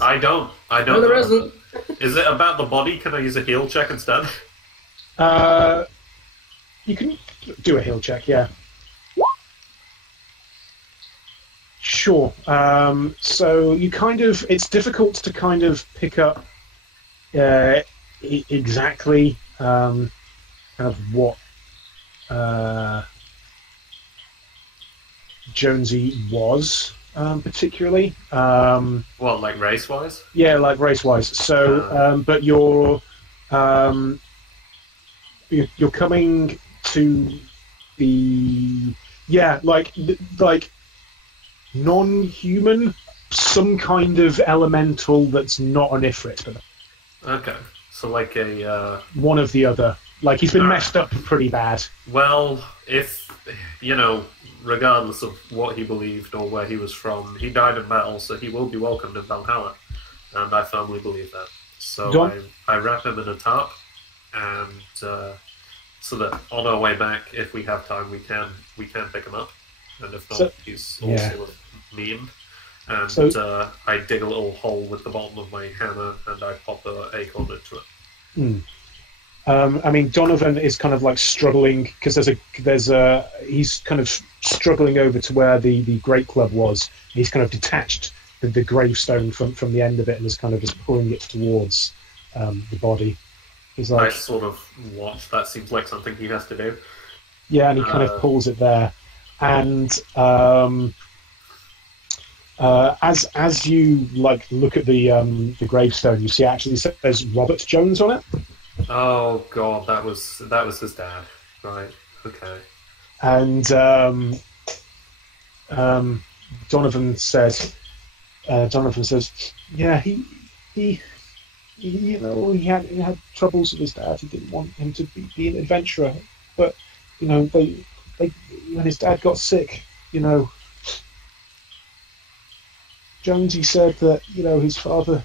I don't. No, there isn't. Is it about the body? Can I use a heal check instead? You can do a heal check, yeah. Sure. So you it's difficult to kind of pick up exactly kind of what Jonesy was, particularly. What, like race-wise? Yeah, like race-wise. So, but you're coming to the like non-human, some kind of elemental that's not an Ifrit, but Okay. So like a... one of the other. Like he's been Alright. messed up pretty bad. Well, if, regardless of what he believed or where he was from, he died in battle, so he will be welcomed in Valhalla. And I firmly believe that. So I wrap him in a tarp, and so that on our way back, if we have time, we can pick him up. And if not, he's all sort of memed. And I dig a little hole with the bottom of my hammer, and I pop an acorn into it. I mean, Donovan is kind of like struggling because he's kind of struggling over to where the Great Club was. He's kind of detached the gravestone from the end of it and is kind of just pulling it towards the body. He's like, I sort of watch. That seems like something he has to do. Yeah, and he kind of pulls it there, and as you like look at the gravestone, you see actually there's Robert Jones on it. Oh God, that was his dad, right? Okay. And Donovan says, yeah, he had troubles with his dad. He didn't want him to be an adventurer, but they when his dad got sick, Jonesy said that his father,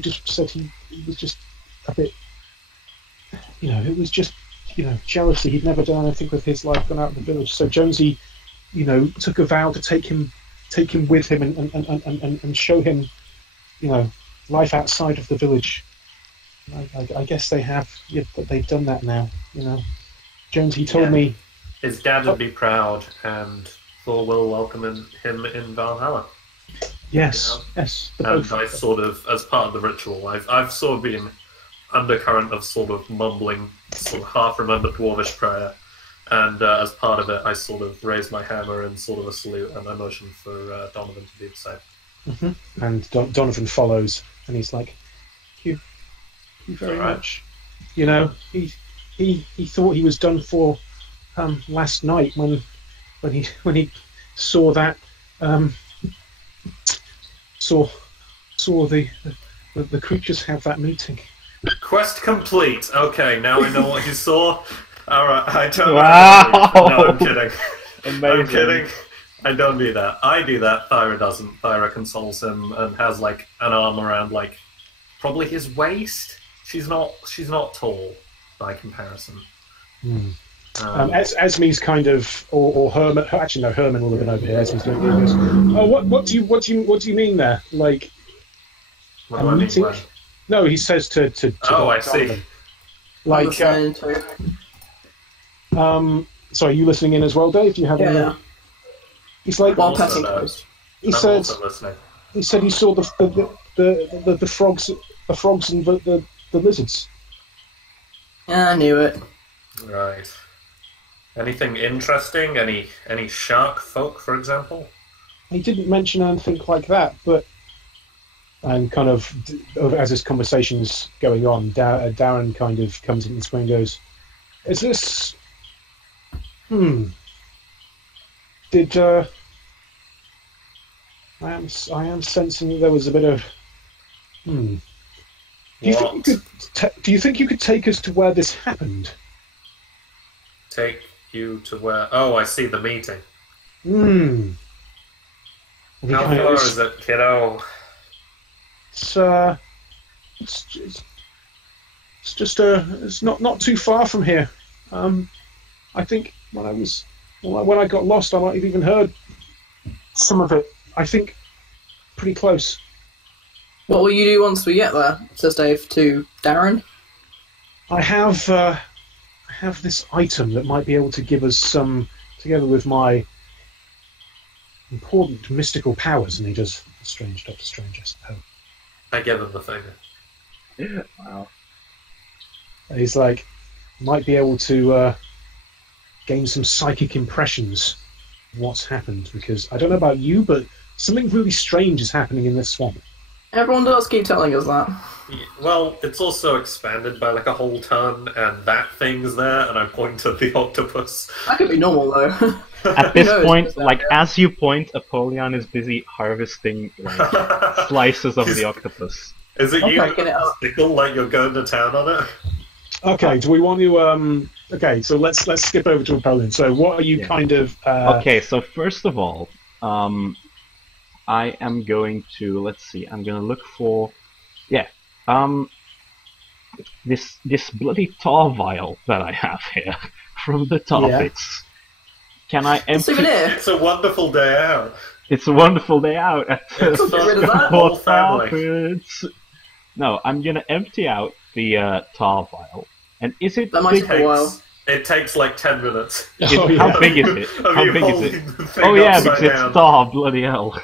just said he was just a bit, it was just jealousy. He'd never done anything with his life, gone out of the village. So Jonesy, took a vow to take him with him and show him, life outside of the village. I guess they have, but they've done that now. Jonesy told me his dad would be proud, and Thor will welcome him in Valhalla. Yes, yes. And I sort of, as part of the ritual, I've sort of been undercurrent of sort of mumbling, sort of half-remembered dwarvish prayer, and as part of it, I sort of raise my hammer in sort of a salute, and I motion for Donovan to do the same. Mm-hmm. And Donovan follows, and he's like, "Thank you very much." He thought he was done for last night when he saw that saw the creatures have that meeting. Quest complete. Okay, now I know what he saw. Alright, I don't Wow. No, I'm kidding. Amazing. I'm kidding. I don't do that. I do that. Thyra doesn't. Thyra consoles him and has like an arm around like probably his waist. She's not tall by comparison. Esme's kind of, or Herman. Actually, no, Herman will have been over here. Esme's doing it. He goes, "Oh, what do you mean there? Like What a do I mean, meeting?" what? No, he says to Oh, I Donovan, see. like, sorry, you listening in as well, Dave? Do you have any? Yeah. He's like, While Also, passing no. close. he I'm said, also listening. he said he saw the frogs, and the lizards. Yeah, I knew it. Right. Anything interesting? Any shark folk, for example? He didn't mention anything like that, but. And kind of, as this conversation's going on, Darren kind of comes in and goes, "Is this? Did I am sensing that there was a bit of. Do you think you could? Do you think you could take us to where this happened? Take you to where? Oh, I see the meeting. And he How kind of far goes, is it, kiddo? It's just it's not too far from here. I think when I got lost, I might have even heard some of it. I think pretty close. What will you do once we get there? Says Dave to Darren. I have this item that might be able to give us some, together with my important mystical powers. And he does strange Doctor Strange, I suppose. I give him the finger. Wow. He's like, might be able to gain some psychic impressions of what's happened, because I don't know about you, but something really strange is happening in this swamp. Everyone does keep telling us that. Yeah, well, it's also expanded by like a whole ton, and that thing's there, and I point at the octopus. That could be normal though. At this knows point, what's out like there? as you point, Apollyon is busy harvesting like slices of the octopus. Is it Okay, you get it out. stickle like you're going to town on it? Okay, do we want to? Okay, so let's skip over to Napoleon. So, what are you Yeah. kind of? Okay, so first of all, I am going to, let's see, I'm gonna look for, this bloody tar vial that I have here from the tar Yeah. pits. Can I empty? Souvenir. It's a wonderful day out. It's a wonderful day out at It's the fun rid of for the that. whole tar family. pits. No, I'm gonna empty out the tar vial. And is it That might big? take a while. It takes like 10 minutes. Oh, yeah. How big is it? Of How you big is holding it? the thing Oh yeah, upside because it's down. tar, bloody hell.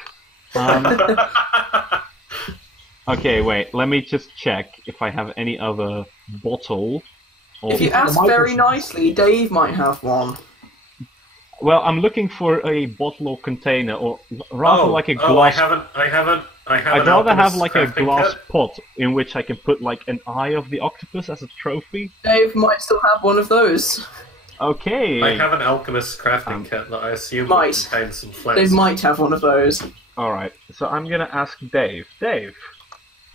Okay, wait, let me just check if I have any other bottle. Or... If you ask very nicely, Dave might have one. Well, I'm looking for a bottle or container, or rather like a glass. I haven't. I'd rather have Alchemist like a crafting glass kit. pot in which I can put like an eye of the octopus as a trophy. Dave might still have one of those. Okay. I have an alchemist crafting kit that I assume Might. will contain some Dave flames. might have one of those. Alright, so I'm gonna ask Dave. Dave,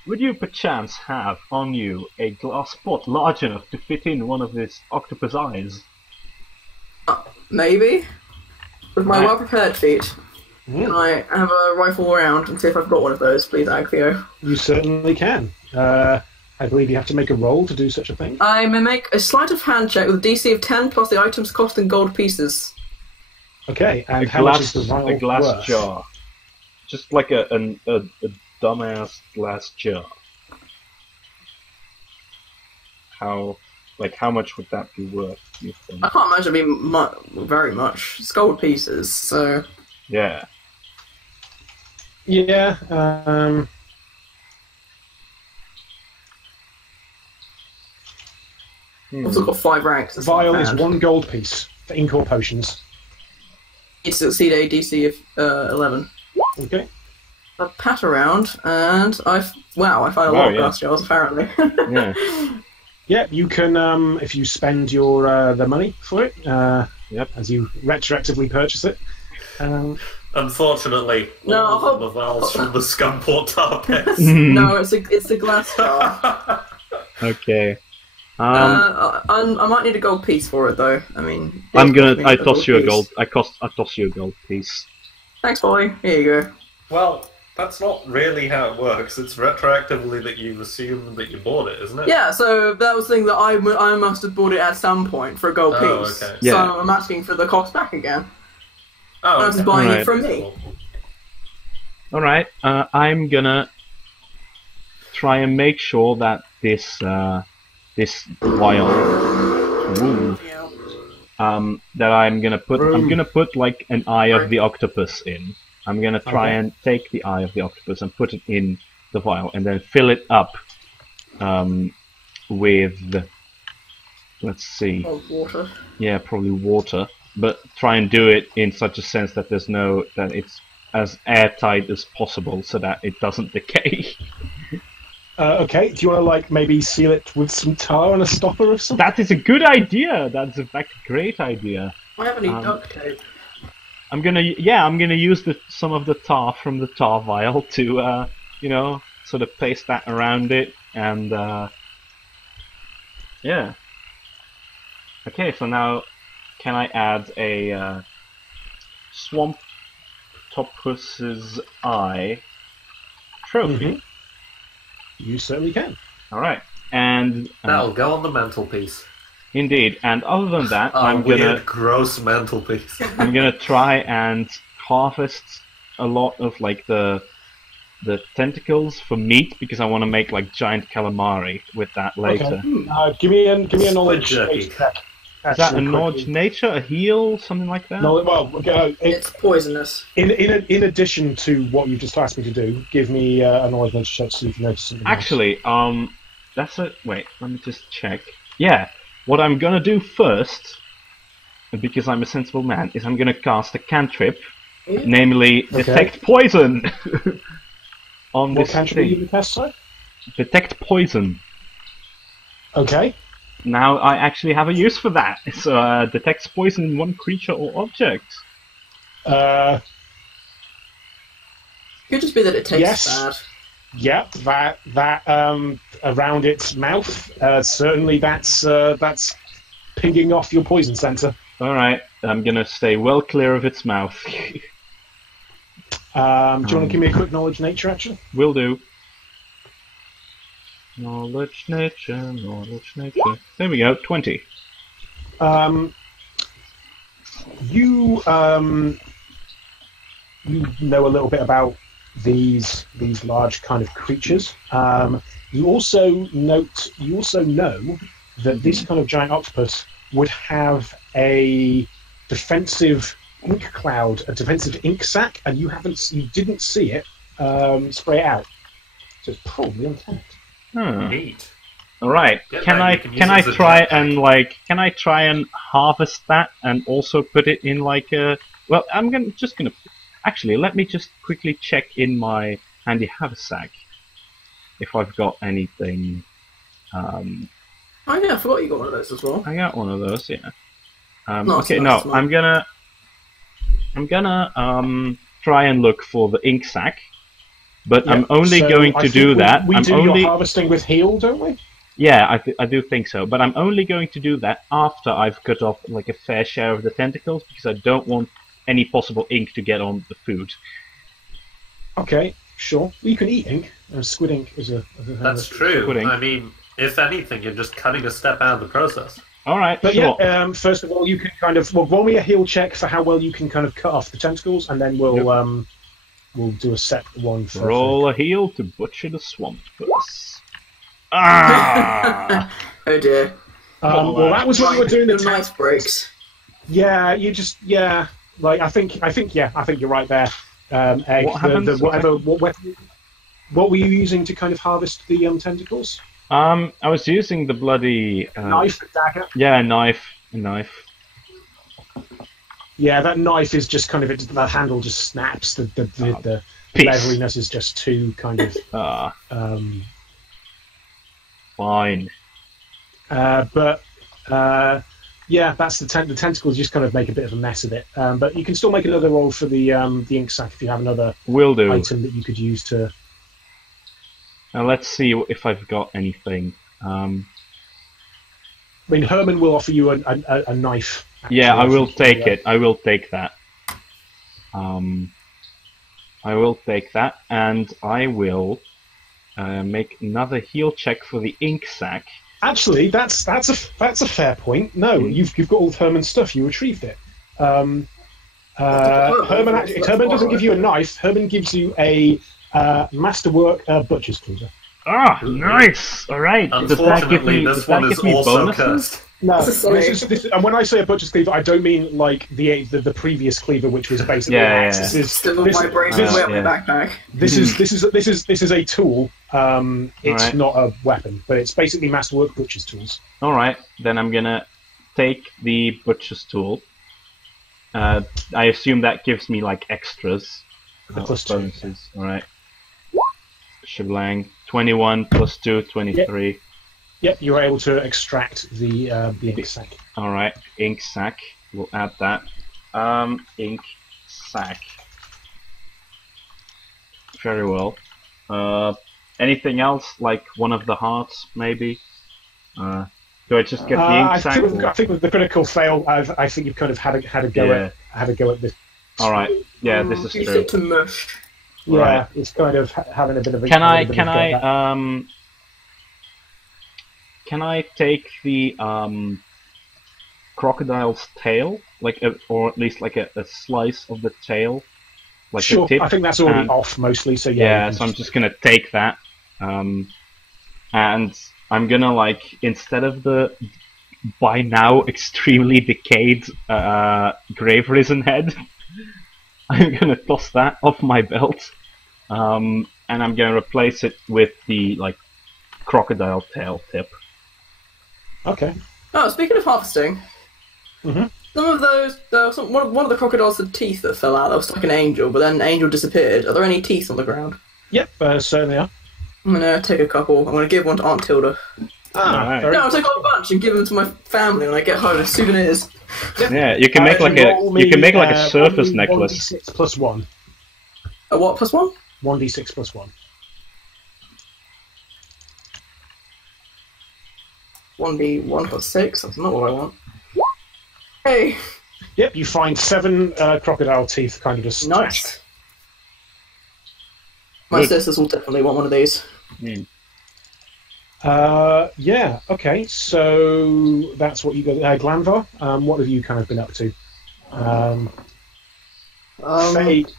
would you perchance have on you a glass pot large enough to fit in one of these octopus eyes? Maybe. With my Right. well-prepared feet, can I have a rifle around and see if I've got one of those, please, Agthio? You certainly can. I believe you have to make a roll to do such a thing. I may make a sleight of hand check with a DC of 10 plus the item's cost in gold pieces. Okay, and A how much is the vial a glass worth? jar. Just like a dumbass glass jar. How much would that be worth, you think? I can't imagine it being very much. It's gold pieces, so... Yeah. Yeah. Hmm. Also got 5 ranks. in Vial sleight is of hand. 1 gold piece for ink or potions. Need to succeed a DC of 11. Okay. I pat around, and I found a lot Oh, of yeah. glass jars, apparently. Yeah. Yeah, you can if you spend your the money for it. Yep. As you retroactively purchase it. Unfortunately, No, all of the vials from the Scumport tar pits. No, it's a glass jar. Okay. I might need a gold piece for it, though. I mean... I toss you a gold. I toss you a gold piece. Thanks, Polly. Here you go. Well, That's not really how it works. It's retroactively that you've assumed that you bought it, isn't it? Yeah, so that was the thing that I must have bought it at some point for a gold Oh, piece. okay. Yeah. So I'm asking for the cost back again. Oh, I was okay. buying Alright. it from me. Alright, I'm gonna try and make sure that this vial, ooh, Yeah. that I'm gonna put like an eye of the octopus in. I'm gonna try Okay. and take the eye of the octopus and put it in the vial, and then fill it up with, let's see, Oh, water. yeah, probably water, but try and do it in such a sense that that it's as airtight as possible so that it doesn't decay. Okay, do you want to like maybe seal it with some tar and a stopper or something? That is a good idea. That's in fact a great idea. I have any Um, duct tape. I'm gonna use some of the tar from the tar vial to sort of paste that around it, and yeah. Okay, so now can I add a swamp topus's eye trophy? Mhm. You certainly can. All right, and That'll go on the mantelpiece. indeed, and other than that, A I'm weird, gonna gross mantelpiece. I'm gonna try and harvest a lot of like the tentacles for meat because I want to make like giant calamari with that later. Okay. Give me a knowledge jerky. check. Is that a actually, knowledge quickly. nature, a heal, something like that? No, well, It's poisonous. in addition to what you've just asked me to do, give me a knowledge nature check to see if you notice something else. Actually, that's a wait. Let me just check. Yeah, what I'm gonna do first, because I'm a sensible man, is I'm gonna cast a cantrip, Yeah. namely Okay. detect poison on What this cantrip are you thing. going to cast, sorry? Detect poison. Okay. Now I actually have a use for that. So detects poison in one creature or object. Could just be that it tastes Yes. bad. Yeah, that around its mouth. Certainly, that's pinging off your poison sensor. All right, I'm gonna stay well clear of its mouth. Do you want to give me a quick knowledge nature action? Will do. Knowledge nature, knowledge nature. There we go, 20. You you know a little bit about these large kind of creatures. You also know that this kind of giant octopus would have a defensive ink cloud, a defensive ink sac, and you didn't see it spray it out. So it's probably untapped. Neat. All right. Get Can that, I you can use can it I as a try jetpack. and harvest that and also put it in like a? Well, I'm just gonna actually let me just quickly check in my handy haversack if I've got anything. Oh yeah, I forgot you got one of those as well. I got one of those, yeah. Nice, Okay, nice, no, nice. I'm gonna try and look for the ink sac, but Yeah, I'm only so going I to think do that. We I'm do only your harvesting with heal, don't we? yeah, I do think so, but I'm only going to do that after I've cut off like a fair share of the tentacles because I don't want any possible ink to get on the food. Okay, sure. Well, you can eat ink. Squid ink is a That's true. Pudding. I mean, if anything, you're just cutting a step out of the process. All right, But sure. yeah, first of all, you can kind of roll me a heal check for how well you can kind of cut off the tentacles, and then we'll do a separate one for Roll a heel to butcher the swamp puss. Ah! Oh dear. well, that was when you were doing the Your knife breaks. Yeah, you just like I think you're right there. Egg, What happens? What were you using to kind of harvest the tentacles? I was using the bloody Knife, a dagger. Yeah, a knife. Yeah, that knife is just kind of that handle just snaps. The Peace. leveriness is just too kind of. Fine. But yeah, that's the tentacles just kind of make a bit of a mess of it. But you can still make another roll for the ink sac if you have another Will do. item that you could use to. Now let's see if I've got anything. I mean, Herman will offer you a knife. Yeah, I will actually, take it. I will take that. I will take that, and I will make another heal check for the ink sac. Actually, that's a fair point. No, you've got all of Herman's stuff. You retrieved it. Herman doesn't give you a knife. Herman gives you a masterwork butcher's cleaver. Ah, nice. All right. Unfortunately, this one is also bonuses? cursed. No, and when I say a butcher's cleaver, I don't mean like the previous cleaver, which was basically an axe. Yeah. This is Still vibrating away on my backpack. This is a tool. It's Right. not a weapon, but it's basically masterwork butcher's tools. All right. Then I'm gonna take the butcher's tool. I assume that gives me like extras. The plus 2. Bonuses. All right. Shebang. 21 plus 2, 23. Yep, you're able to extract the ink sac. All right. Ink sac. We'll add that. Ink sac. Very well. Anything else? Like one of the hearts, maybe? Do I just get the ink sac? I think with the critical fail, I think you've kind of had a go at this. All right. Yeah, this is You true. said to mush. Yeah, Right. it's kind of having a bit of a. Can I take the crocodile's tail, or at least like a slice of the tail, like Sure, the tip? I think that's already and- off mostly. So Yeah, so I'm just gonna take that, and I'm gonna instead of the by now extremely decayed grave risen head, I'm gonna toss that off my belt, and I'm gonna replace it with the crocodile tail tip. Okay. Oh, speaking of harvesting, Mhm. some of those, one of the crocodiles had teeth that fell out. That was like an angel, but then the angel disappeared. Are there any teeth on the ground? Yep, certainly are. I'm gonna take a couple. I'm gonna give one to Aunt Tilda. Alright. Very No, I'll take a whole bunch and give them to my family when I get home as souvenirs. Yeah, you can make a surface necklace. 1d6 plus 1. A what plus one? 1d6 plus 1. 1d1 plus 6. That's not what I want. Hey, Yep, you find 7 crocodile teeth kind of just stashed. nice. My Good. sisters will definitely want one of these. Yeah, okay, so that's what you got. Glanvar, what have you kind of been up to?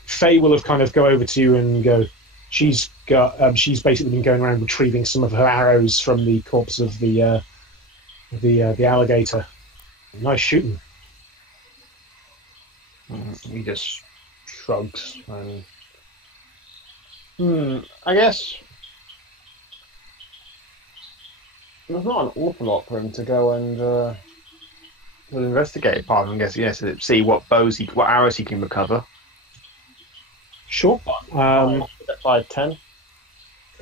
Faye will have kind of go over to you and go. She's basically been going around retrieving some of her arrows from the corpse of the alligator. Nice shooting. He just shrugs and. I guess there's not an awful lot for him to go and investigate. Apart from, I guess, yes, see what arrows he can recover. Sure. 5, 10.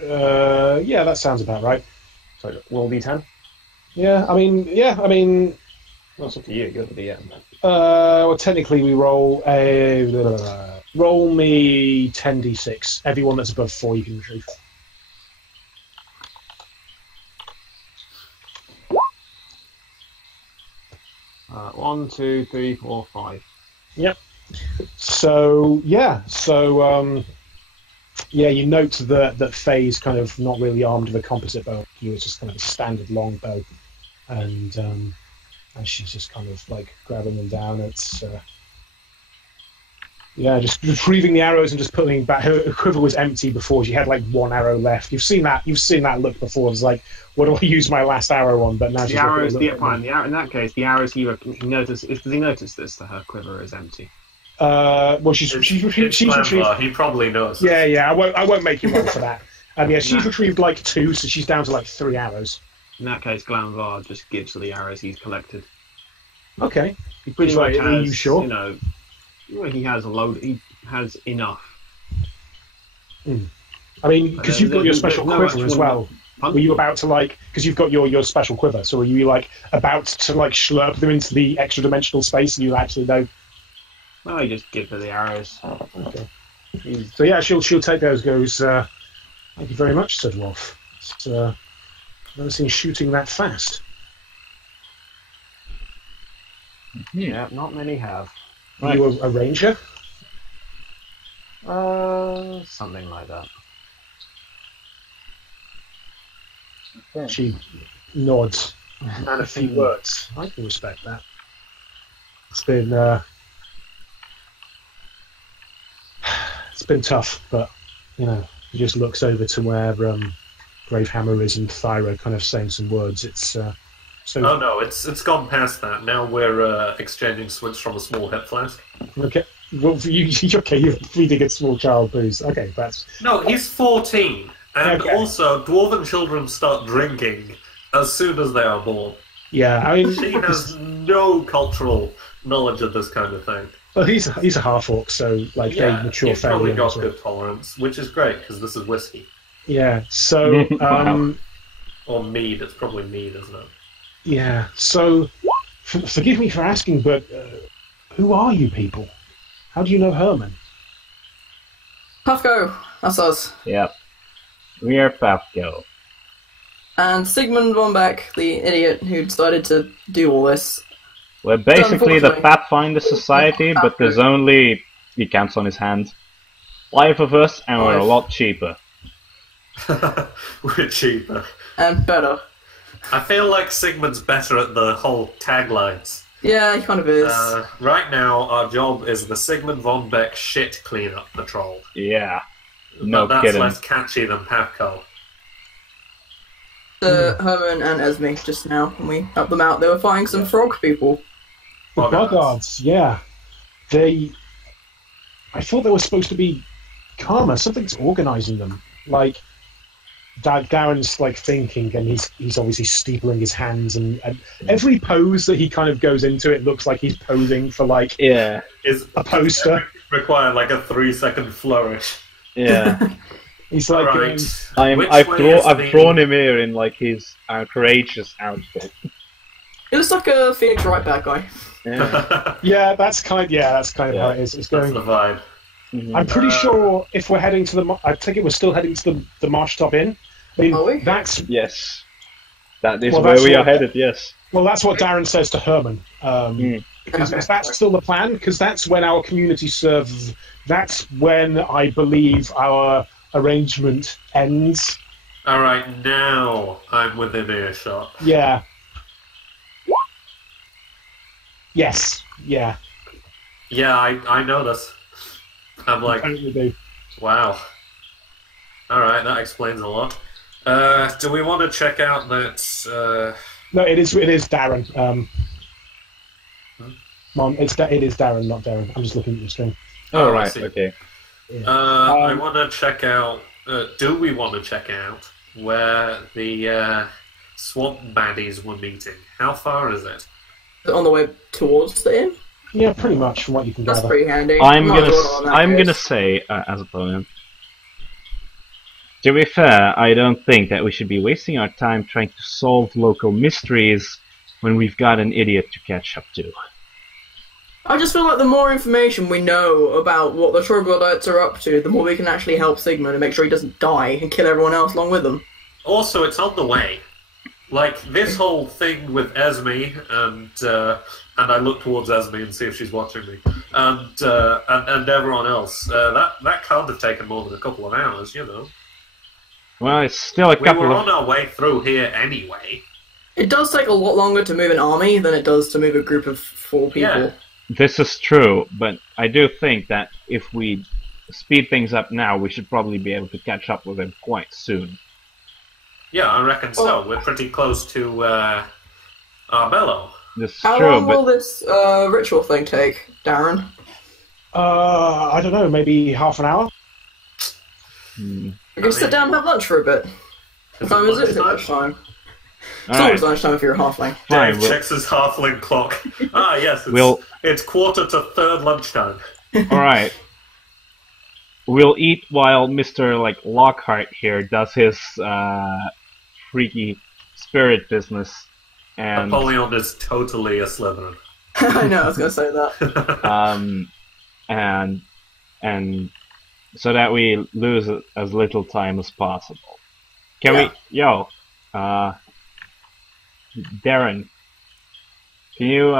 Yeah, that sounds about right. So roll d10. Yeah, I mean. That's up to you. Go to the end. Well, technically, we roll roll me 10d6. Everyone that's above 4, you can retrieve. Uh, 1, 2, 3, 4, 5. Yep. So yeah, you note that Faye's kind of not really armed with a composite bow. He was just kind of a standard long bow, and she's just kind of grabbing them down. It's just retrieving the arrows and just putting back. Her quiver was empty before. She had one arrow left. You've seen that look before. It's like, what do I use my last arrow on? But now she's The arrows, fine. in that case, the arrows he noticed. Does he notice this? That her quiver is empty. Well, she's retrieved. He probably knows. Yeah. I won't make you roll for that. She's retrieved 2, so she's down to 3 arrows. In that case, Glanvar just gives the arrows he's collected. Okay. He pretty much has. Are you sure? He has a load. He has enough. I mean, because you've got your special no quiver as well. Were you about to because you've got your special quiver? So were you about to slurp them into the extra dimensional space, and you actually know? No, he just gives her the arrows. Okay. So yeah, she'll take those. Goes. Thank you very much, said Wolf. I've never seen shooting that fast. Yeah, not many have. Are you a ranger? Something like that. Okay. She nods. And a few words. I can respect that. It's been tough, but he just looks over to where Gravehammer is and Thyra kind of saying some words. It's so. Oh no, it's gone past that. Now we're exchanging swigs from a small hip flask. Okay. Well, you're feeding a small child booze. Okay, that's... No, he's 14, and Okay. also dwarven children start drinking as soon as they are born. Yeah, I mean... She has no cultural knowledge of this kind of thing. Well, he's a half-orc, so, like, they mature he's fairly probably young got as well. good tolerance, which is great, because this is whiskey. Yeah, so... Wow. Or mead, it's probably mead, isn't it? Yeah, so... Forgive me for asking, but who are you people? How do you know Herman? PATHCO, that's us. Yep. We are PATHCO. And Sigmund von Beck, the idiot who decided to do all this. We're basically the Unfortunately. Pathfinder Society, but there's only, he counts on his hand, 5 of us, and we're a 5. lot cheaper. We're cheaper. And better. I feel like Sigmund's better at the whole taglines. Yeah, he kind of is. Right now, our job is the Sigmund von Beck shit cleanup patrol. Yeah. No but that's kidding. less catchy than PATHCO. Herman and Esme just now, when we helped them out, they were fighting some frog people. The Boggards. Boggards, yeah. I thought they were supposed to be calmer. Something's organising them. Like, Darren's like thinking, and he's obviously steepling his hands, and every pose that he kind of goes into, it looks like he's posing for like Yeah. Is a poster. require like a 3-second flourish. Yeah. He's like, Right. I've drawn him here in like his outrageous outfit. It looks like a Phoenix Wright bad guy. Yeah. yeah, that's kind of Yeah. how it is. It's That's going. the vibe. Mhm. I'm pretty sure if we're heading to I think we're still heading to the Marsh Top Inn. I mean, Are we? that's Yes. That is Well, where that's we are what- headed, yes. that's what Darren says to Herman. Is that still the plan? Because that's when our community serves. That's when I believe our arrangement ends. Alright, now I'm within earshot. Yeah. Yes. Yeah. Yeah, I know this. I'm like, Apparently do. wow. Alright, that explains a lot. Do we want to check out that, No, it is Darren. Mom, it is Darren, not Darren. I'm just looking at your screen. Oh, I right, see. okay. I want to check out, do we want to check out where the, swamp baddies were meeting? How far is it? On the way towards the inn? Yeah, pretty much from what you can That's gather. pretty handy. I'm Not gonna good on that I'm case. gonna say as a opponent. To be fair, I don't think that we should be wasting our time trying to solve local mysteries when we've got an idiot to catch up to. I just feel like the more information we know about what the troglodytes are up to, the more we can actually help Sigmund and make sure he doesn't die and kill everyone else along with them. Also, it's on the way. Like, this whole thing with Esme, and I look towards Esme and see if she's watching me, and everyone else, that can't have taken more than a couple of hours, you know. Well, it's still a We couple were of on our way through here anyway. It does take a lot longer to move an army than it does to move a group of 4 people. Yeah. This is true, but I do think that if we speed things up now, we should probably be able to catch up with him quite soon. Yeah, I reckon so. We're pretty close to Arbello. This is How true, long will but this ritual thing take, Darren? I don't know, maybe half an hour? We can sit down and have lunch for a bit. What time is it? Is it lunchtime? It's always alright, lunchtime if you're a halfling. fine. Dave We'll, checks his halfling clock. Ah, yes, We'll- it's quarter to 3rd lunchtime. alright. We'll eat while Mr. like Lockhart here does his freaky spirit business, and Napoleon is totally a Slytherin. I know, I was going to say that. and so that we lose as little time as possible. Can Darren, can you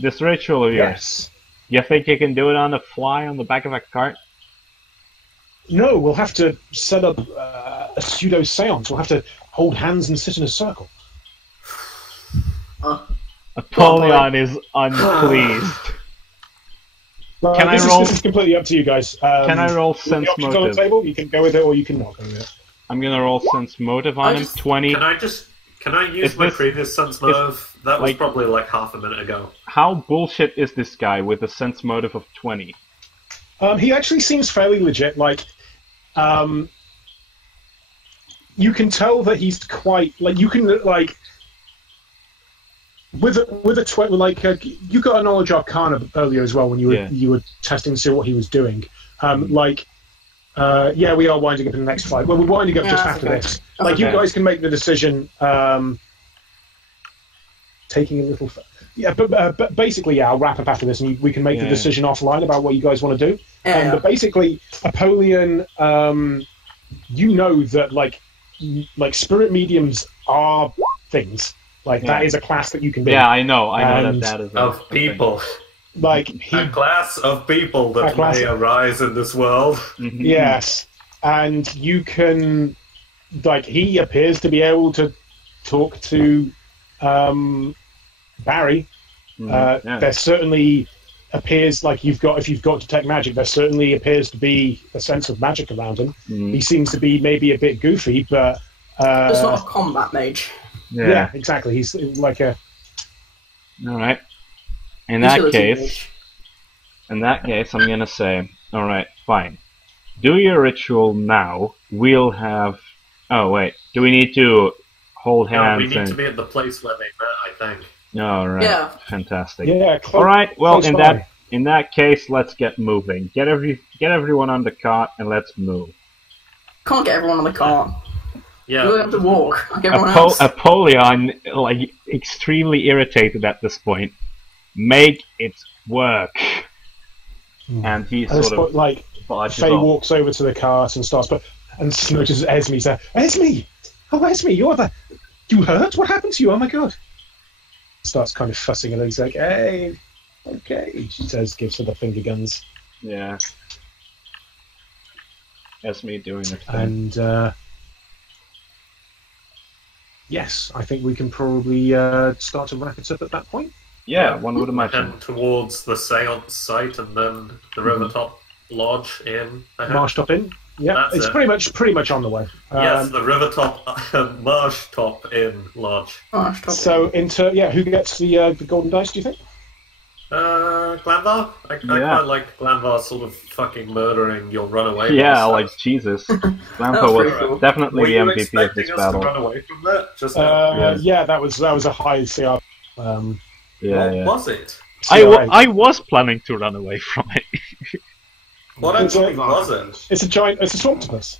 this ritual of yours? Yes. You think you can do it on the fly on the back of a cart? No, we'll have to set up a pseudo seance. We'll have to hold hands and sit in a circle. Apollyon is unpleased. Can I roll- This is completely up to you guys. Can I roll the sense options on the motive? table. You can go with it, or you can not go with it. I'm gonna roll sense motive on I him. just- 20. Can I use Is my this- previous sense motive? That was like- probably like half a minute ago. How bullshit is this guy with a sense motive of 20? He actually seems fairly legit. Like, you can tell that he's quite like you can like with a like you got a knowledge arcana earlier as well when you were testing to see what he was doing. Yeah, we are winding up in the next fight. Well, we're winding up just after this. Like, you guys can make the decision. Taking a little. Yeah, but basically, yeah, I'll wrap up after this, and we can make the decision offline about what you guys want to do. But basically, Apollyon, you know that like spirit mediums are things. Like that is a class that you can be. Yeah, I know that is Of people. Like A class of people that may arise in this world. Mhm. Yes, and you can, like, he appears to be able to talk to Barry. There certainly appears like if you've got detect magic, there certainly appears to be a sense of magic around him. He seems to be maybe a bit goofy, but it's not a combat mage. yeah, exactly. He's like a. All right. In that Utility case, mage. I'm gonna say, all right, fine. Do your ritual now. We'll have. Oh wait, do we need to hold No, hands? we need and... to be at the place where they met, I think. All right. Yeah. Fantastic. Yeah. All right. Well, close by. in that case, let's get moving. Get everyone on the cart and let's move. Can't get everyone on the cart. Yeah. We're going to have to walk like everyone else. Apollyon, like, extremely irritated at this point. Make it work. And he At this sort point, of like barges Faye off. walks over to the cart and starts, and notices Esme's there. Esme! Oh, Esme, you hurt? What happened to you? Oh my god! Starts kind of fussing and he's like, hey, okay. She says, gives her the finger guns. Yeah. Esme doing her thing. And, yes, I think we can probably start to wrap it up at that point. Yeah, one would imagine. And towards the seance site and then the Rivertop Lodge in. Marsh Top Inn. Yeah, That's it's it. pretty much on the way. Yes, the Rivertop Marsh Top Inn Lodge. So, who gets the golden dice, do you think? Glanvar? I quite like Glanvar sort of fucking murdering your runaway. Yeah, monsters. like Jesus. That Lampo was was pretty cool. definitely Were the you MVP of expecting this us battle. to run away from that? Just Yeah, that was a high CR. Yeah, what was it? I was planning to run away from it. What actually was it? It's a giant. It's a swamptopus.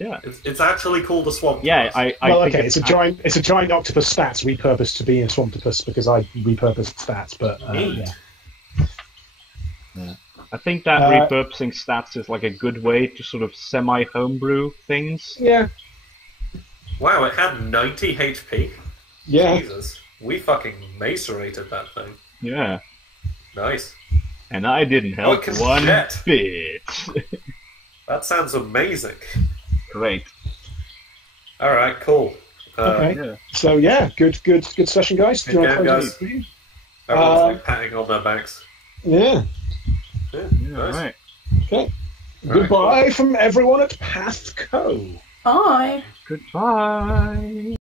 It's actually called a swamp. Yeah, I Well, think okay, it's a giant. It's a giant octopus stats repurposed to be a swamptopus because I repurposed stats. But yeah. I think that repurposing stats is like a good way to sort of semi-homebrew things. Yeah. Wow, it had 90 HP. Yeah. Jesus, we fucking macerated that thing. Yeah. Nice. And I didn't help it can one jet. bit. That sounds amazing. Great. All right, cool. Okay. Yeah. So yeah, good session, guys. Do you want to Good close game, it? Everyone's like patting on their backs. Yeah. Yeah, Yeah, nice. right. Okay. Goodbye from everyone at PATHCO. Bye. Goodbye.